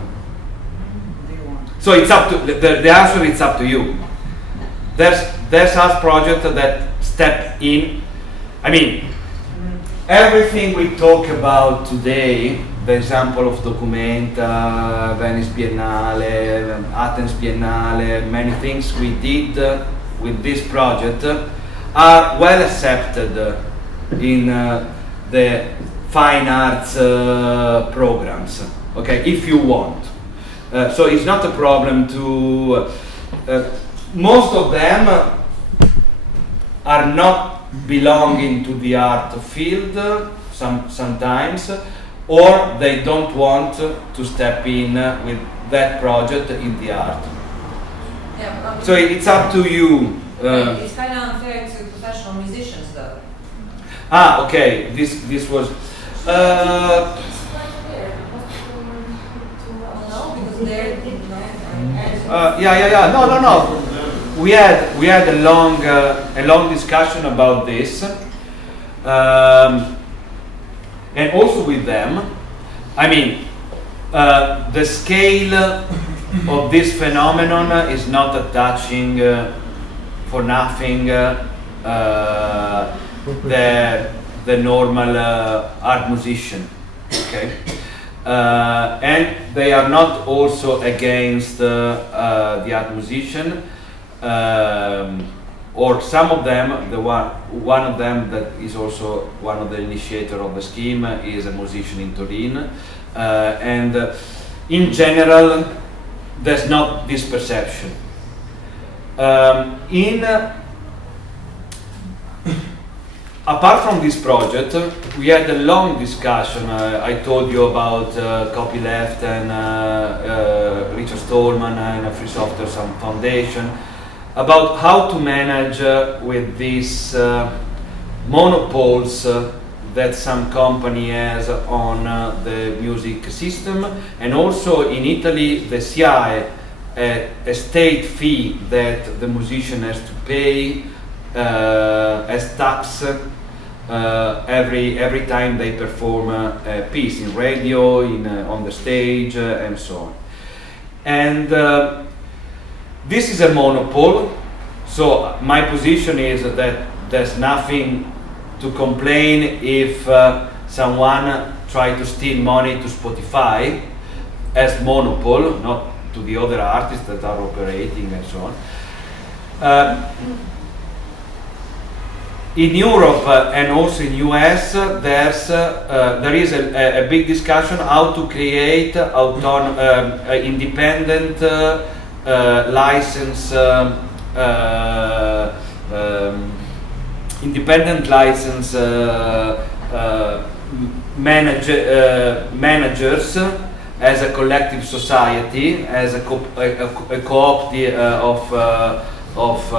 So it's up to the answer. It's up to you. There's us project that step in. I mean, everything we talk about today, the example of Documenta, Venice Biennale, Athens Biennale, many things we did with this project are well accepted in the fine arts programs, okay, if you want. So it's not a problem to... most of them are not belonging to the art field sometimes, or they don't want to step in with that project in the art. Yeah, so it's up to you. It's kind of unfair to professional musicians, though. Ah, okay. This was. No, because they're yeah. No. We had a long discussion about this, and also with them. I mean, the scale of this phenomenon is not touching for nothing the normal art musician, okay, and they are not also against the art musician, or some of them. One of them that is also one of the initiator of the scheme is a musician in Turin, and in general there's not this perception. Apart from this project, we had a long discussion. I told you about Copyleft and Richard Stallman and Free Software Foundation about how to manage with these monopoles that some company has on the music system, and also in Italy the SIAE, a state fee that the musician has to pay as tax every time they perform a piece in radio, on the stage, and so on. And this is a monopole, so my position is that there's nothing to complain if someone tries to steal money to Spotify as monopole, not to the other artists that are operating and so on. In Europe and also in US, there is a big discussion how to create independent license managers as a collective society, as a co-op of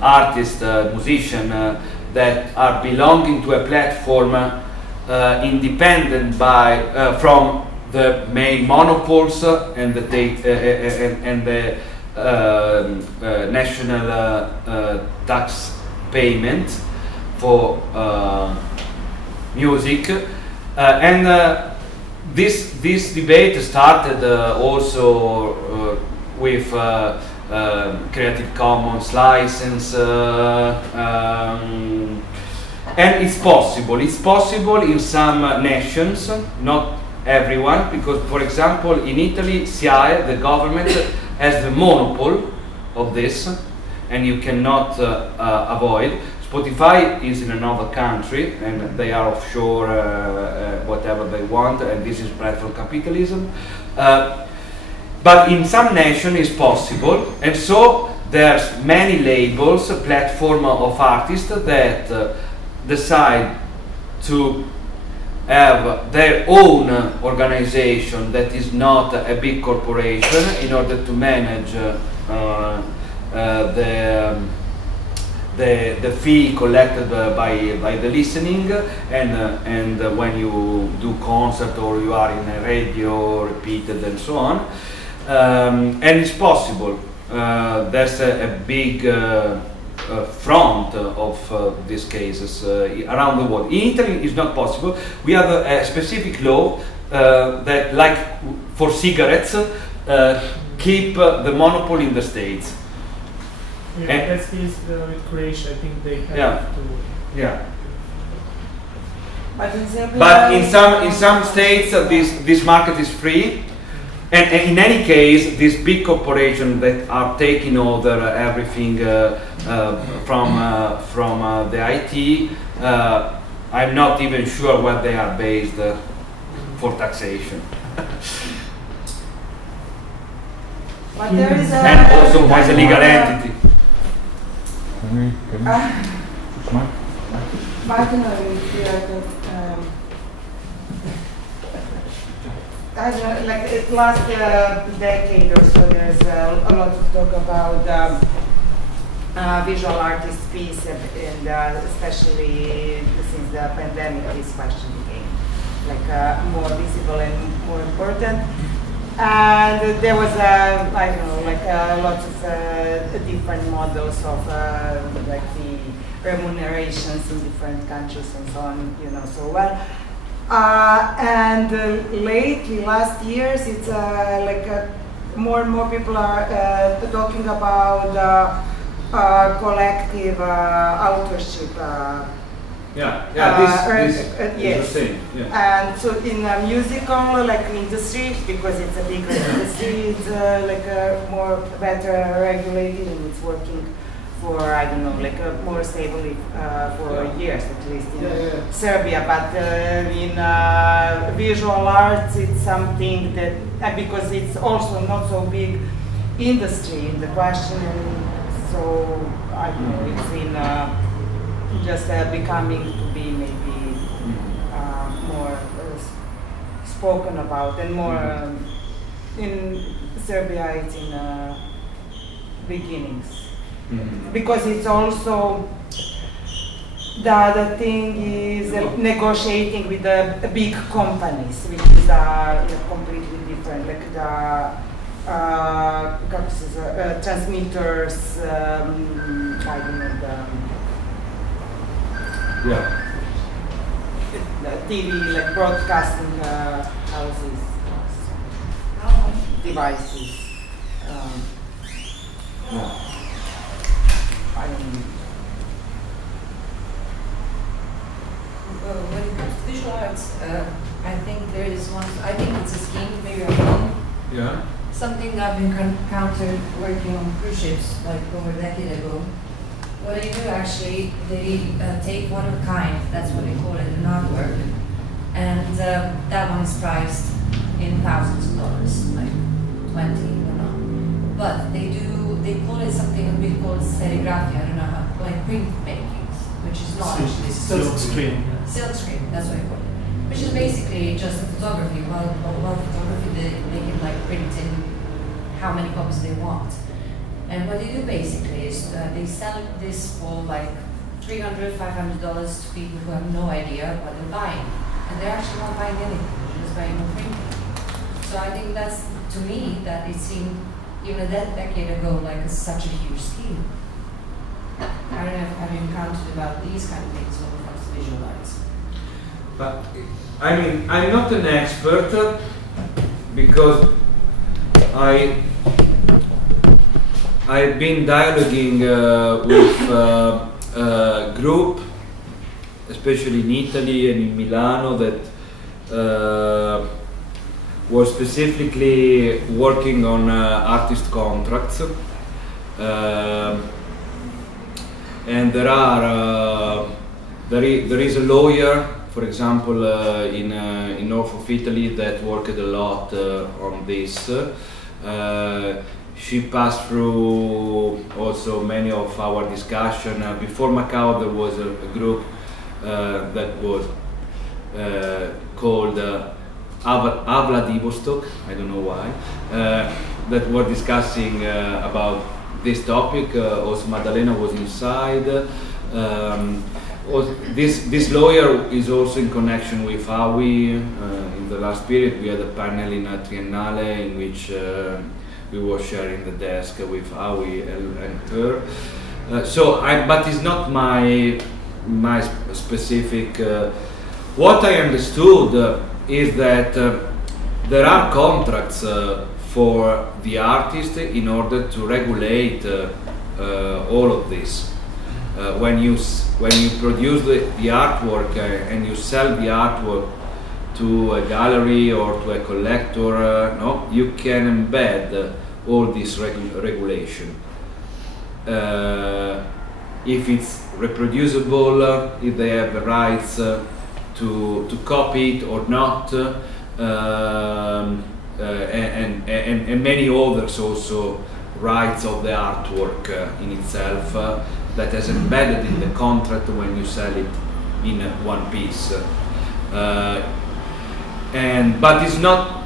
artists, musicians that are belonging to a platform independent from the main monopoles and the national tax payment for music, and this debate started also with Creative Commons license, and it's possible. It's possible in some nations, not everyone, because, for example, in Italy, SIAE, the government, has the monopoly of this, and you cannot avoid. Spotify is in another country, and they are offshore, whatever they want, and this is platform capitalism. But in some nations it's possible, and so there's many labels, platform of artists that decide to have their own organization that is not a big corporation in order to manage the fee collected by the listening, and when you do concert or you are in a radio repeated and so on. And it's possible. There's a big front of these cases around the world. In Italy, it's not possible. We have a specific law that, like for cigarettes, keep the monopoly in the states. Yeah, and that's this with Croatia. I think they have to. Yeah. But in some states, this market is free. And in any case, these big corporations that are taking over everything from the IT, I'm not even sure where they are based for taxation. But there is and also as a legal entity. I don't know, like it last decade or so, there's a lot of talk about visual artist fees, and especially since the pandemic, this question became like more visible and more important. And there was I don't know, like lots of different models of like the remunerations in different countries and so on, you know, so well. And lately, last years, it's like more and more people are talking about collective authorship. This yes. is the same. Yeah. And so in a musical like industry, because it's a bigger industry, it's like more better regulated, and it's working for, I don't know, like more stably for years at least in Serbia. But in visual arts, it's something that, because it's also not so big industry in the question, and so I don't know, it's in just becoming to be maybe more spoken about, and more in Serbia it's in beginnings. Because it's also the other thing is negotiating with the big companies, which is completely different, like the transmitters, I don't know, the TV, like broadcasting houses, devices. When it comes to visual arts, I think there is one, I think it's a scheme, maybe I'm wrong. Yeah. Something I've encountered working on cruise ships like over a decade ago. What they do actually, they take one of a kind, that's what they call it, an artwork, and that one is priced in thousands of dollars, like 20 or not. But they call it something we call serigraphy, I don't know how, like print making, which is not actually silk screen. Silk screen, that's what I call it. Which is basically just a photography. While photography, they can like print in how many copies they want. And what they do basically is they sell this for like $300, $500 to people who have no idea what they're buying. And they're actually not buying anything, they're just buying more printing. So I think that's, to me, that it seemed even a decade ago like such a huge scheme. I don't know, have you encountered about these kind of things when it comes to visual arts? But I mean, I'm not an expert because I've been dialoguing with a group, especially in Italy and in Milano, that was specifically working on artist contracts. And there is a lawyer, for example, in north of Italy, that worked a lot on this. She passed through also many of our discussion. Before Macau, there was a group that was called Avla Divostok, I don't know why, that were discussing about this topic. Also Maddalena was inside. This lawyer is also in connection with AWI. In the last period we had a panel in a Triennale in which we were sharing the desk with AWI and her. But it's not my specific. What I understood is that there are contracts for the artist in order to regulate all of this. When you produce the artwork and you sell the artwork to a gallery or to a collector, no, you can embed all this regulation. If it's reproducible, if they have the rights to copy it or not, and many others also, rights of the artwork in itself that is embedded in the contract when you sell it in one piece. But it's not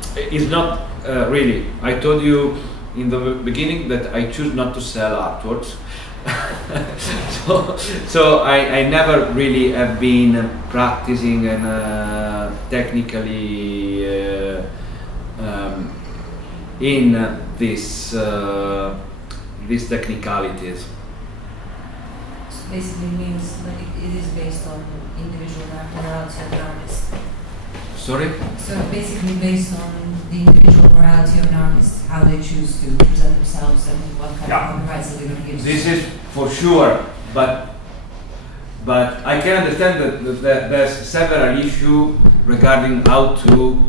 really. I told you in the beginning that I choose not to sell artworks. so I never really have been practicing and technically in these technicalities. So basically means that it is based on individual morality of an artist. Sorry? So basically based on the individual morality of an artist, how they choose to present themselves and what kind of copyrights that they're going to give. This is for sure, but I can understand that there's several issues regarding how to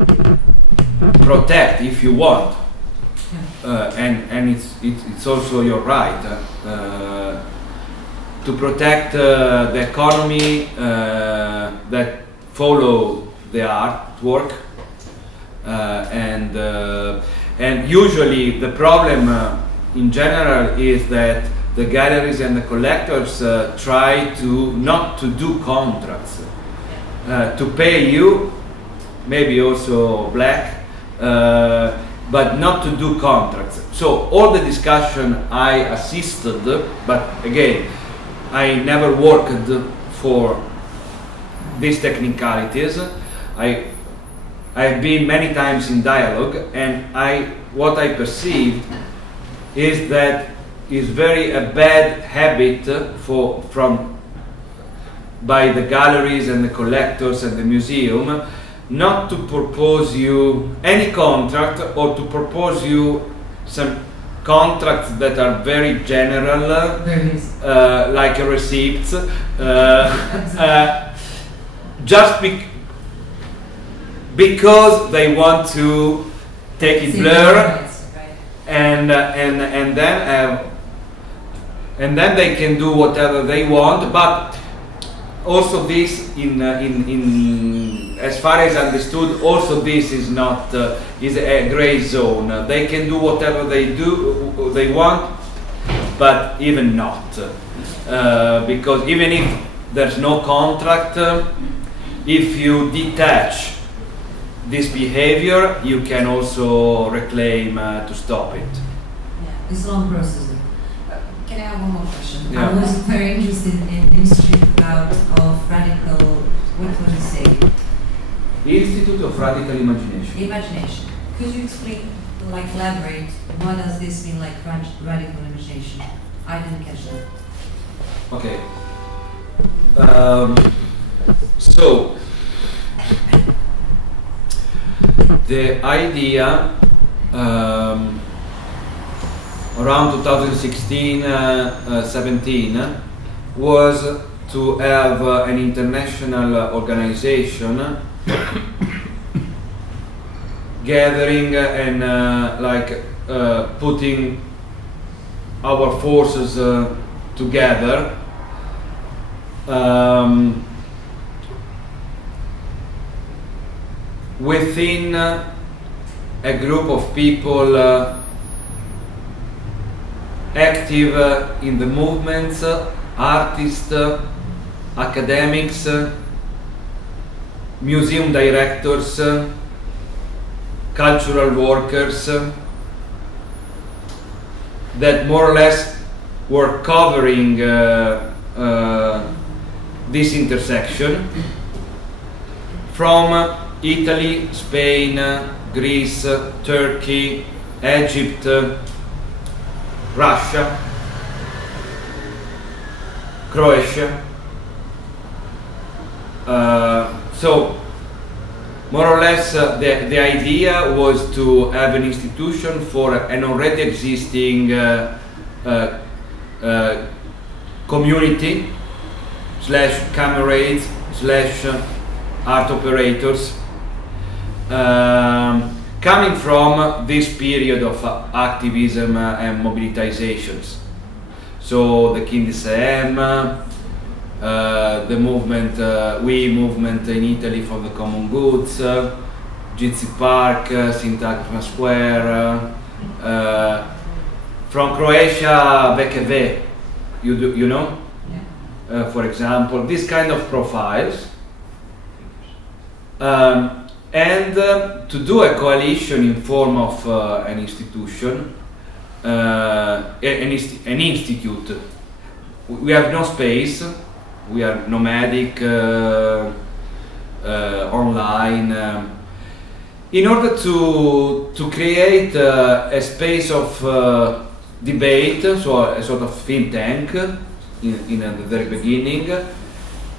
protect, if you want, and it's also your right to protect the economy that follow the artwork, and usually the problem in general is that the galleries and the collectors try not to do contracts, to pay you, maybe also black, but not to do contracts. So all the discussion I assisted, but again, I never worked for these technicalities. I've been many times in dialogue, and what I perceived is that it's a bad habit by the galleries and the collectors and the museum not to propose you any contract, or to propose you some contracts that are very general, like receipts, just because they want to take it blur, and then they can do whatever they want. But also this, as far as understood, also this is not is a gray zone. They can do whatever they want, but even not, because even if there's no contract, if you detach this behavior, you can also reclaim to stop it. Yeah, it's a long process. Can I have one more question? Yeah. I was very interested in the Institute of Radical, what was it say? The Institute of Radical Imagination. Imagination. Could you explain, like elaborate, what does this mean, like radical imagination? I didn't catch that. Okay. So the idea around 2016-17 was to have an international organization gathering and putting our forces together within a group of people active in the movements, artists, academics, museum directors, cultural workers, that more or less were covering this intersection from Italy, Spain, Greece, Turkey, Egypt, Russia, Croatia. So more or less the idea was to have an institution for an already existing community / camarades / art operators coming from this period of activism and mobilizations. So the Kindisem, the movement, movement in Italy for the common goods, Gypsy Park, Syntagma Square, from Croatia, VKV, you know? For example, this kind of profiles. And to do a coalition in form of an institution, an institute. We have no space. We are nomadic, online. In order to create a space of debate, so a sort of think tank in the very beginning,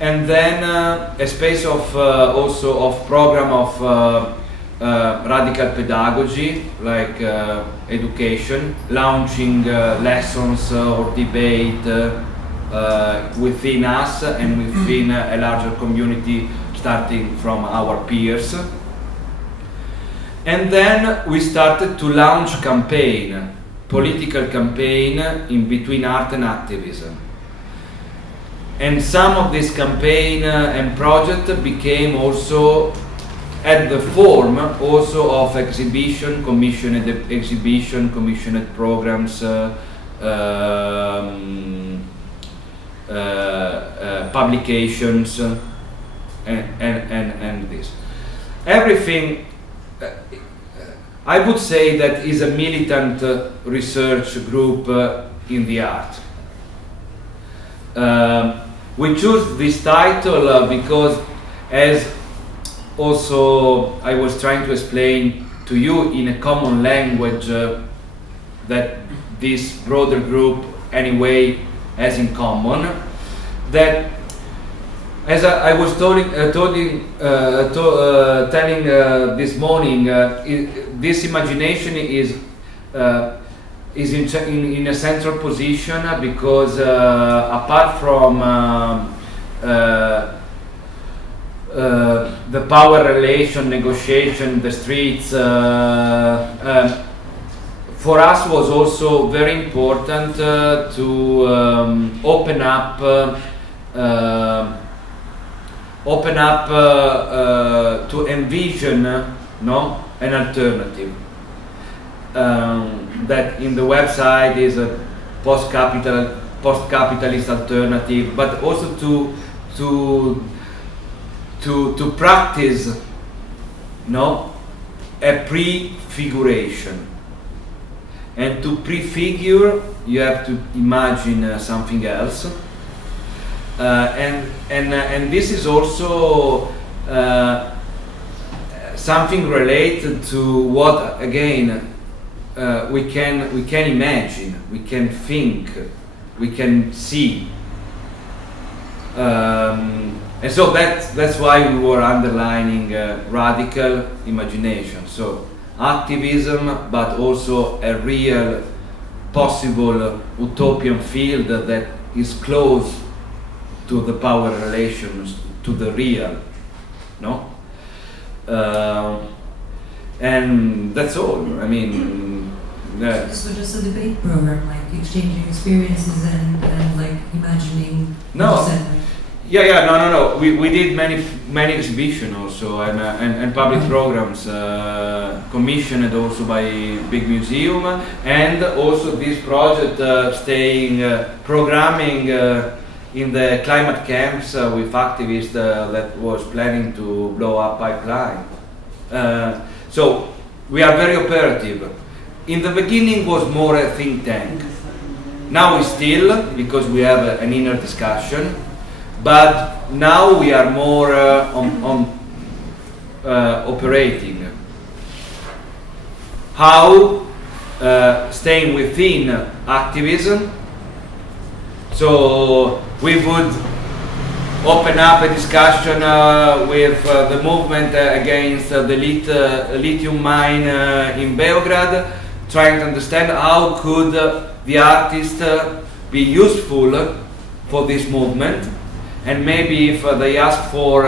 and then a space of also of program of radical pedagogy, like education, launching lessons or debate within us and within a larger community, starting from our peers. And then we started to launch campaign, political campaign in between art and activism. And some of this campaign and project became also at the form also of exhibition, commissioned programs, publications, and this. Everything, I would say, that is a militant research group in the art. We choose this title because, as also I was trying to explain to you in a common language that this broader group anyway has in common, that as I was telling this morning, this imagination is in a central position because apart from the power relation, negotiation, the streets, for us was also very important to open up to envision an alternative. That in the website is a post-capitalist alternative, but also to practice a prefiguration. And to prefigure, you have to imagine something else, and this is also something related to what, again, we can imagine, we can think, we can see, and so that's why we were underlining radical imagination. So activism, but also a real possible utopian field that is close to the power relations, to the real, and that's all. I mean, so just a debate program, like exchanging experiences and like imagining. No. No. We did many exhibitions also and public programs commissioned also by big museum, and also this project programming in the climate camps with activists that was planning to blow up pipeline. So we are very operative. In the beginning was more a think tank. Now we still, because we have an inner discussion. But now we are more operating. How? Staying within activism. So we would open up a discussion with the movement against the lithium mine in Belgrade, trying to understand how could the artist be useful for this movement, and maybe if they ask for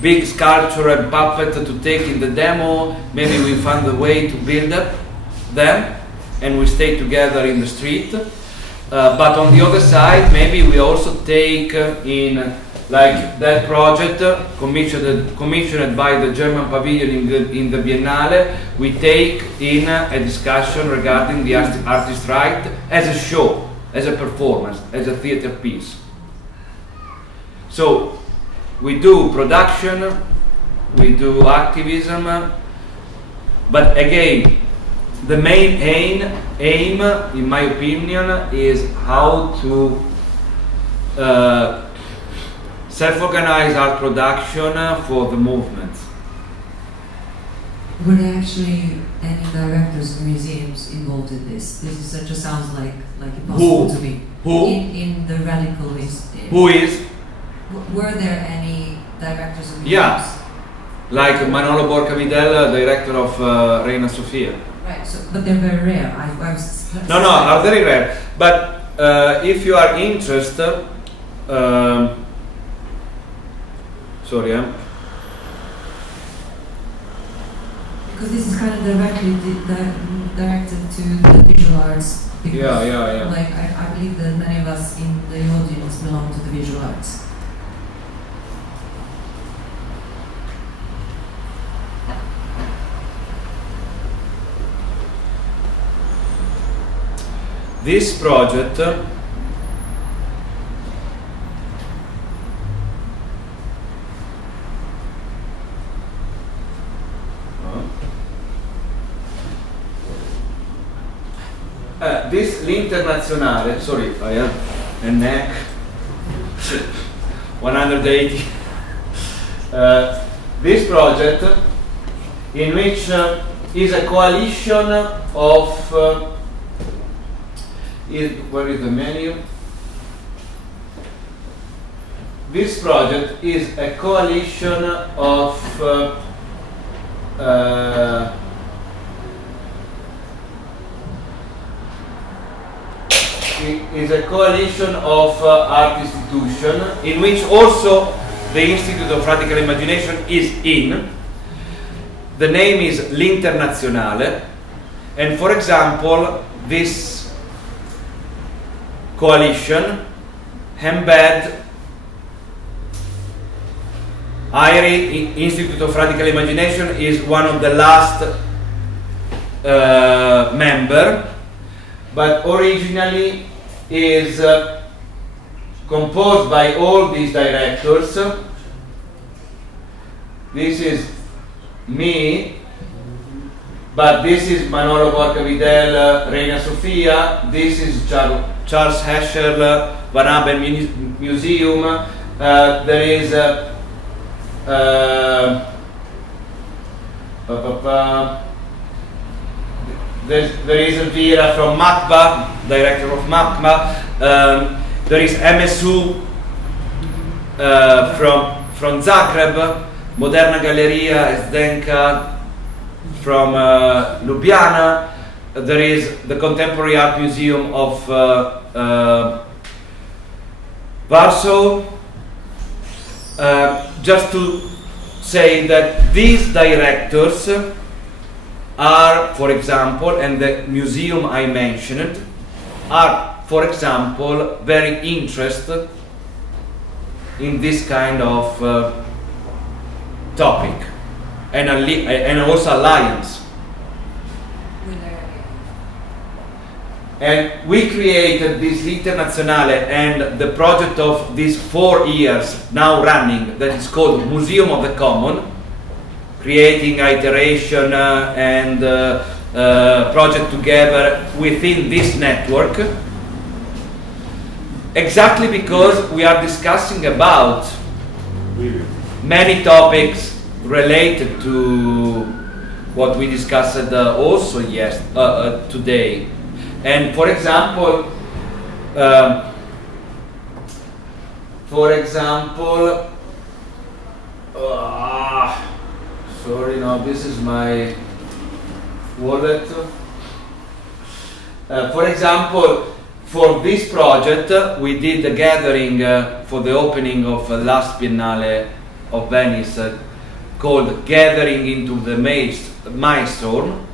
big sculpture and puppet to take in the demo, maybe we find a way to build them and we stay together in the street. But on the other side, maybe we also take in, like that project commissioned by the German pavilion in the Biennale, we take in a discussion regarding the artist right as a show, as a performance, as a theater piece. So we do production, we do activism, but again, the main aim, in my opinion, is how to self-organize our production for the movement. Were there actually any directors of museums involved in this? This is, just sounds like impossible to me. Who? In the radicalist. Who is? Were there any directors of museums? Yeah, like Manolo Borcavidel, director of Reina Sofia. Right, so, but they're very rare. No, are very rare. But if you are interested, sorry, because this is kind of directly directed to the visual arts. Yeah. Like I believe that many of us in the audience belong to the visual arts. This project this l'internazionale, sorry, I have a neck 180. This project, in which is a coalition of where is the menu? This project is a coalition of art institutions, in which also the Institute of Radical Imagination is in. The name is l'Internazionale, and for example, this coalition embed IRI, Institute of Radical Imagination, is one of the last member, but originally is composed by all these directors. This is me, but this is Manolo Borcavidel, Reina Sofia, this is Charles Heschel, Van Abel Museum, there is there is Elvira from MACBA, director of MACBA, there is MSU from Zagreb, Moderna Galleria Zdenka from Ljubljana, there is the Contemporary Art Museum of Warsaw. Just to say that these directors are, for example, and the museum I mentioned, are, for example, very interested in this kind of topic, and also alliance. And we created this L'Internazionale and the project of these 4 years now running, that is called Museum of the Common, creating iteration and project together within this network, exactly because we are discussing about many topics related to what we discussed also today. And for example, for example, sorry, no, this is my wallet. For example, for this project, we did a gathering for the opening of last Biennale of Venice called Gathering into the Maelstrom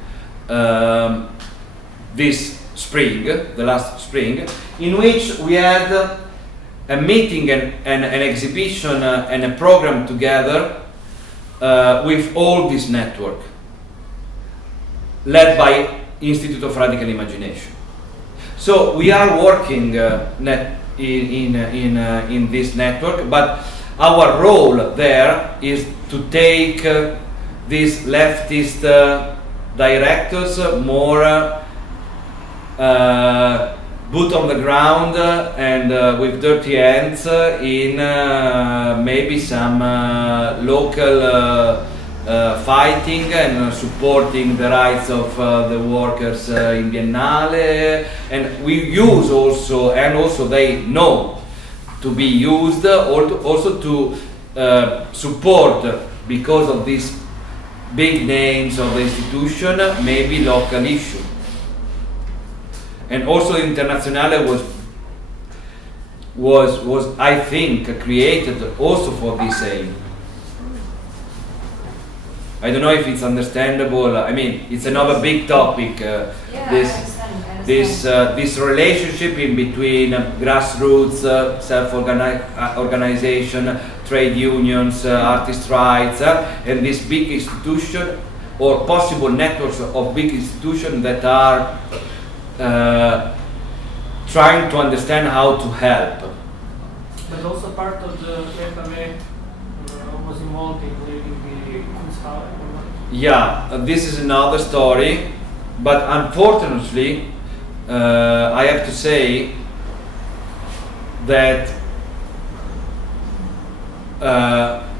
this spring, the last spring, in which we had a meeting and an exhibition and a program together with all this network, led by Institute of Radical Imagination. So we are working in this network, but our role there is to take these leftist directors more boot on the ground and with dirty hands in maybe some local fighting and supporting the rights of the workers in Biennale, and we use also, and also they know to be used also to support, because of these big names of the institution, maybe local issue. And also Internazionale was I think created also for this aim. I don't know if it's understandable. I mean, it's another big topic. This relationship in between grassroots, self-organization, trade unions, artist rights, and this big institution or possible networks of big institutions that are trying to understand how to help. But also part of the FMA was involved in the Kunsthalle. Yeah, this is another story, but unfortunately, I have to say that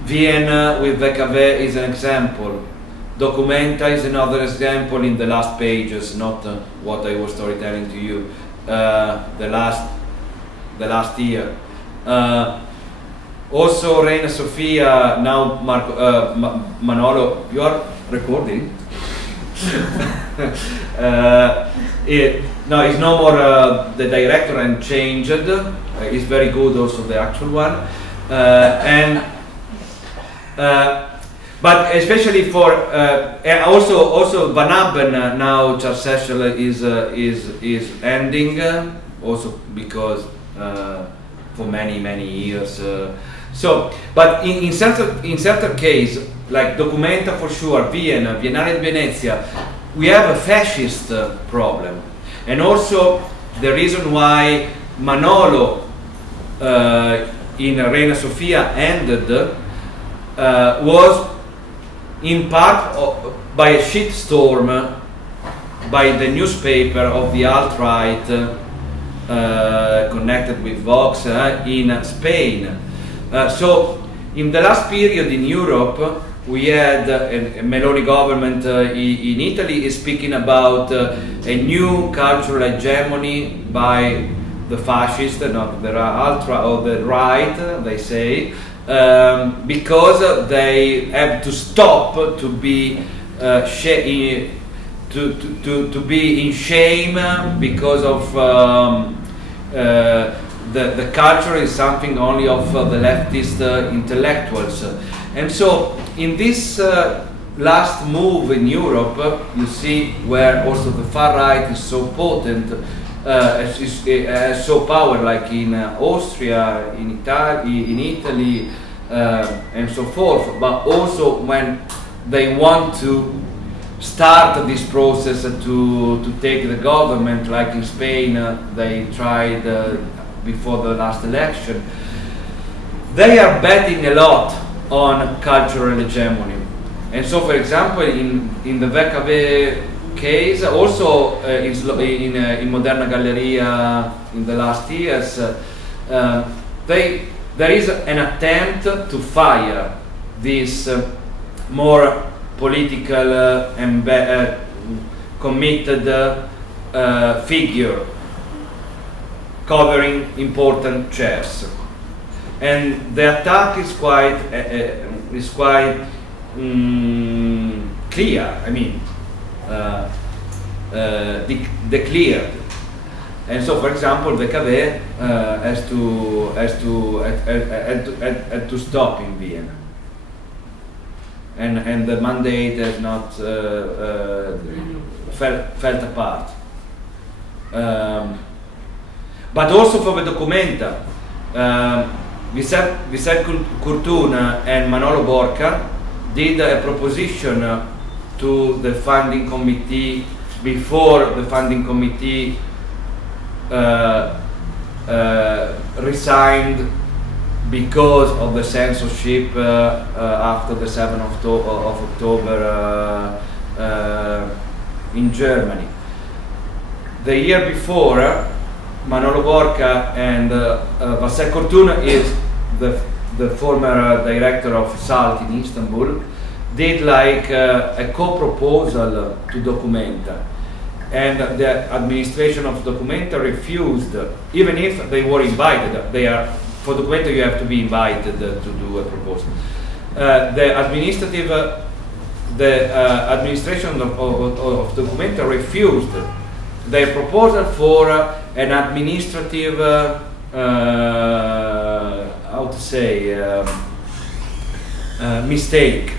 Vienna with VKW is an example. Documenta is another example in the last pages, not what I was storytelling to you. The last year. Also, Reina Sofia, now Manolo, you are recording? No, it's no more the director and changed. It's very good also the actual one. But especially for also Van Abben now Charles Sechel is ending also because for many years. So, but in certain case, like Documenta for sure, Vienna, Biennale di Venezia, we have a fascist problem, and also the reason why Manolo in Reina Sofia ended was in part by a shitstorm by the newspaper of the alt-right connected with Vox in Spain. So in the last period in Europe we had a Meloni government in Italy is speaking about a new cultural hegemony by the fascists, not the ultra or the right, they say, because they have to stop to be to be in shame because of the culture is something only of the leftist intellectuals. And so in this last move in Europe, you see where also the far right is so potent, so powerful, like in Austria, in Italy, and so forth. But also when they want to start this process to take the government, like in Spain, they tried before the last election. They are betting a lot on cultural hegemony. And so, for example, in the VKW case, also in Moderna Galleria in the last years, there is an attempt to fire this more political committed figure covering important chairs. and the attack is quite clear. I mean, declared. And so, for example, the KW had to stop in Vienna, and the mandate has not fell apart. But also for the documenta, Vicente Curtuna and Manolo Borca did a proposition to the funding committee before the funding committee resigned because of the censorship after the 7th of October in Germany. The year before, Manolo Borca and Vicente Curtuna is the former director of SALT in Istanbul, did like a co-proposal to Documenta, and the administration of Documenta refused, even if they were invited. For Documenta you have to be invited to do a proposal. The administration of Documenta refused their proposal for an administrative, how to say, mistake,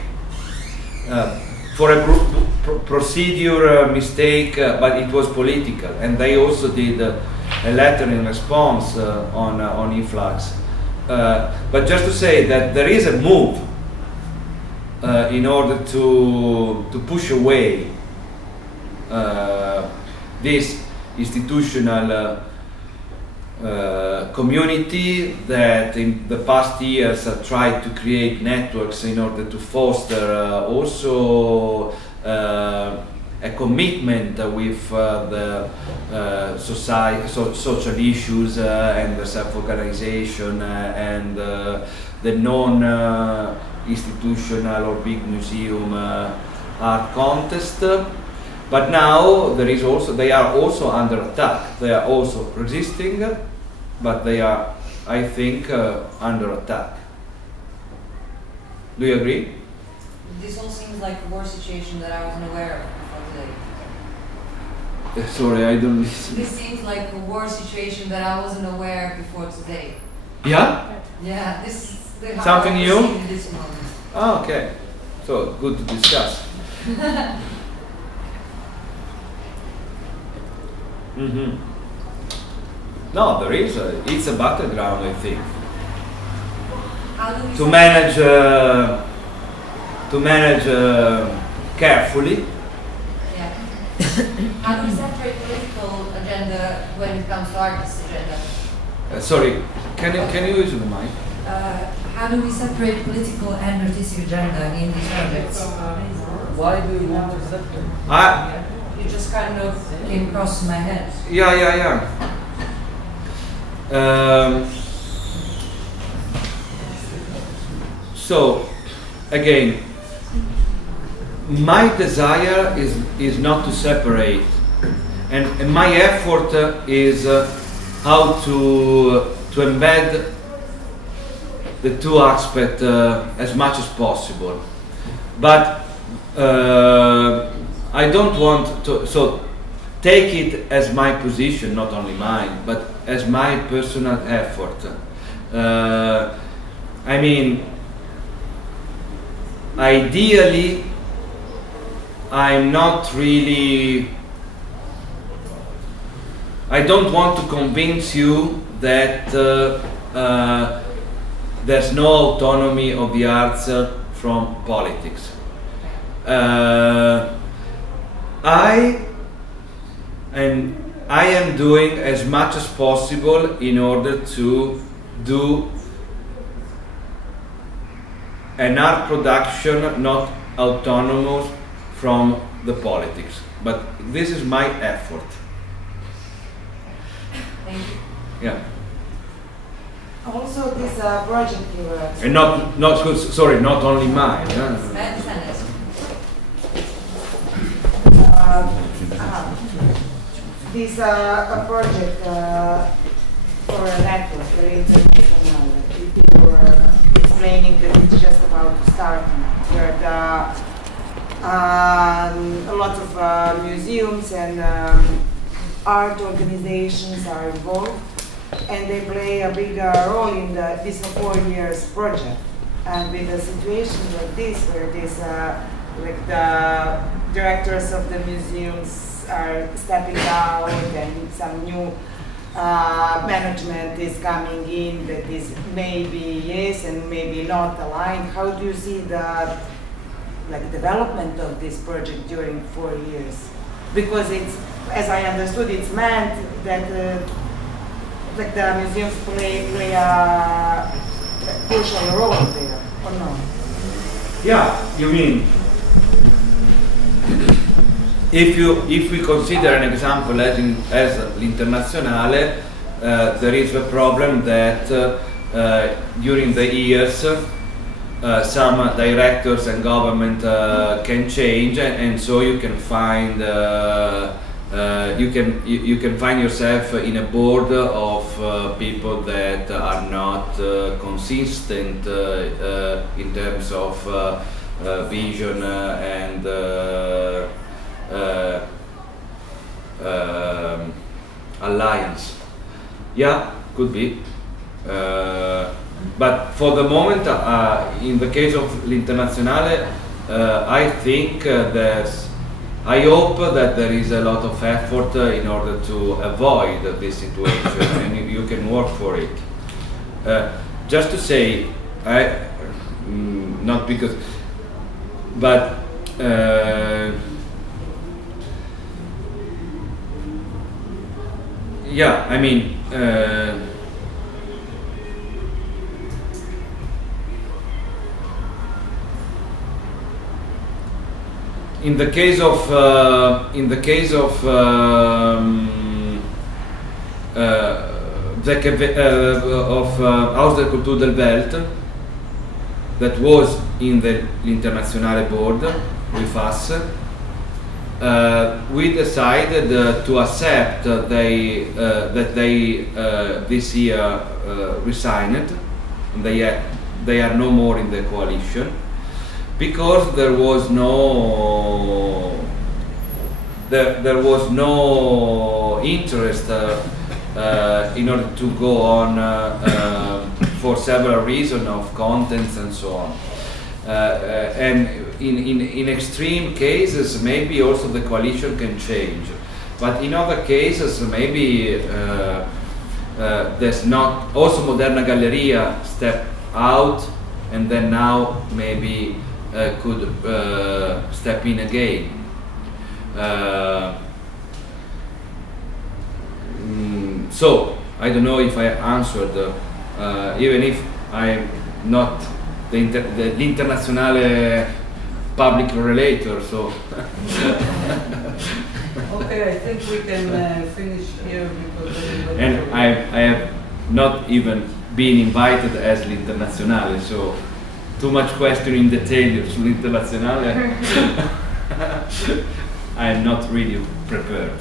for a procedure mistake, but it was political, and they also did a letter in response on influx. But just to say that there is a move in order to push away this institutional community that in the past years tried to create networks in order to foster also a commitment with the social issues and the self-organization and the non-institutional or big museum art contest. But now there is also, they are also under attack. They are also resisting, but they are, I think, under attack. Do you agree? This all seems like a war situation that I wasn't aware of before today. Sorry, I don't listen. This seems like a war situation that I wasn't aware of before today. Yeah? Yeah, this is the how something I new? perceive this moment. Oh, okay. So good to discuss. No, there is it's a battleground, I think. To manage carefully. Yeah. How do we separate political agenda when it comes to artist agenda? Sorry, can you use the mic? How do we separate political and artistic agenda in these projects? Why do you want to separate? You just kind of came across my head. Yeah. So, again, my desire is not to separate, and my effort is how to embed the two aspects as much as possible. But I don't want to, so take it as my position, not only mine, but as my personal effort. I mean, ideally, I'm not really, I don't want to convince you that there's no autonomy of the arts from politics. I am doing as much as possible in order to do an art production not autonomous from the politics, but this is my effort. Thank you. Yeah. Also, this project you were. And sorry, not only mine. I understand this. This a project for a network, very international. meaning that it's just about to start, where a lot of museums and art organizations are involved, and they play a bigger role in this 4 years project. And with a situation like this, where this, like the directors of the museums are stepping out and some new management is coming in that is maybe yes and maybe not aligned. How do you see the development of this project during 4 years? Because it's, as I understood, it's meant that the museums play a crucial role there, or no? Yeah, you mean if we consider an example as l'Internazionale, there is a problem that during the years some directors and government can change, and so you can find you can find yourself in a board of people that are not consistent in terms of vision and alliance. Yeah, could be. But for the moment, in the case of l'Internazionale, I think I hope that there is a lot of effort in order to avoid this situation, and you can work for it. Just to say, not because, but yeah, I mean, in the case of Haus der Kultur del Welt, that was in the Internationale board with us, we decided to accept that they this year resigned. They are no more in the coalition, because there was no interest in order to go on for several reasons of contents and so on. And in extreme cases, maybe also the coalition can change, but in other cases, maybe there's not. Also, Moderna Galleria stepped out, and then now maybe could step in again. So I don't know if I answered, even if I'm not the Internationale public relator. So okay, I think we can finish here because. And I have not even been invited as l'Internazionale, so too much question in detail sull'Internazionale. I am not really prepared.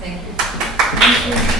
Thank you.